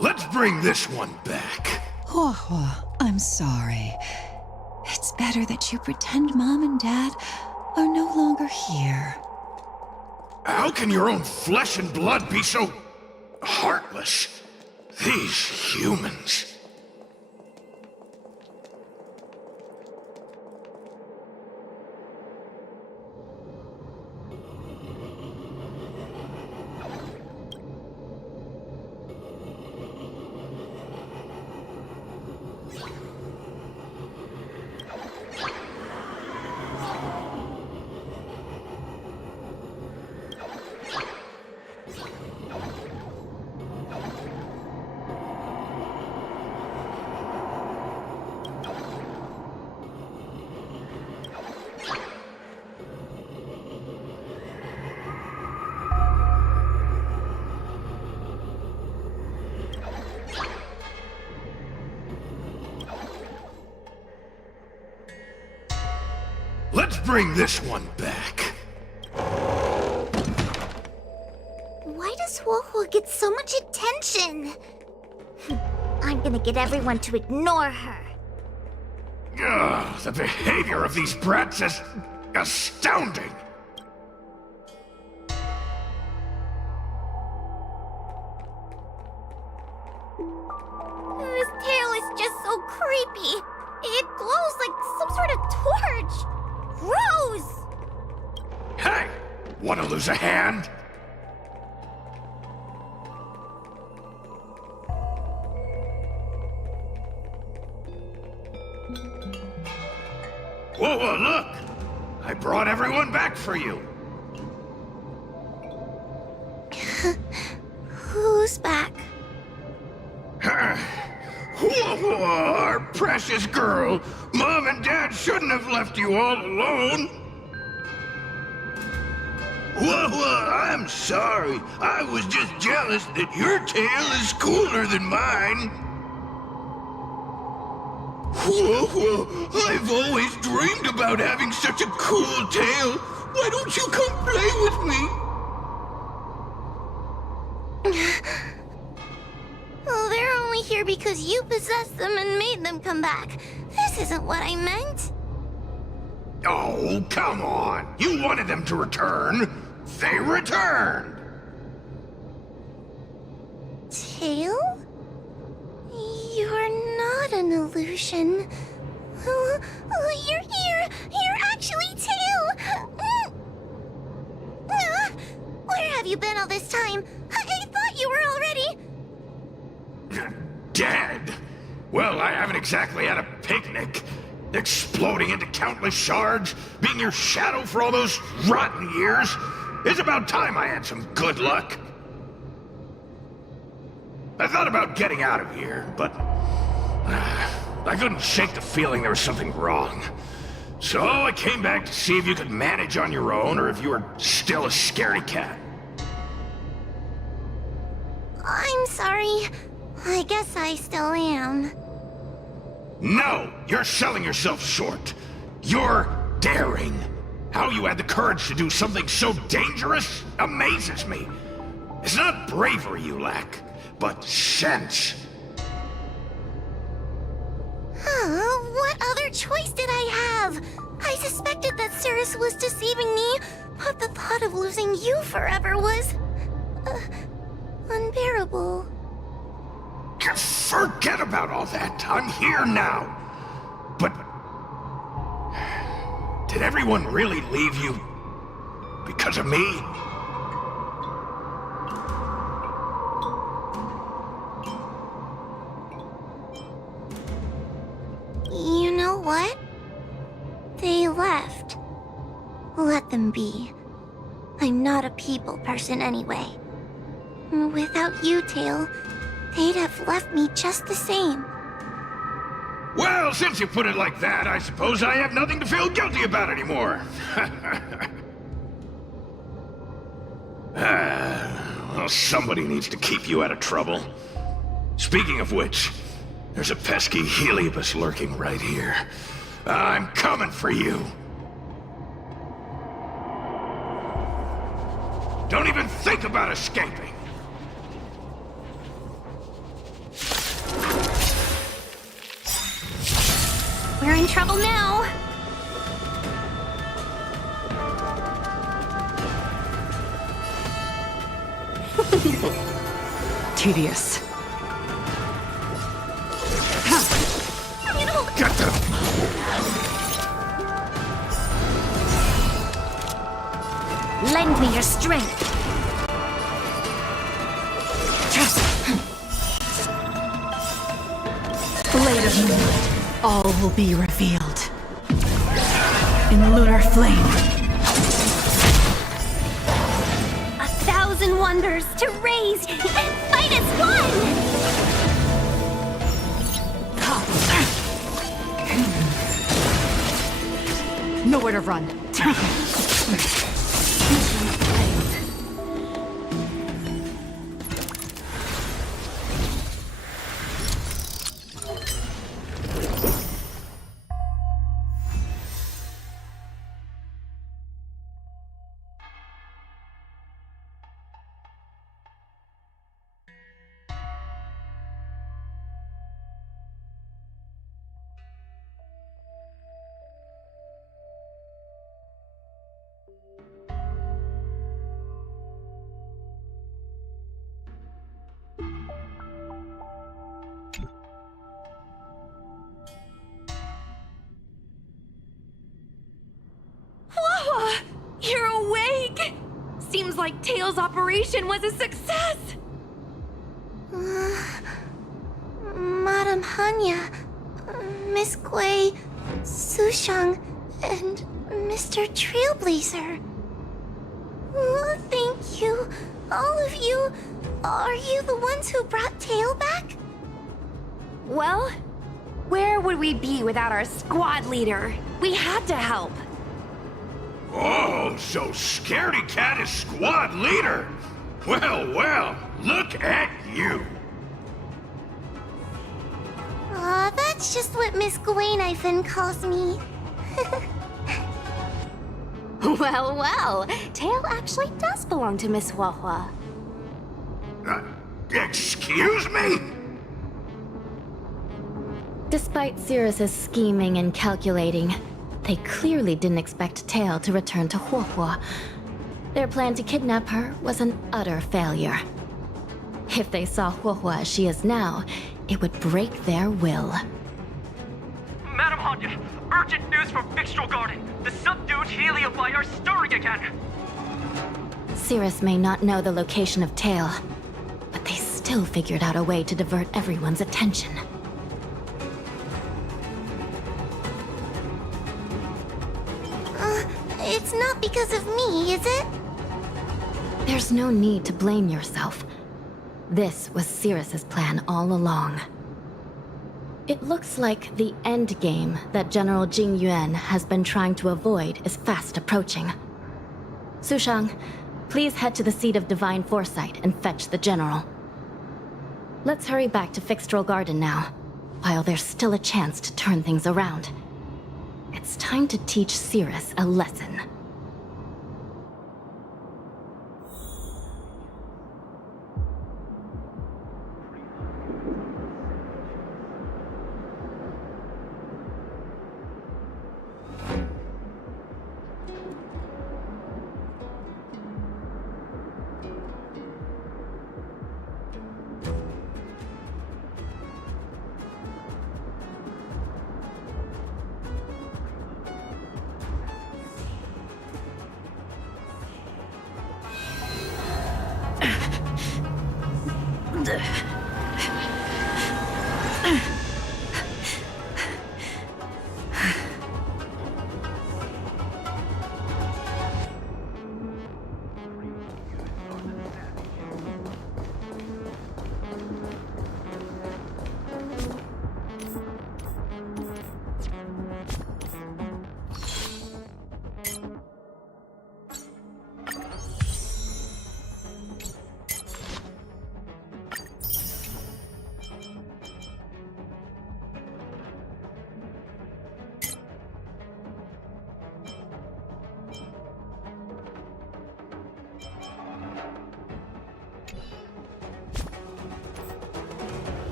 Let's bring this one back. Huahua, I'm sorry. It's better that you pretend Mom and Dad are no longer here. How can your own flesh and blood be so heartless? These humans. Let's bring this one back. Why does Huahua get so much attention? I'm gonna get everyone to ignore her. Ugh, the behavior of these brats is astounding. This tail is just so creepy. It glows like some sort of torch. Gross! Hey, want to lose a hand? Whoa, look! I brought everyone back for you. Who's back? Our precious girl. Mom and Dad shouldn't have left you all alone. I'm sorry. I was just jealous that your tail is cooler than mine. I've always dreamed about having such a cool tail. Why don't you come play with me? Oh, they're only here because you possessed them and made them come back. This isn't what I meant. Oh, come on. You wanted them to return. They returned. Tail? You're not an illusion. You're here. You're actually Tail. Where have you been all this time? I thought you were already... Dead? Well, I haven't exactly had a picnic. Exploding into countless shards, being your shadow for all those rotten years. It's about time I had some good luck. I thought about getting out of here, but I couldn't shake the feeling there was something wrong. So I came back to see if you could manage on your own or if you were still a scaredy cat. I'm sorry. I guess I still am. No! You're selling yourself short. You're daring. How you had the courage to do something so dangerous amazes me. It's not bravery you lack, but sense. What other choice did I have? I suspected that Cirrus was deceiving me, but the thought of losing you forever was... unbearable. Forget about all that. I'm here now. But... did everyone really leave you because of me? what? They left. Let them be. I'm not a people person anyway. Without you, Tail, they'd have left me just the same. Well, since you put it like that, I suppose I have nothing to feel guilty about anymore. Well, somebody needs to keep you out of trouble. Speaking of which, there's a pesky Heliobus lurking right here. I'm coming for you. Don't even think about escaping. We're in trouble now. Tedious. Get them! Lend me your strength. Blade of Moonlight, all will be revealed. In lunar flame. 1,000 wonders to raise and fight as one! Nowhere to run. You're awake! Seems like Tail's operation was a success! Madame Hanya, Miss Gui, Sushang, and Mr. Trailblazer. Oh, thank you, all of you. Are you the ones who brought Tail back? Well, where would we be without our squad leader? We had to help. Oh, so Scaredy Cat is squad leader. Well, well, look at you. Aw, that's just what Miss Gwainifin calls me. Well, well, Tail actually does belong to Miss Huahua. Excuse me? Despite Cirrus's scheming and calculating, they clearly didn't expect Tail to return to Huahua. Their plan to kidnap her was an utter failure. If they saw Huahua as she is now, it would break their will. Madam Hanya, urgent news from Fixtral Garden. The subdued Heliobi are stirring again. Cirrus may not know the location of Tail, but they still figured out a way to divert everyone's attention. It's not because of me, is it? There's no need to blame yourself. This was Cirrus's plan all along. It looks like the end game that General Jing Yuan has been trying to avoid is fast approaching. Sushang, please head to the seat of Divine Foresight and fetch the General. Let's hurry back to Fixtral Garden now, while there's still a chance to turn things around. It's time to teach Cirrus a lesson.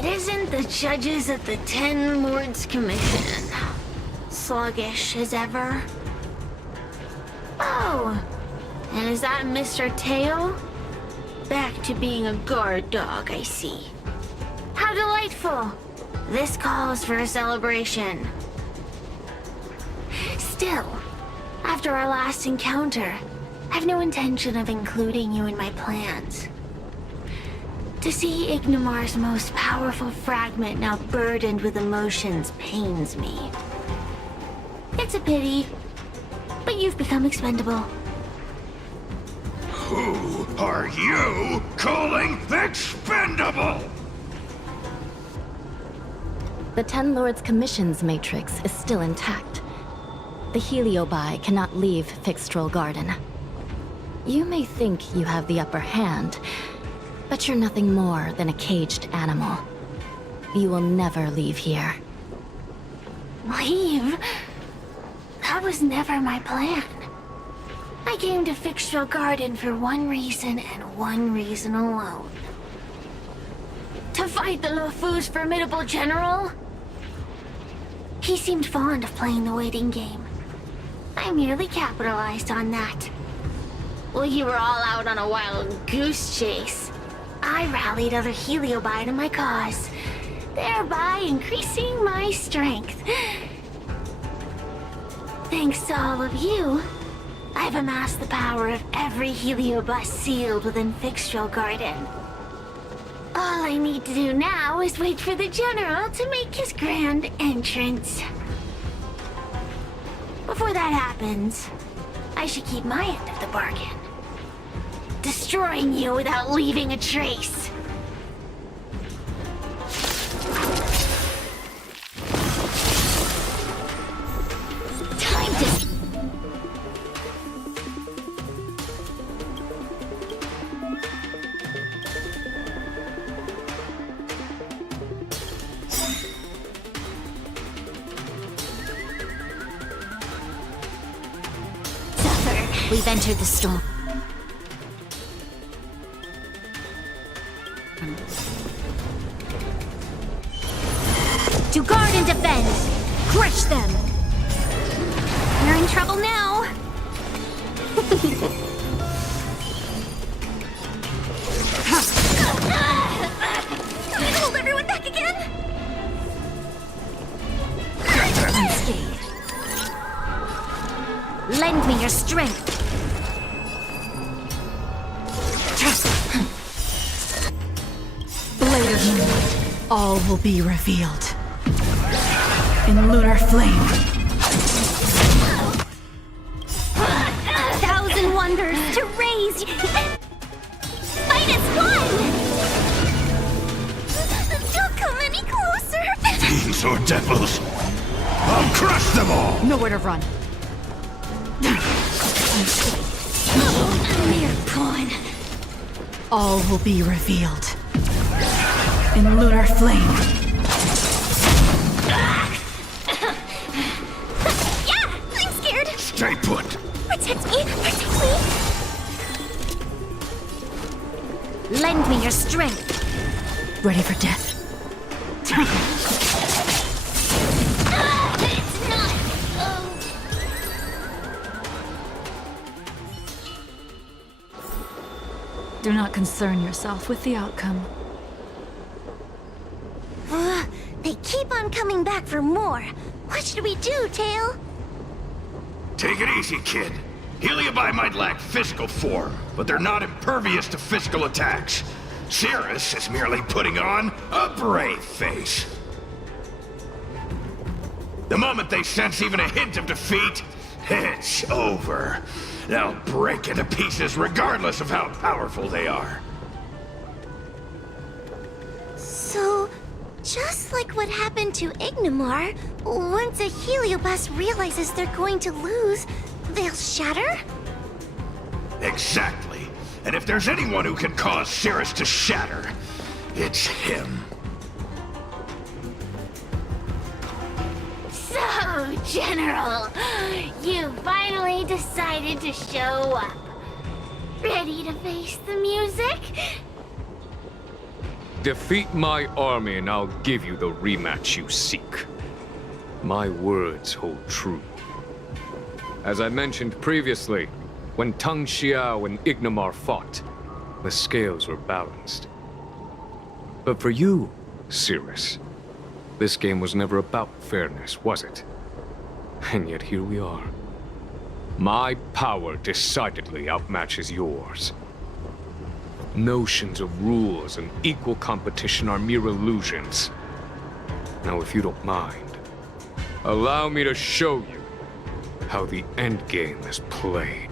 it isn't the judges at the Ten Lords Commission. Sluggish as ever. Oh, and is that Mr. Teo? Back to being a guard dog, I see. How delightful! This calls for a celebration. Still, after our last encounter, I've no intention of including you in my plans. To see Ignimar's most powerful fragment now burdened with emotions pains me. It's a pity, but you've become expendable. Who are you calling expendable? The Ten Lords Commission's matrix is still intact. The Heliobi cannot leave Fixtrol Garden. You may think you have the upper hand, but you're nothing more than a caged animal. You will never leave here. Leave? That was never my plan. I came to Fixtrol Garden for one reason and one reason alone. To fight the Luofu's formidable general? He seemed fond of playing the waiting game. I merely capitalized on that. While you were all out on a wild goose chase, I rallied other Heliobi to my cause, thereby increasing my strength. Thanks to all of you, I've amassed the power of every Heliobus sealed within Fixtrol Garden. All I need to do now is wait for the General to make his grand entrance. Before that happens, I should keep my end of the bargain. Destroying you without leaving a trace. Time to... We've entered the storm. To guard and defend! Crush them! You're in trouble now. Hold everyone back again? Unscathed. Lend me your strength. Blade of Moonlight, all will be revealed. In lunar flame. A thousand wonders to raise. Minus one. Don't come any closer. Fiends or devils, I'll crush them all! Nowhere to run. Mere pawn. All will be revealed. In lunar flame. Yeah, I'm scared. Stay put! Protect me, protect me. Lend me your strength. Ready for death. It's not. Oh. Do not concern yourself with the outcome. They keep on coming back for more. What should we do, Tail? Take it easy, kid. Heliobi might lack physical form, but they're not impervious to physical attacks. Cirrus is merely putting on a brave face. The moment they sense even a hint of defeat, it's over. They'll break into pieces regardless of how powerful they are. So, just like what happened to Ignimar, once a Heliobus realizes they're going to lose, they'll shatter? Exactly. And if there's anyone who can cause Cirrus to shatter, it's him. So, General, you finally decided to show up. Ready to face the music? Defeat my army and I'll give you the rematch you seek. My words hold true. As I mentioned previously, when Tang Xiao and Ignimar fought, the scales were balanced. But for you, Cirrus, this game was never about fairness, was it? And yet here we are. My power decidedly outmatches yours. Notions of rules and equal competition are mere illusions. Now, if you don't mind, allow me to show you how the endgame is played.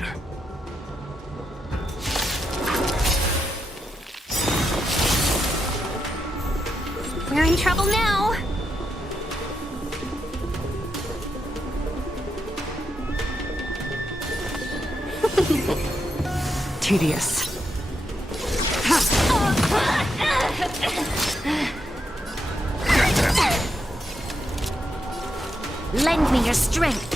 We're in trouble now. Tedious. Lend me your strength.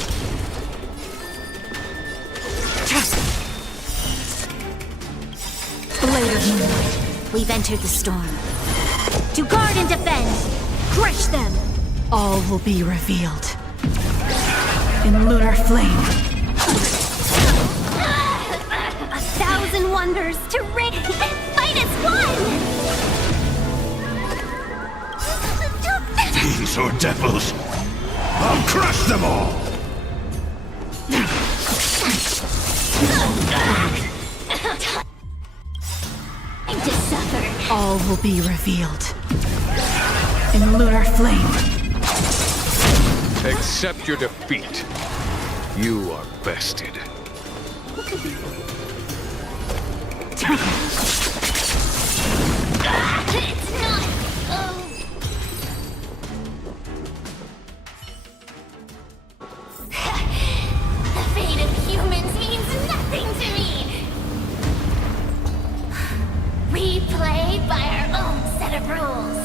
Blade of Moonlight. We've entered the storm. To guard and defend! Crush them! All will be revealed. In lunar flame. 1,000 wonders to rig and fight as one! Fiends or devils, I'll crush them all! To suffer. All will be revealed. In lunar flame. Accept your defeat. You are bested. It's not. The fate of humans means nothing to me. We play by our own set of rules.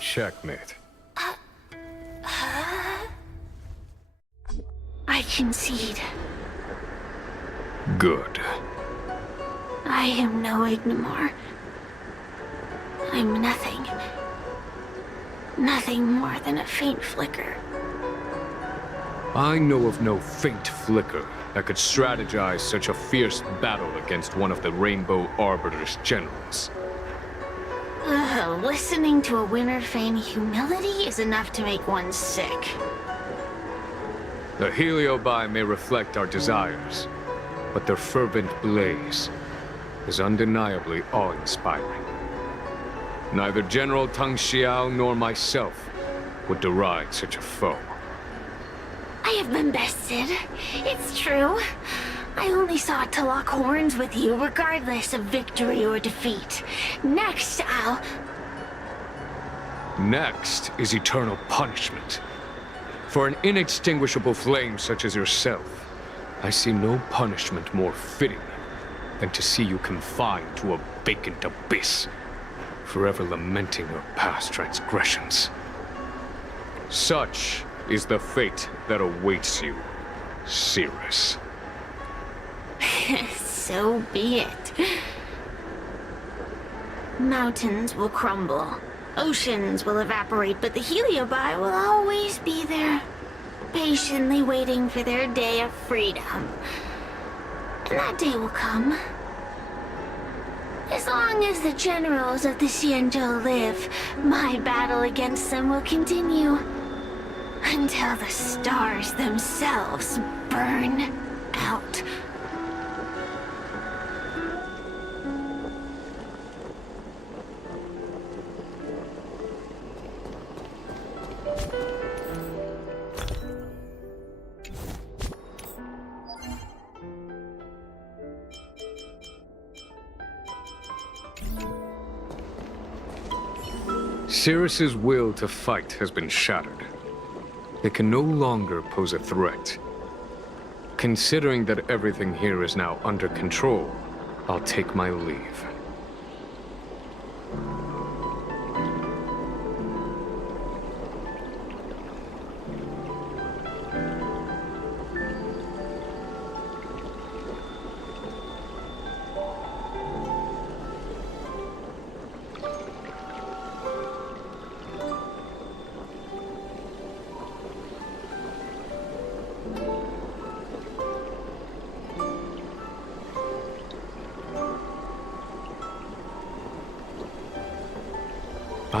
Checkmate. I concede. Good. I am no Ignimar. I'm nothing. Nothing more than a faint flicker. I know of no faint flicker that could strategize such a fierce battle against one of the Rainbow Arbiter's generals. Listening to a winner feign humility is enough to make one sick. The Heliobi may reflect our desires, but their fervent blaze is undeniably awe-inspiring. Neither General Tang Xiao nor myself would deride such a foe. I have been bested. It's true. I only sought to lock horns with you regardless of victory or defeat. Next, Next is eternal punishment. For an inextinguishable flame such as yourself, I see no punishment more fitting than to see you confined to a vacant abyss, forever lamenting your past transgressions. Such is the fate that awaits you, Cirrus. So be it. Mountains will crumble. Oceans will evaporate, but the Heliobi will always be there, patiently waiting for their day of freedom. And that day will come. As long as the generals of the Xianzhou live, my battle against them will continue. Until the stars themselves burn out. Cirrus's will to fight has been shattered. It can no longer pose a threat. Considering that everything here is now under control, I'll take my leave.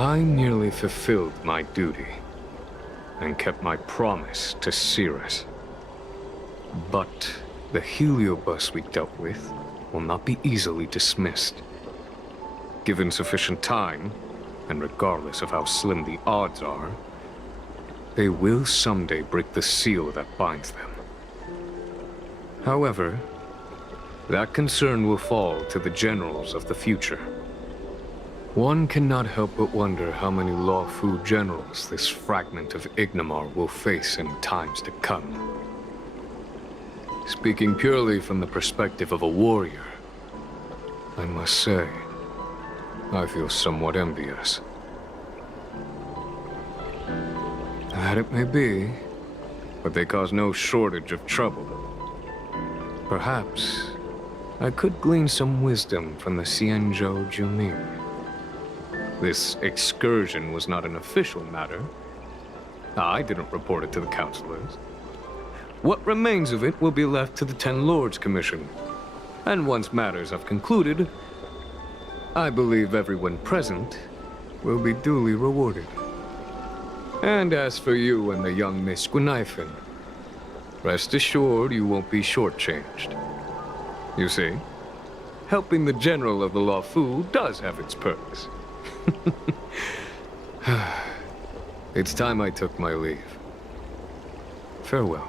I nearly fulfilled my duty and kept my promise to Cirrus. But the Heliobus we dealt with will not be easily dismissed. Given sufficient time, and regardless of how slim the odds are, they will someday break the seal that binds them. However, that concern will fall to the generals of the future. One cannot help but wonder how many Luofu generals this fragment of Ignimar will face in times to come. Speaking purely from the perspective of a warrior, I must say, I feel somewhat envious. That it may be, but they cause no shortage of trouble. Perhaps I could glean some wisdom from the Xianzhou Junin. This excursion was not an official matter. I didn't report it to the councilors. What remains of it will be left to the Ten Lords Commission. And once matters have concluded, I believe everyone present will be duly rewarded. And as for you and the young Miss Guinaifen, rest assured you won't be shortchanged. You see, helping the general of the Luofu does have its perks. It's time I took my leave. Farewell.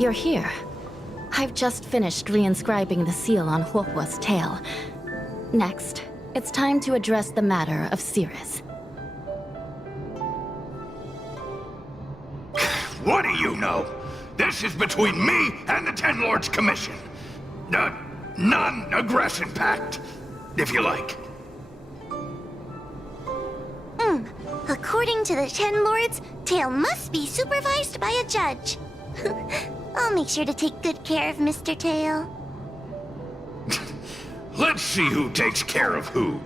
You're here. I've just finished reinscribing the seal on Huohuo's tail. Next, it's time to address the matter of Cirrus. What do you know? This is between me and the Ten Lords Commission. The non-aggression pact, if you like. According to the Ten Lords, Tail must be supervised by a judge. I'll make sure to take good care of Mr. Tail. Let's see who takes care of who.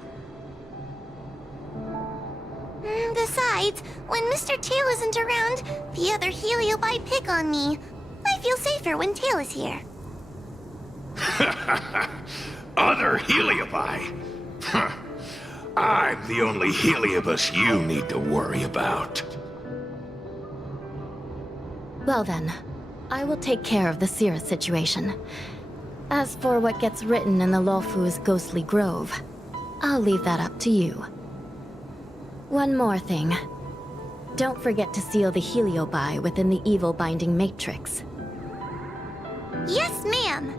Besides, when Mr. Tail isn't around, the other Heliobi pick on me. I feel safer when Tail is here. Other Heliobi? Huh. I'm the only Heliobus you need to worry about. Well then, I will take care of the Cirrus situation. As for what gets written in the Luofu's Ghostly Grove, I'll leave that up to you. One more thing. Don't forget to seal the Heliobi within the evil binding matrix. Yes, ma'am!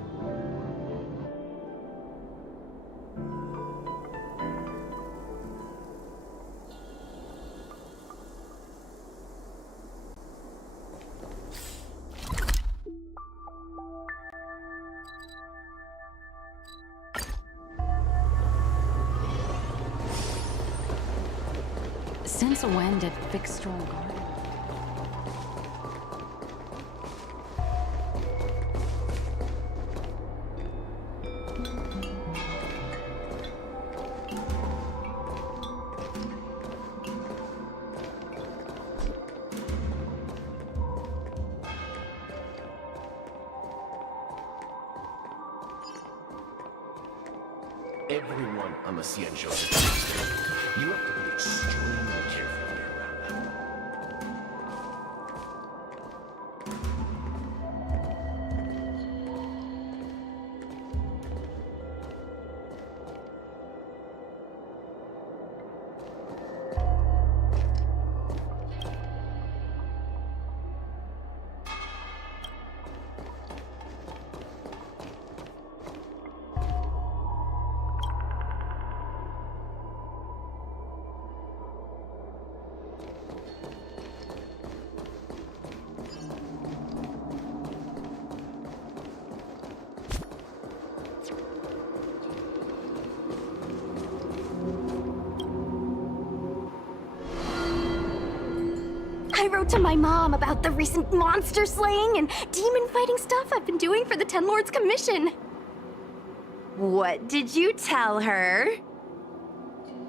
Since when did Fixstrom Garden? Everyone on the Xianzhou is you have to be extremely careful when you're around them. I wrote to my mom about the recent monster slaying and demon fighting stuff I've been doing for the Ten Lords Commission. What did you tell her?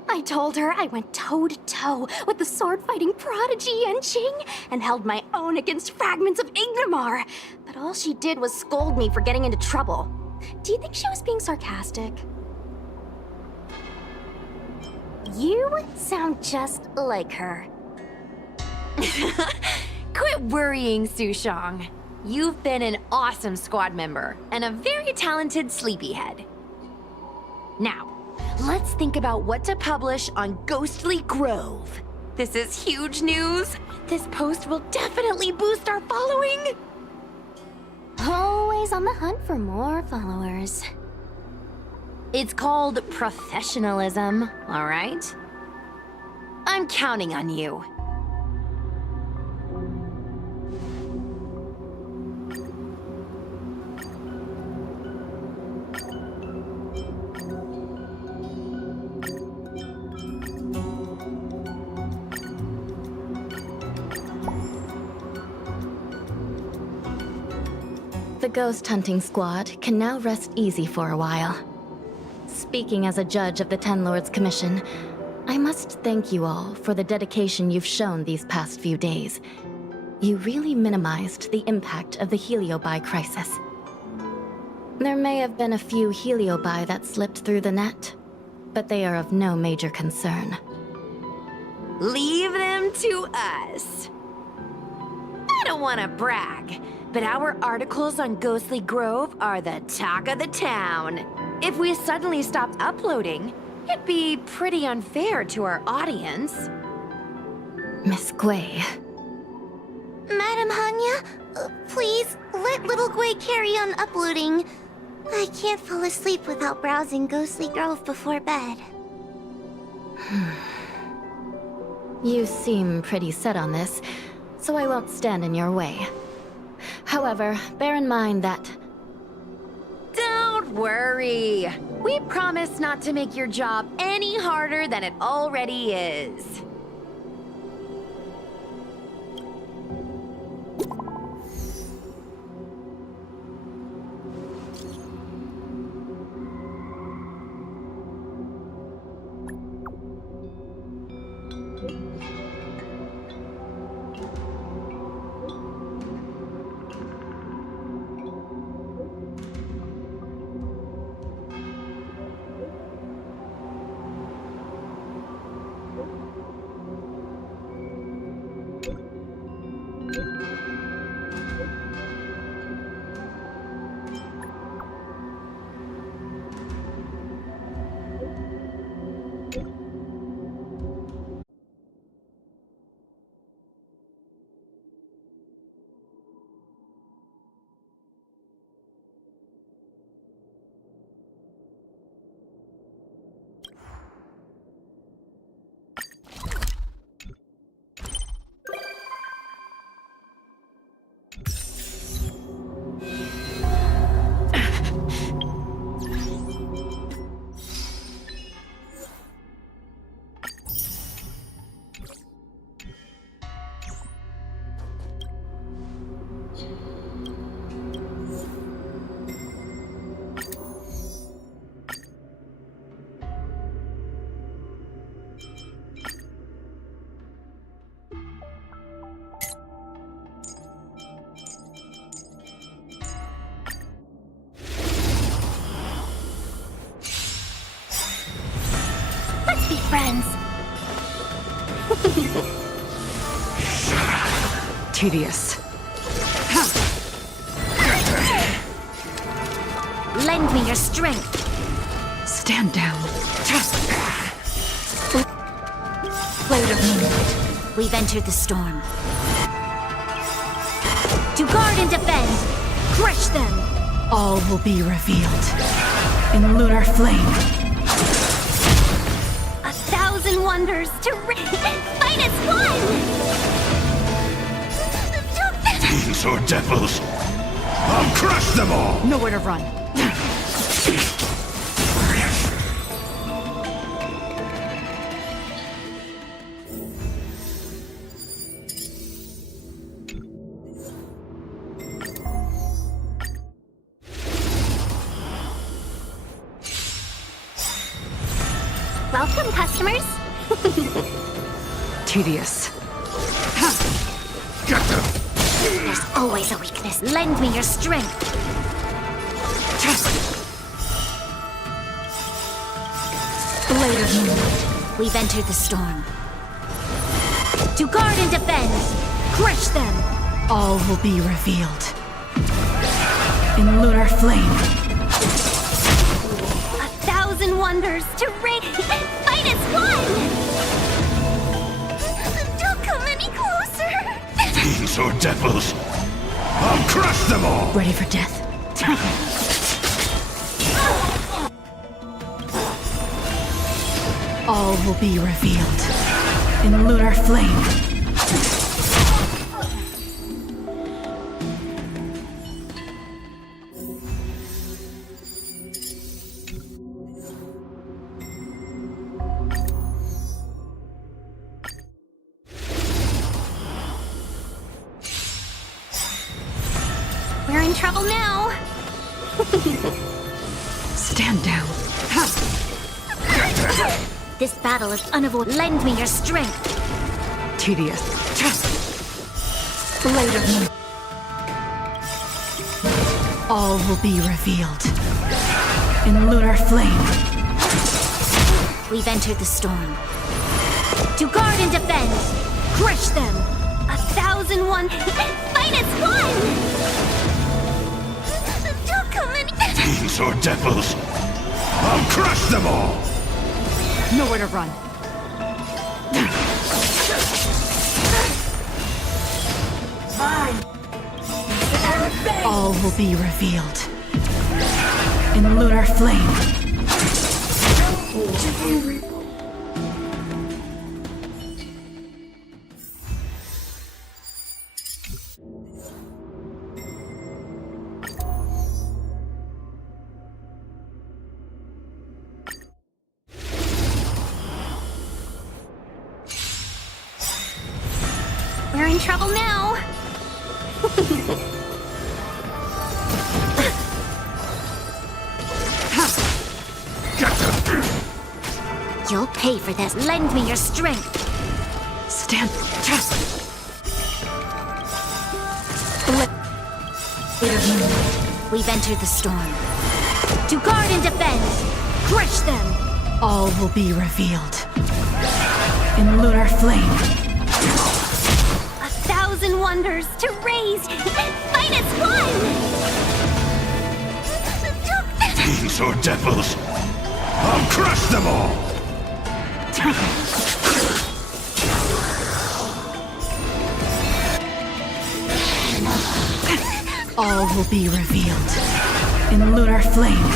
I told her I went toe-to-toe with the sword-fighting prodigy Yanqing and held my own against fragments of Ignomar. But all she did was scold me for getting into trouble. Do you think she was being sarcastic? You sound just like her. Quit worrying, Sushong. You've been an awesome squad member and a very talented sleepyhead. Now, let's think about what to publish on Ghostly Grove. This is huge news. This post will definitely boost our following. Always on the hunt for more followers. It's called professionalism, all right? I'm counting on you. The ghost hunting squad can now rest easy for a while. Speaking as a judge of the Ten Lords Commission, I must thank you all for the dedication you've shown these past few days. You really minimized the impact of the Heliobi crisis. There may have been a few Heliobi that slipped through the net, but they are of no major concern. Leave them to us. I don't want to brag, but our articles on Ghostly Grove are the talk of the town. If we suddenly stopped uploading, it'd be pretty unfair to our audience. Miss Gui. Madam Hanya, please let little Gui carry on uploading. I can't fall asleep without browsing Ghostly Grove before bed. You seem pretty set on this, so I won't stand in your way. However, bear in mind that... Don't worry. We promise not to make your job any harder than it already is. Be friends. Tedious. Lend me your strength. Stand down. Blade of Moonlight. We've entered the storm. To guard and defend. Crush them. All will be revealed in lunar flame. Wonders to fight as one! Fiends or devils, I'll crush them all! Nowhere to run. Welcome, customers. Tedious. There's always a weakness. Lend me your strength. Blade of Moonlight. We've entered the storm. To guard and defend. Crush them. All will be revealed. In lunar flame. 1,000 wonders to raid. Fight as one. Don't come any closer. Fiends or devils, I'll crush them all! Ready for death? All will be revealed. In lunar flame. We're in trouble now. Stand down. This battle is unavoidable. Lend me your strength. Tedious. Blade of Moon. All will be revealed. In lunar flame. We've entered the storm. To guard and defend. Crush them. 1,000 wonders. Fight as one. Don't come any. Fiends or devils, I'll crush them all! Nowhere to run. All will be revealed. In lunar flame. We're in trouble now. You'll pay for this. Lend me your strength. Stand. We've entered the storm. To guard and defend. Crush them. All will be revealed. In lunar flame. 1,000 wonders to raise. Fight as one. Don't. Fiends or devils, I'll crush them all! All will be revealed. In lunar flame.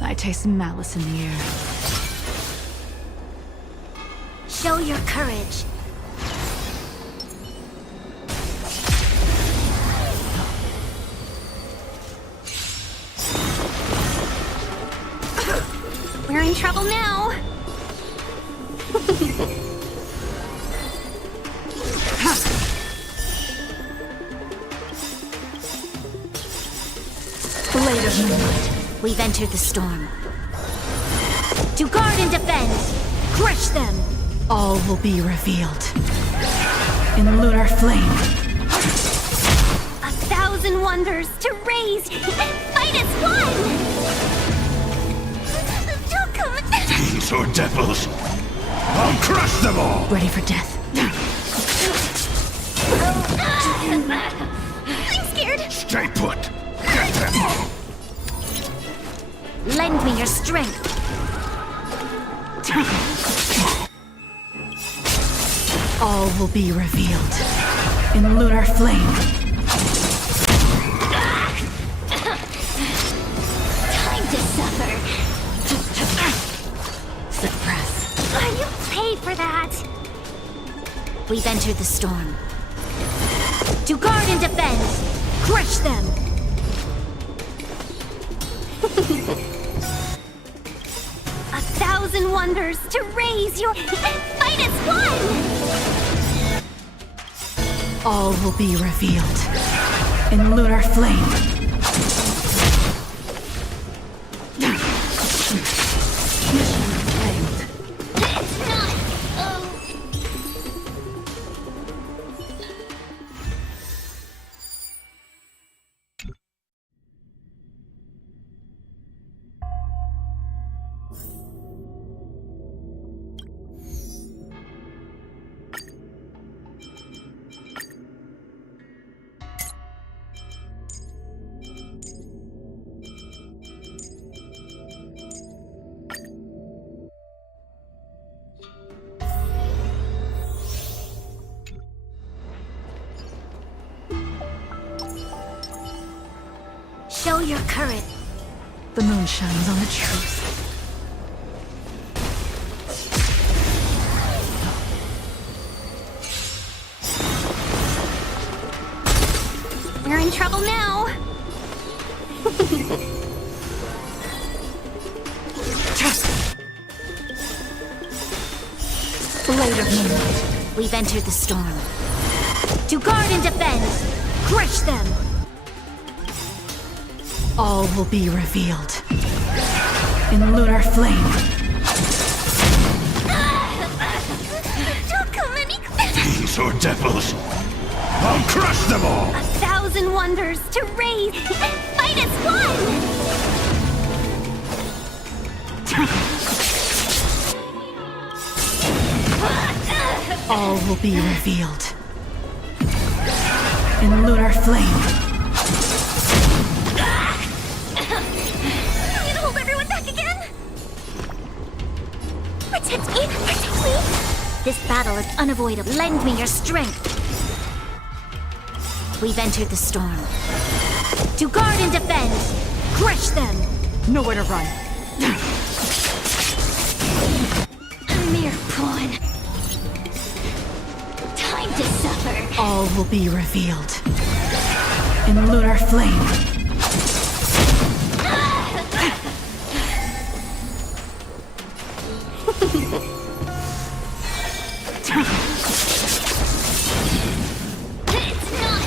I taste malice in the air. Show your courage. in trouble now. Blade of Moonlight, we've entered the storm. To guard and defend, crush them! All will be revealed. In lunar flame. 1,000 wonders to raise. Fight as one! Fiends or devils, I'll crush them all! Ready for death. I'm scared. Stay put! Get them! Lend me your strength. All will be revealed. In lunar flame. Time to suffer. Suppress. You paid for that. We've entered the storm. To guard and defend, crush them! 1,000 wonders to raise your fight as one. All will be revealed. In lunar flame. It's not. Show your courage. The moon shines on the truth. You're in trouble now. Blade of Moonlight, we've entered the storm. To guard and defend, crush them! All will be revealed. In lunar flame. Don't come any Fiends or devils, I'll crush them all! 1,000 wonders to raise. Fight as one. All will be revealed. In lunar flame. I'm gonna hold everyone back again. Protect me. Protect me. This battle is unavoidable. Lend me your strength. We've entered the storm. To guard and defend, crush them! Nowhere to run. A mere pawn. Time to suffer. All will be revealed. In lunar flame. It's not.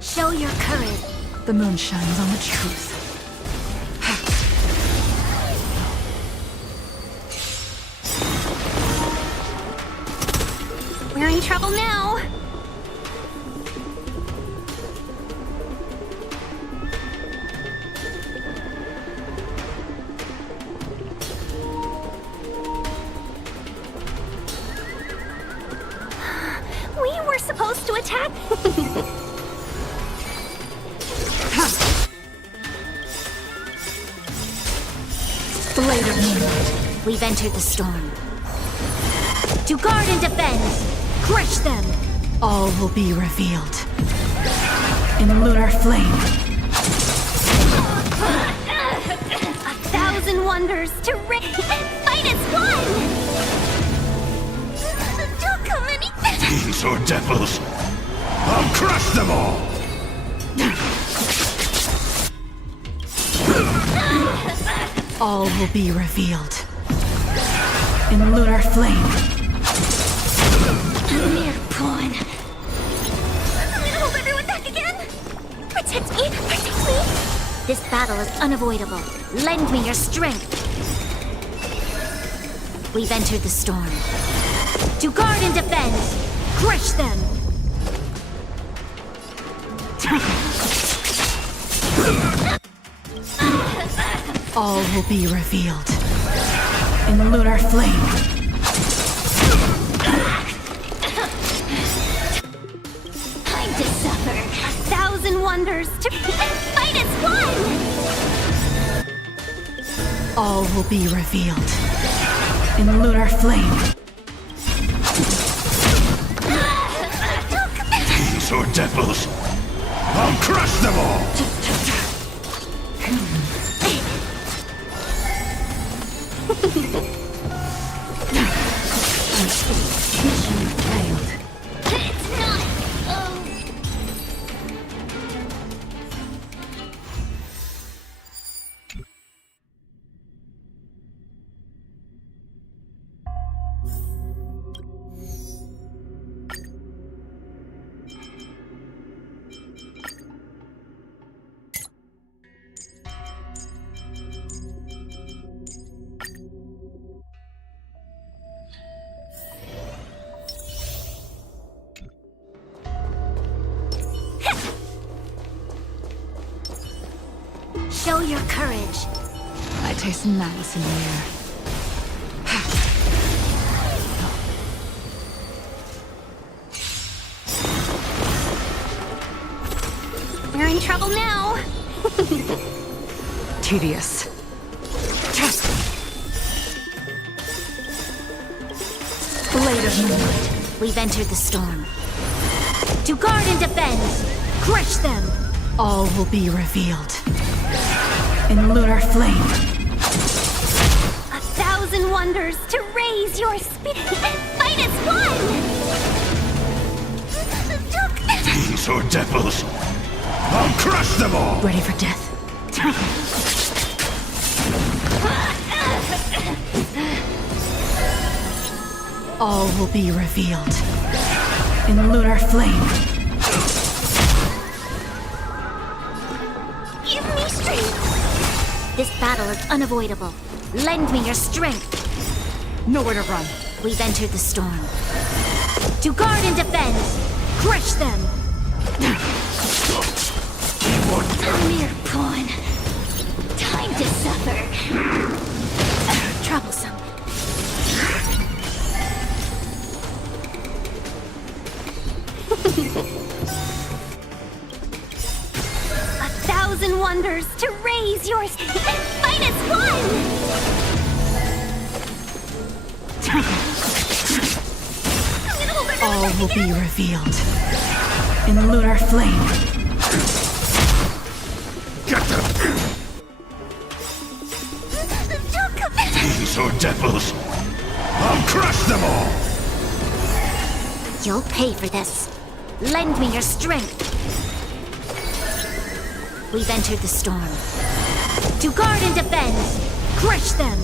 Show your courage. The moon shines on the truth. We're in trouble now. We were supposed to attack. Blade of Moonlight. We've entered the storm. To guard and defend! Crush them! All will be revealed. In lunar flame. 1,000 wonders to fight as one! Don't come any Fiends or devils, I'll crush them all! All will be revealed. In lunar flame. Mere pawn. I'm gonna hold everyone back again! Protect me! Protect me! This battle is unavoidable. Lend me your strength. We've entered the storm. To guard and defend! Crush them! All will be revealed. In lunar flame. Time to suffer. 1,000 wonders to fight as one! All will be revealed. In lunar flame. Fiends or devils, I'll crush them all! It's not. Oh. Show your courage. I taste malice in the air. We're in trouble now. Tedious. Blade of Moonlight. We've entered the storm. To guard and defend! Crush them! All will be revealed. In lunar flame. 1,000 wonders to raise your spirit. Fight as one! Fiends or devils, I'll crush them all! Ready for death? All will be revealed. In lunar flame. Give me strength. This battle is unavoidable. Lend me your strength. Nowhere to run. We've entered the storm. To guard and defend! Crush them! A mere pawn. Time to suffer. Troublesome. A 1,000 wonders to raise your fight as one! All will be revealed. In lunar flame. Get them! Fiends or devils, I'll crush them all! You'll pay for this. Lend me your strength. We've entered the storm. To guard and defend! Crush them!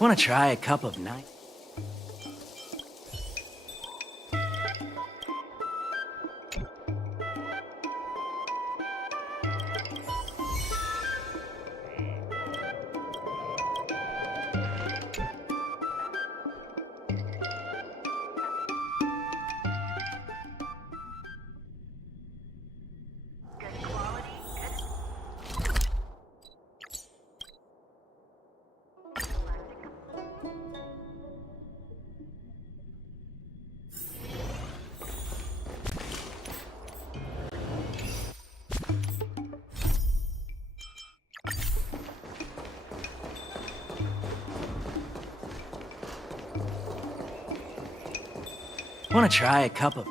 Want to try a cup of night? Want to try a cup of...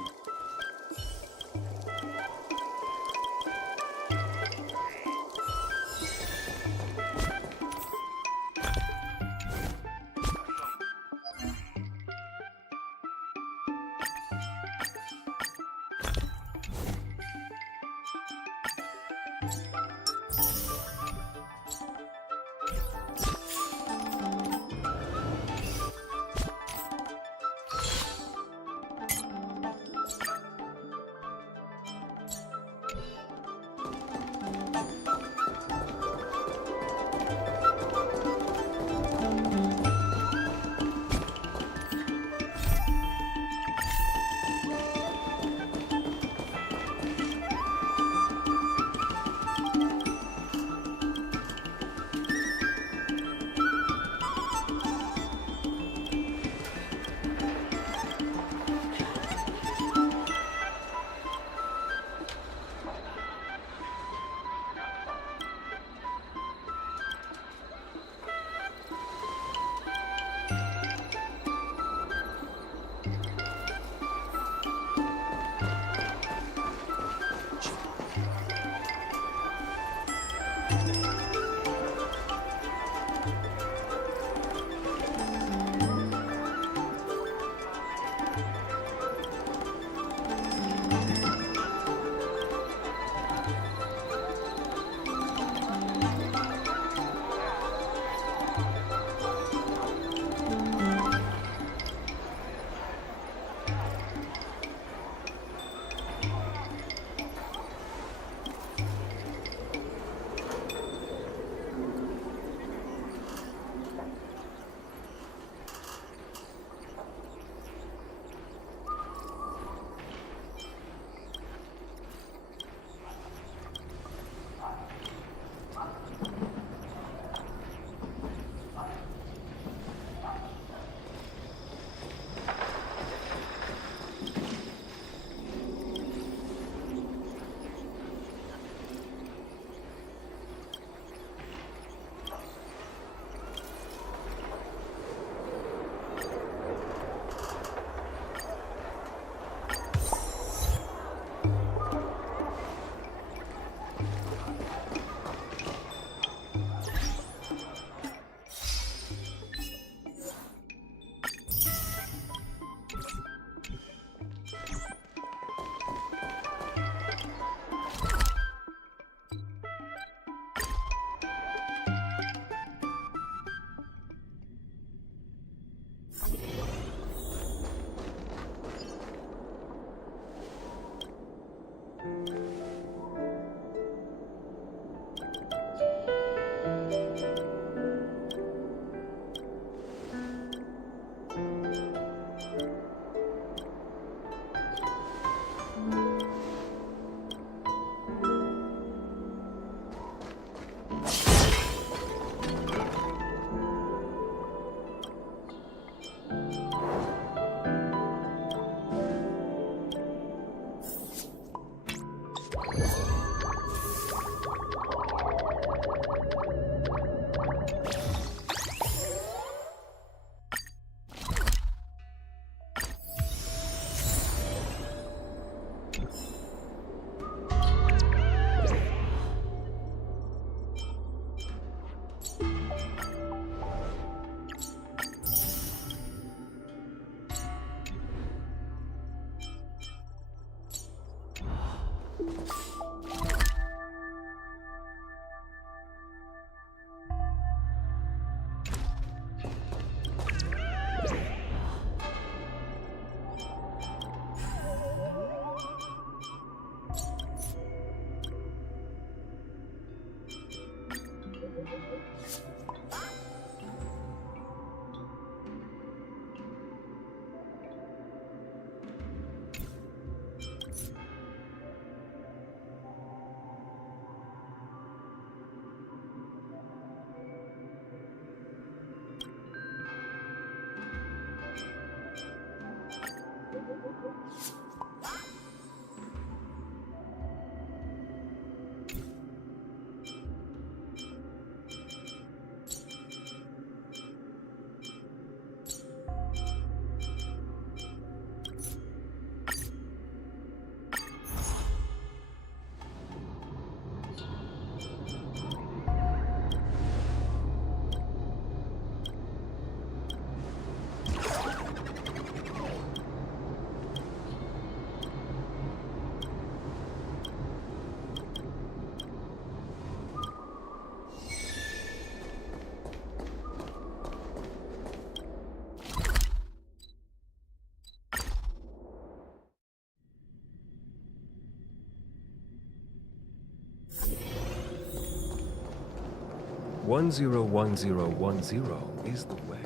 One zero 101010 is the way.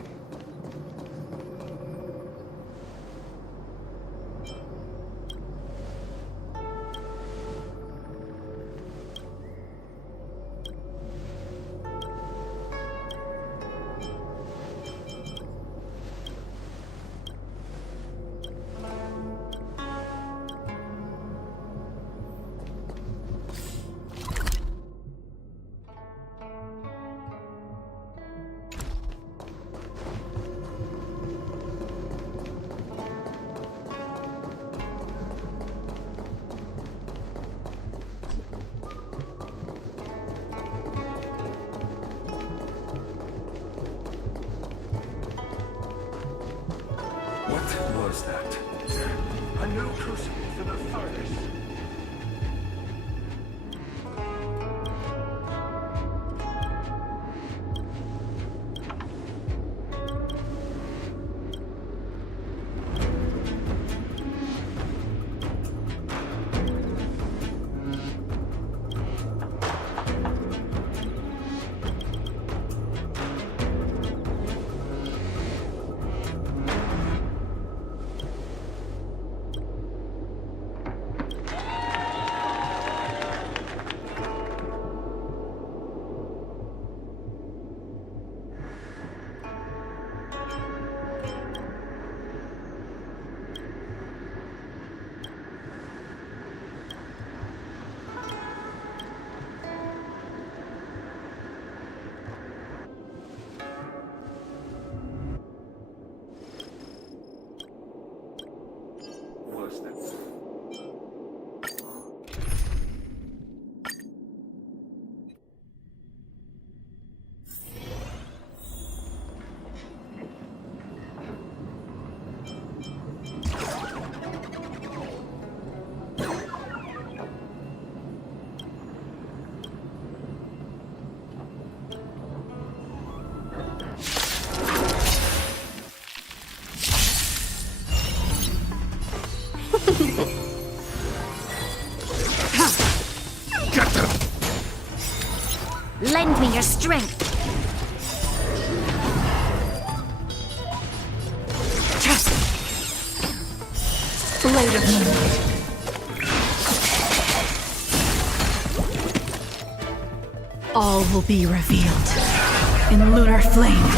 What was that? A new crucible for the furnace. Lend me your strength. Blade of Moonlight. All will be revealed in lunar flame.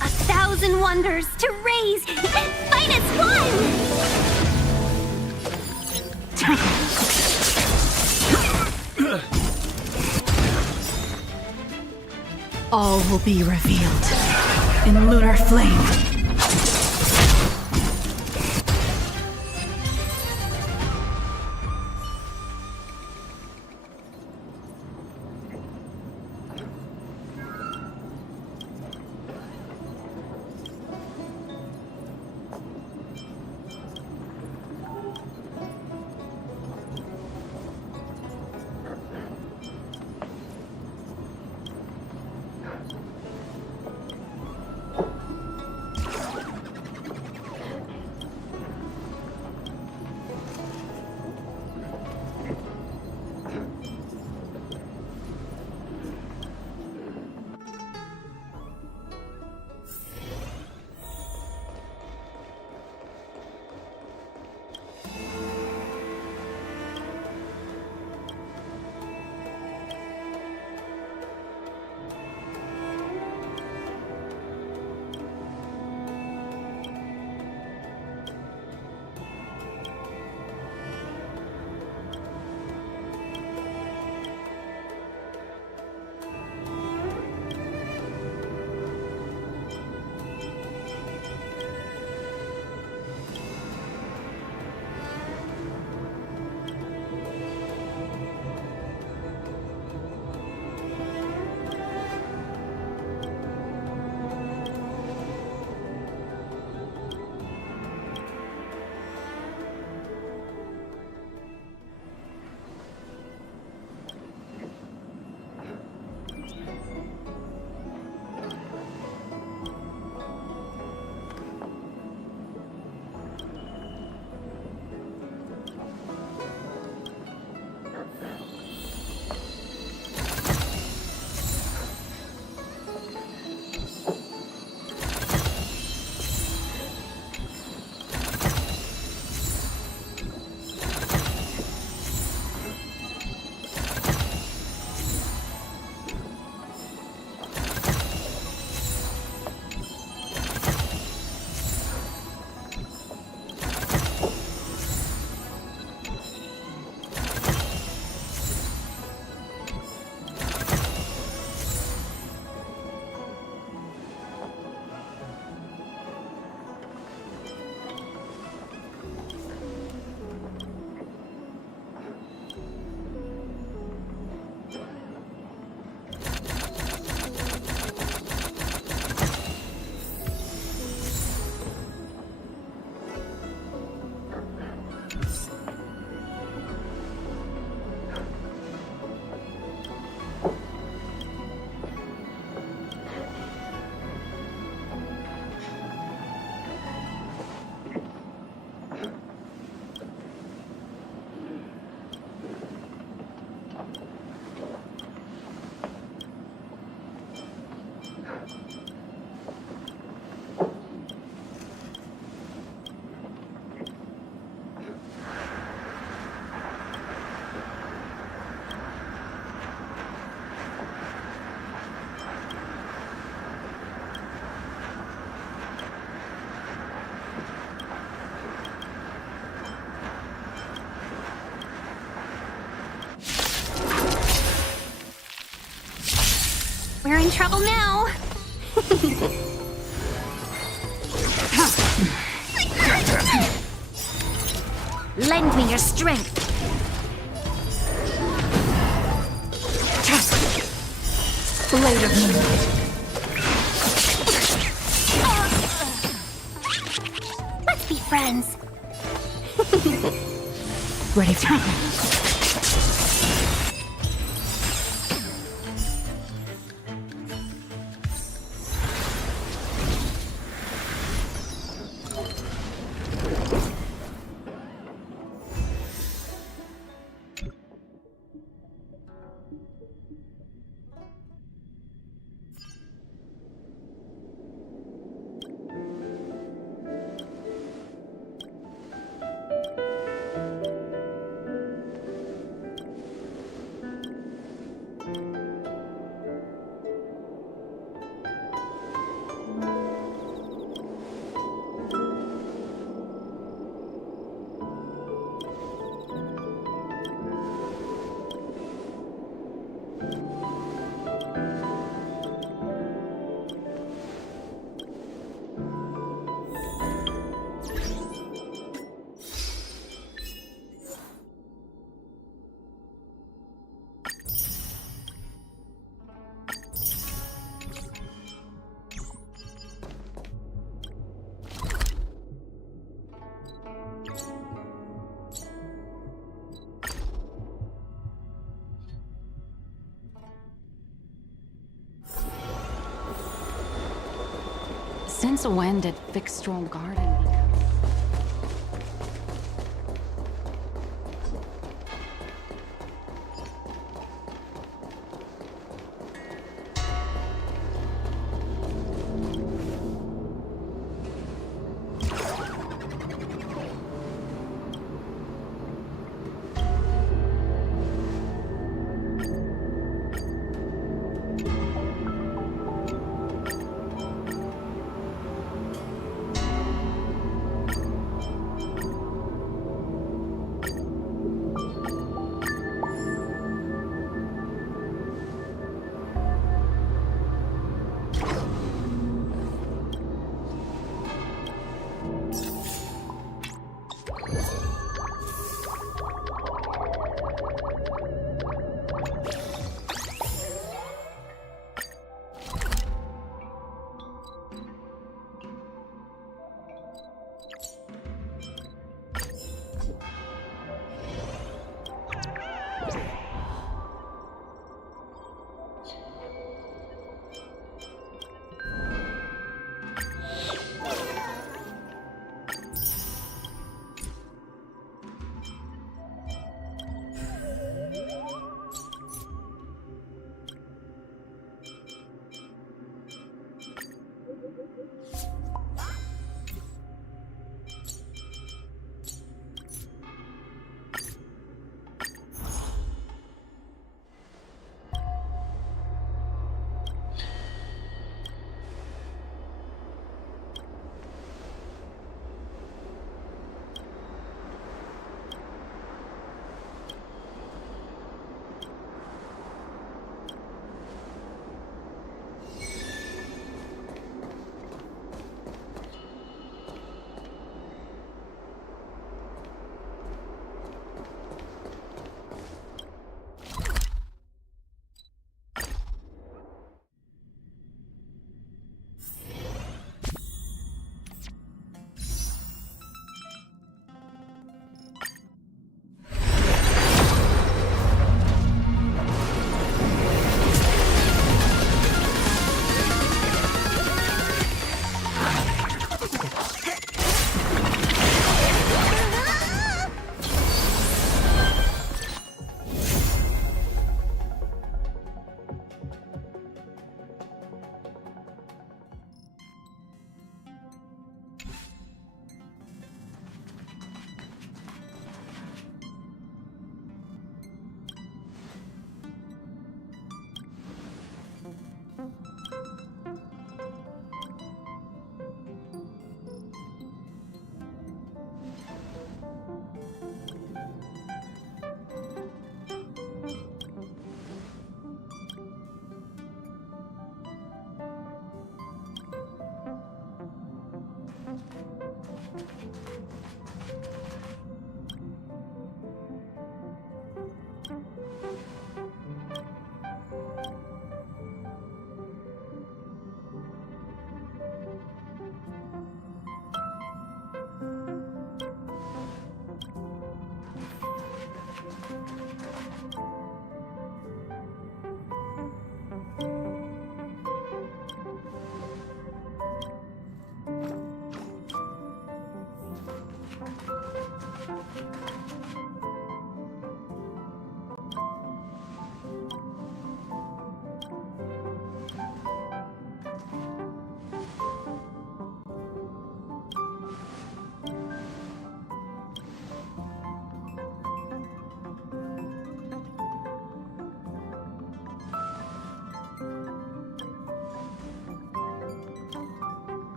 1,000 wonders to raise and fight as one! All will be revealed in lunar flame. in trouble now. Lend me your strength. Blade of Moonlight. Let's be friends. Ready for me. Since when did Vikstrom Garden become?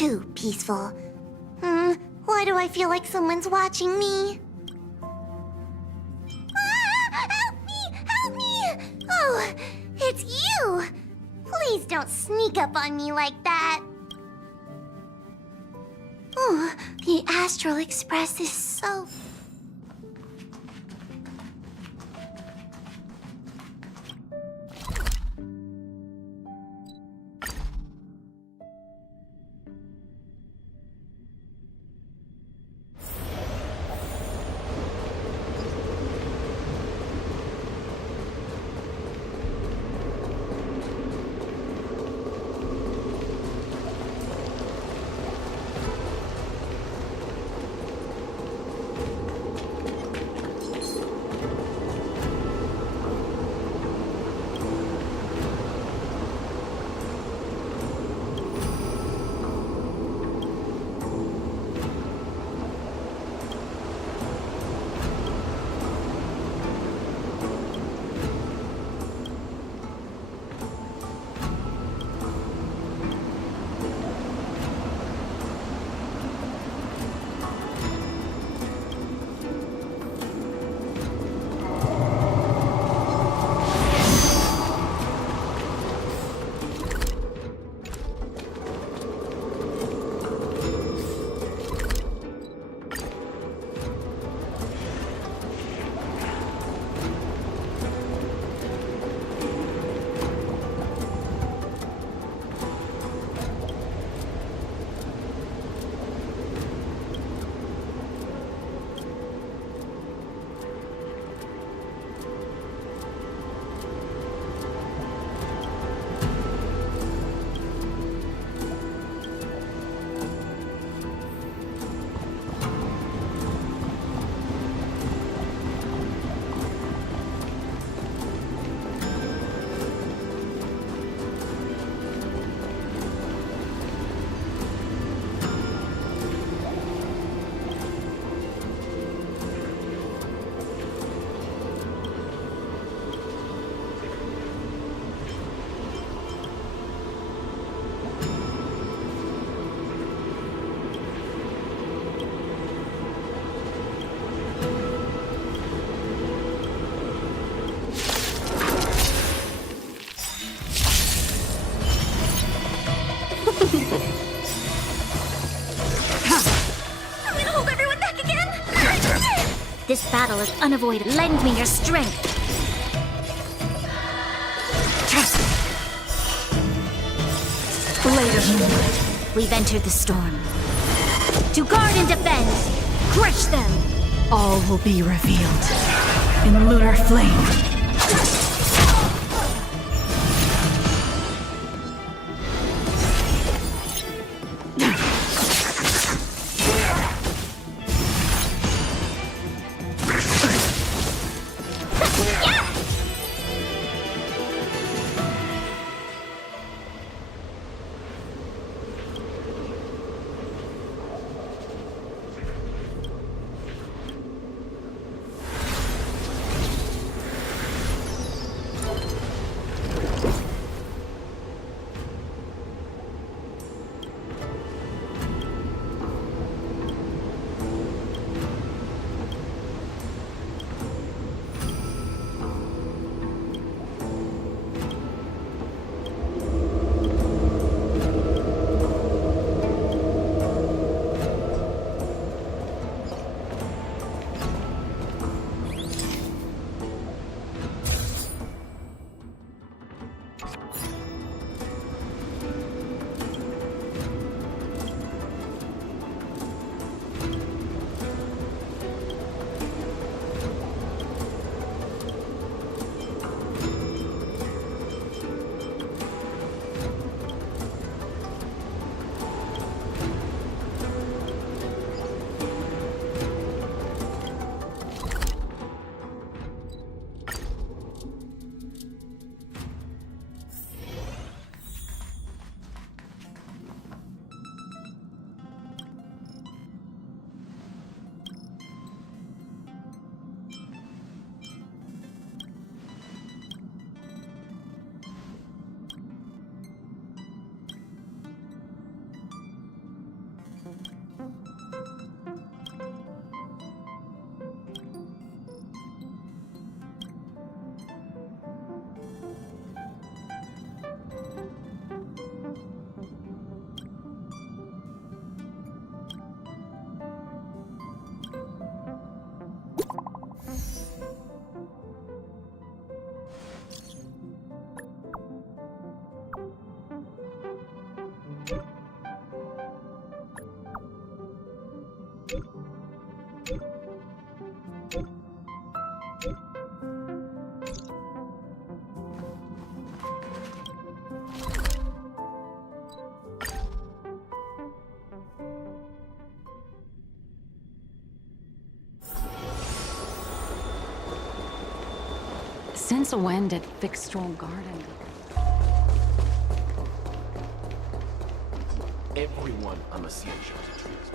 too peaceful. Why do I feel like someone's watching me? Ah, help me! Help me! Oh, it's you! Please don't sneak up on me like that. Oh, the Astral Express is so... This battle is unavoidable. Lend me your strength. Later. We've entered the storm. To guard and defend! Crush them! All will be revealed in lunar flame. Since when did Fixstrom Garden? Everyone on the scene shows interest.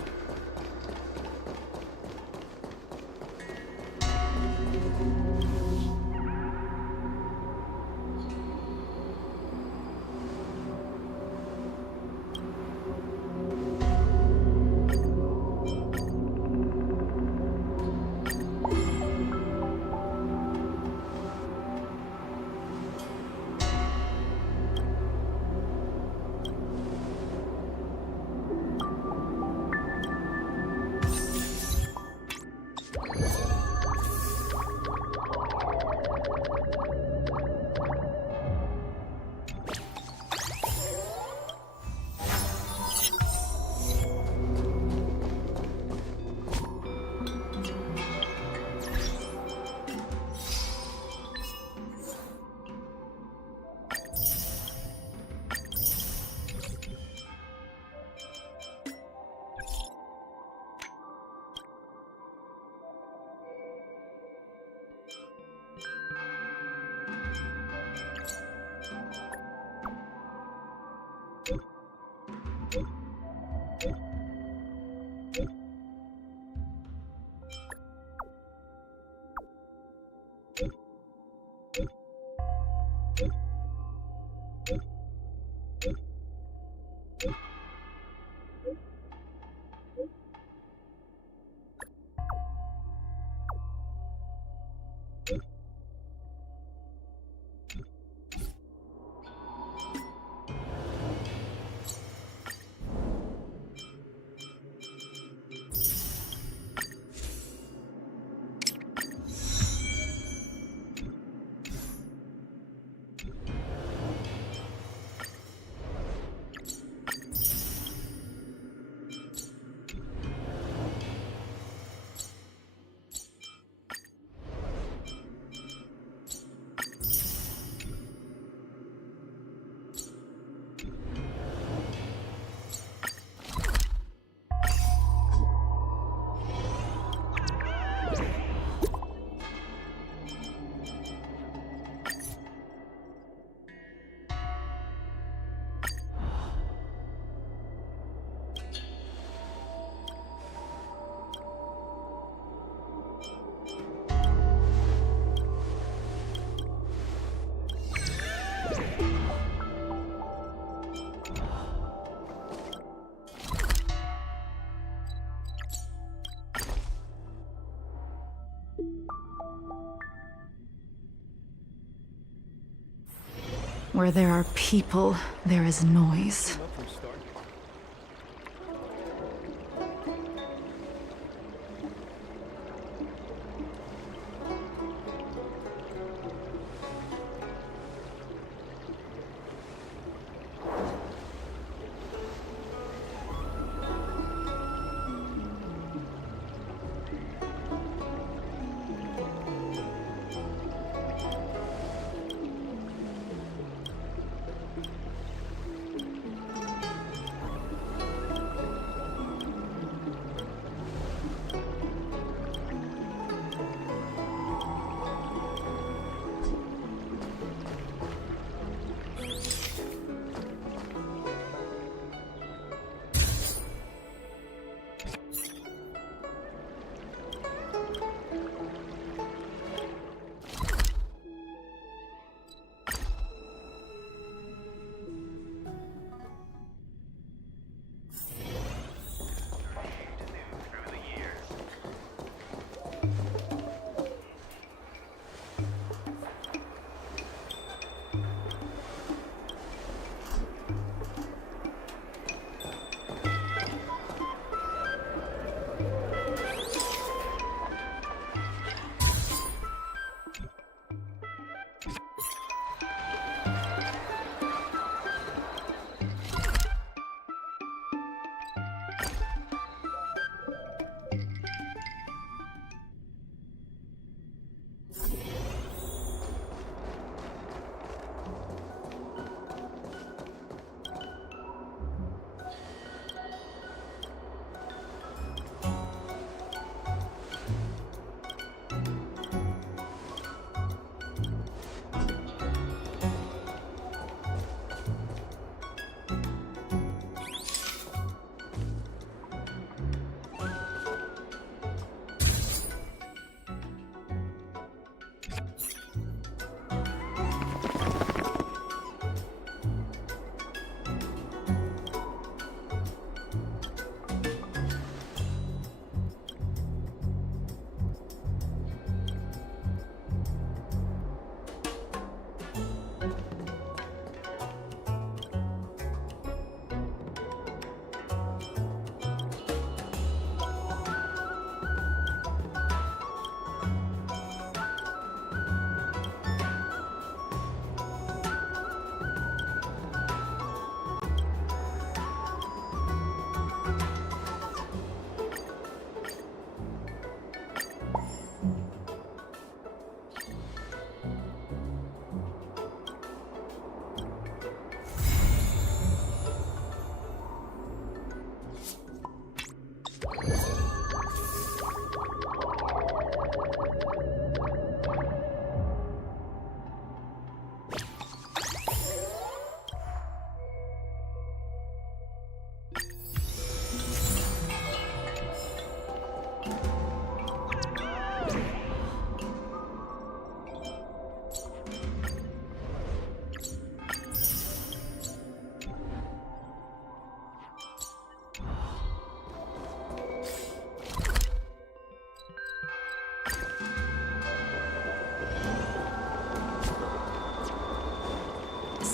Where there are people, there is noise.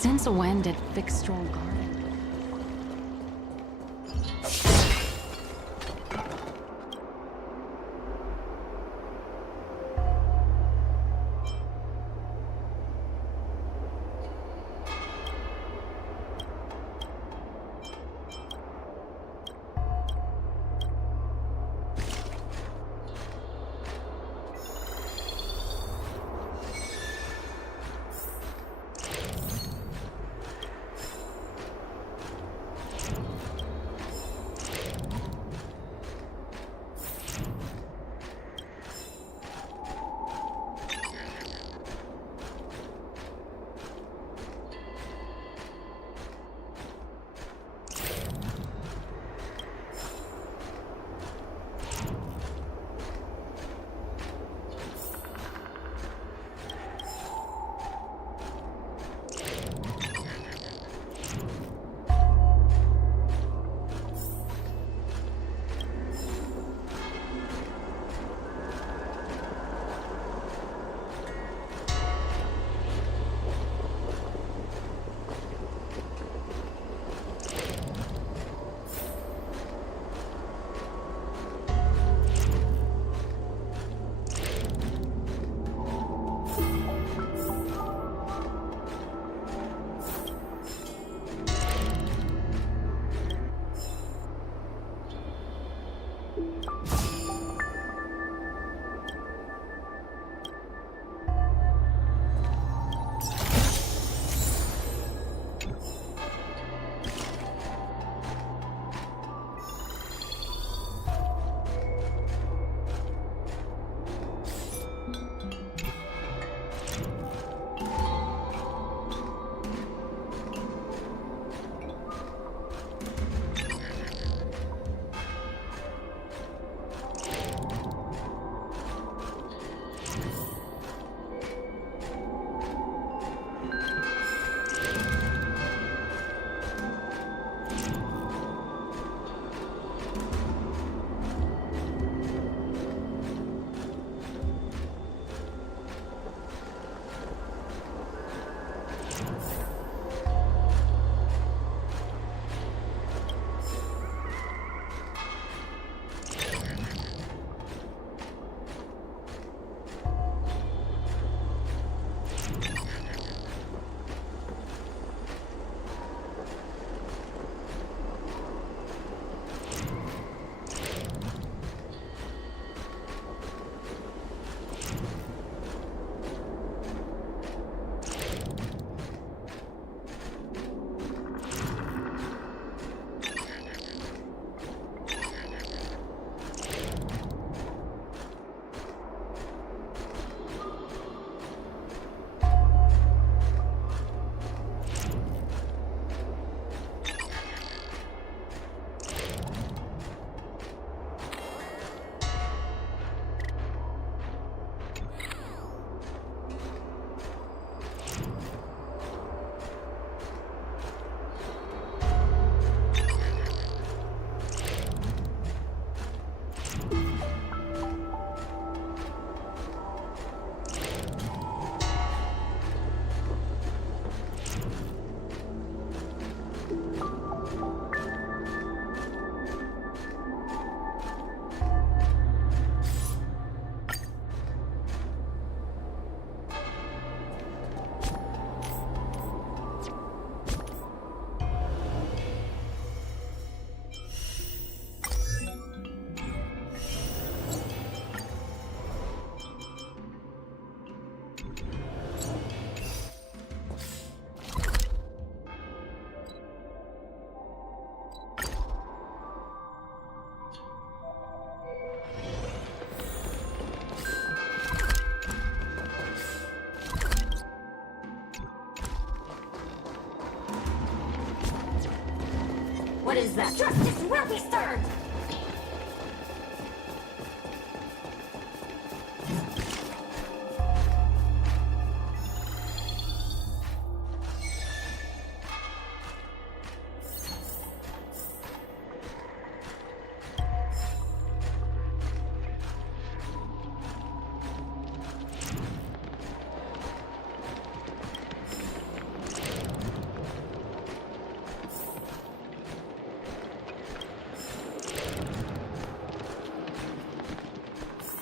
Since when did Vicstrol Garden? What is that? Justice will be served!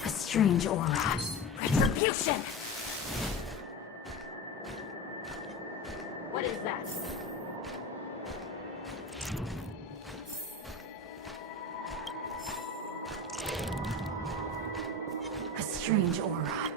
A strange aura. Retribution! What is that? A strange aura.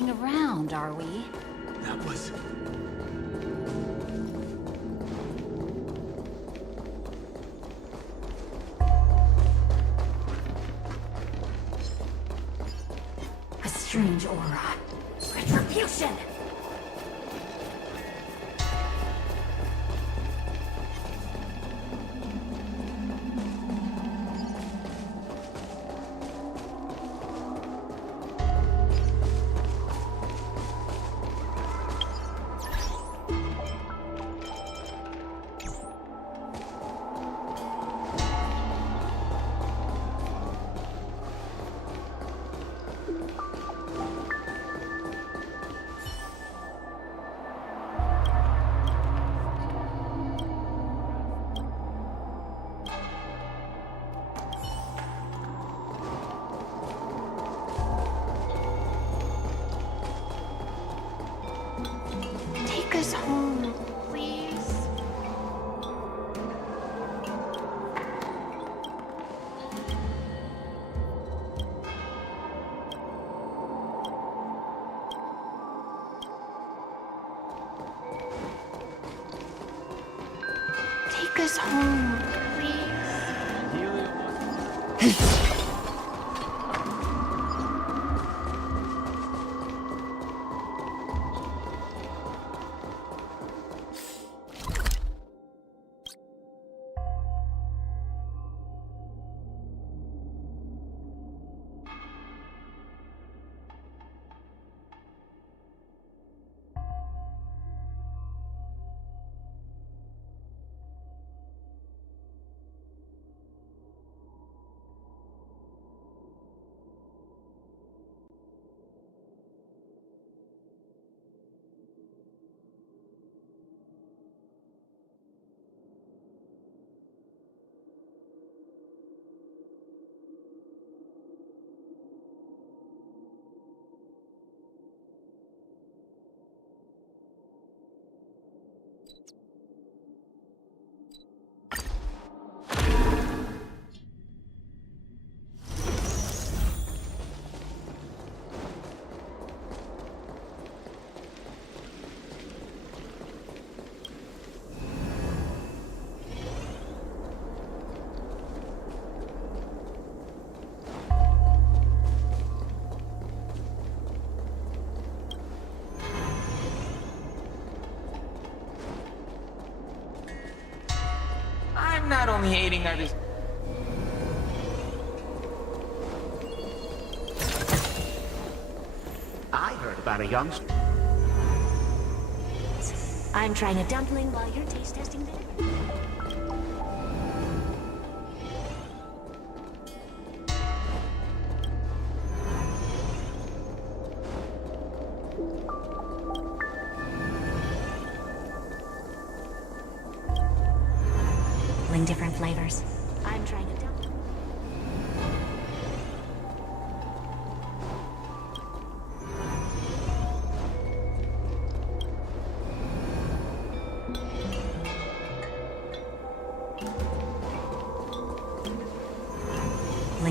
sticking around, are we? That was... A strange aura. Retribution! Take us home, please. Take us home, please. I'm not only aiding our I heard about a youngster. I'm trying a dumpling while you're taste testing vinegar. Different flavors. I'm trying a dumpling.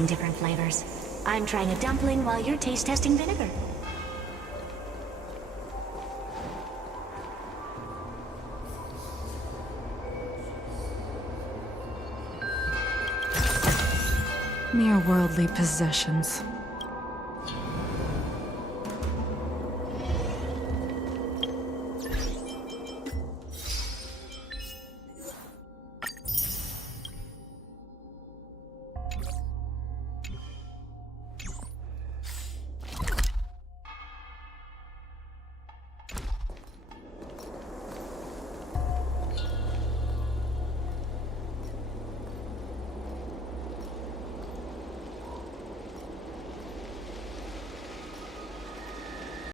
Different flavors. I'm trying a dumpling while you're taste testing vinegar. Mere worldly possessions.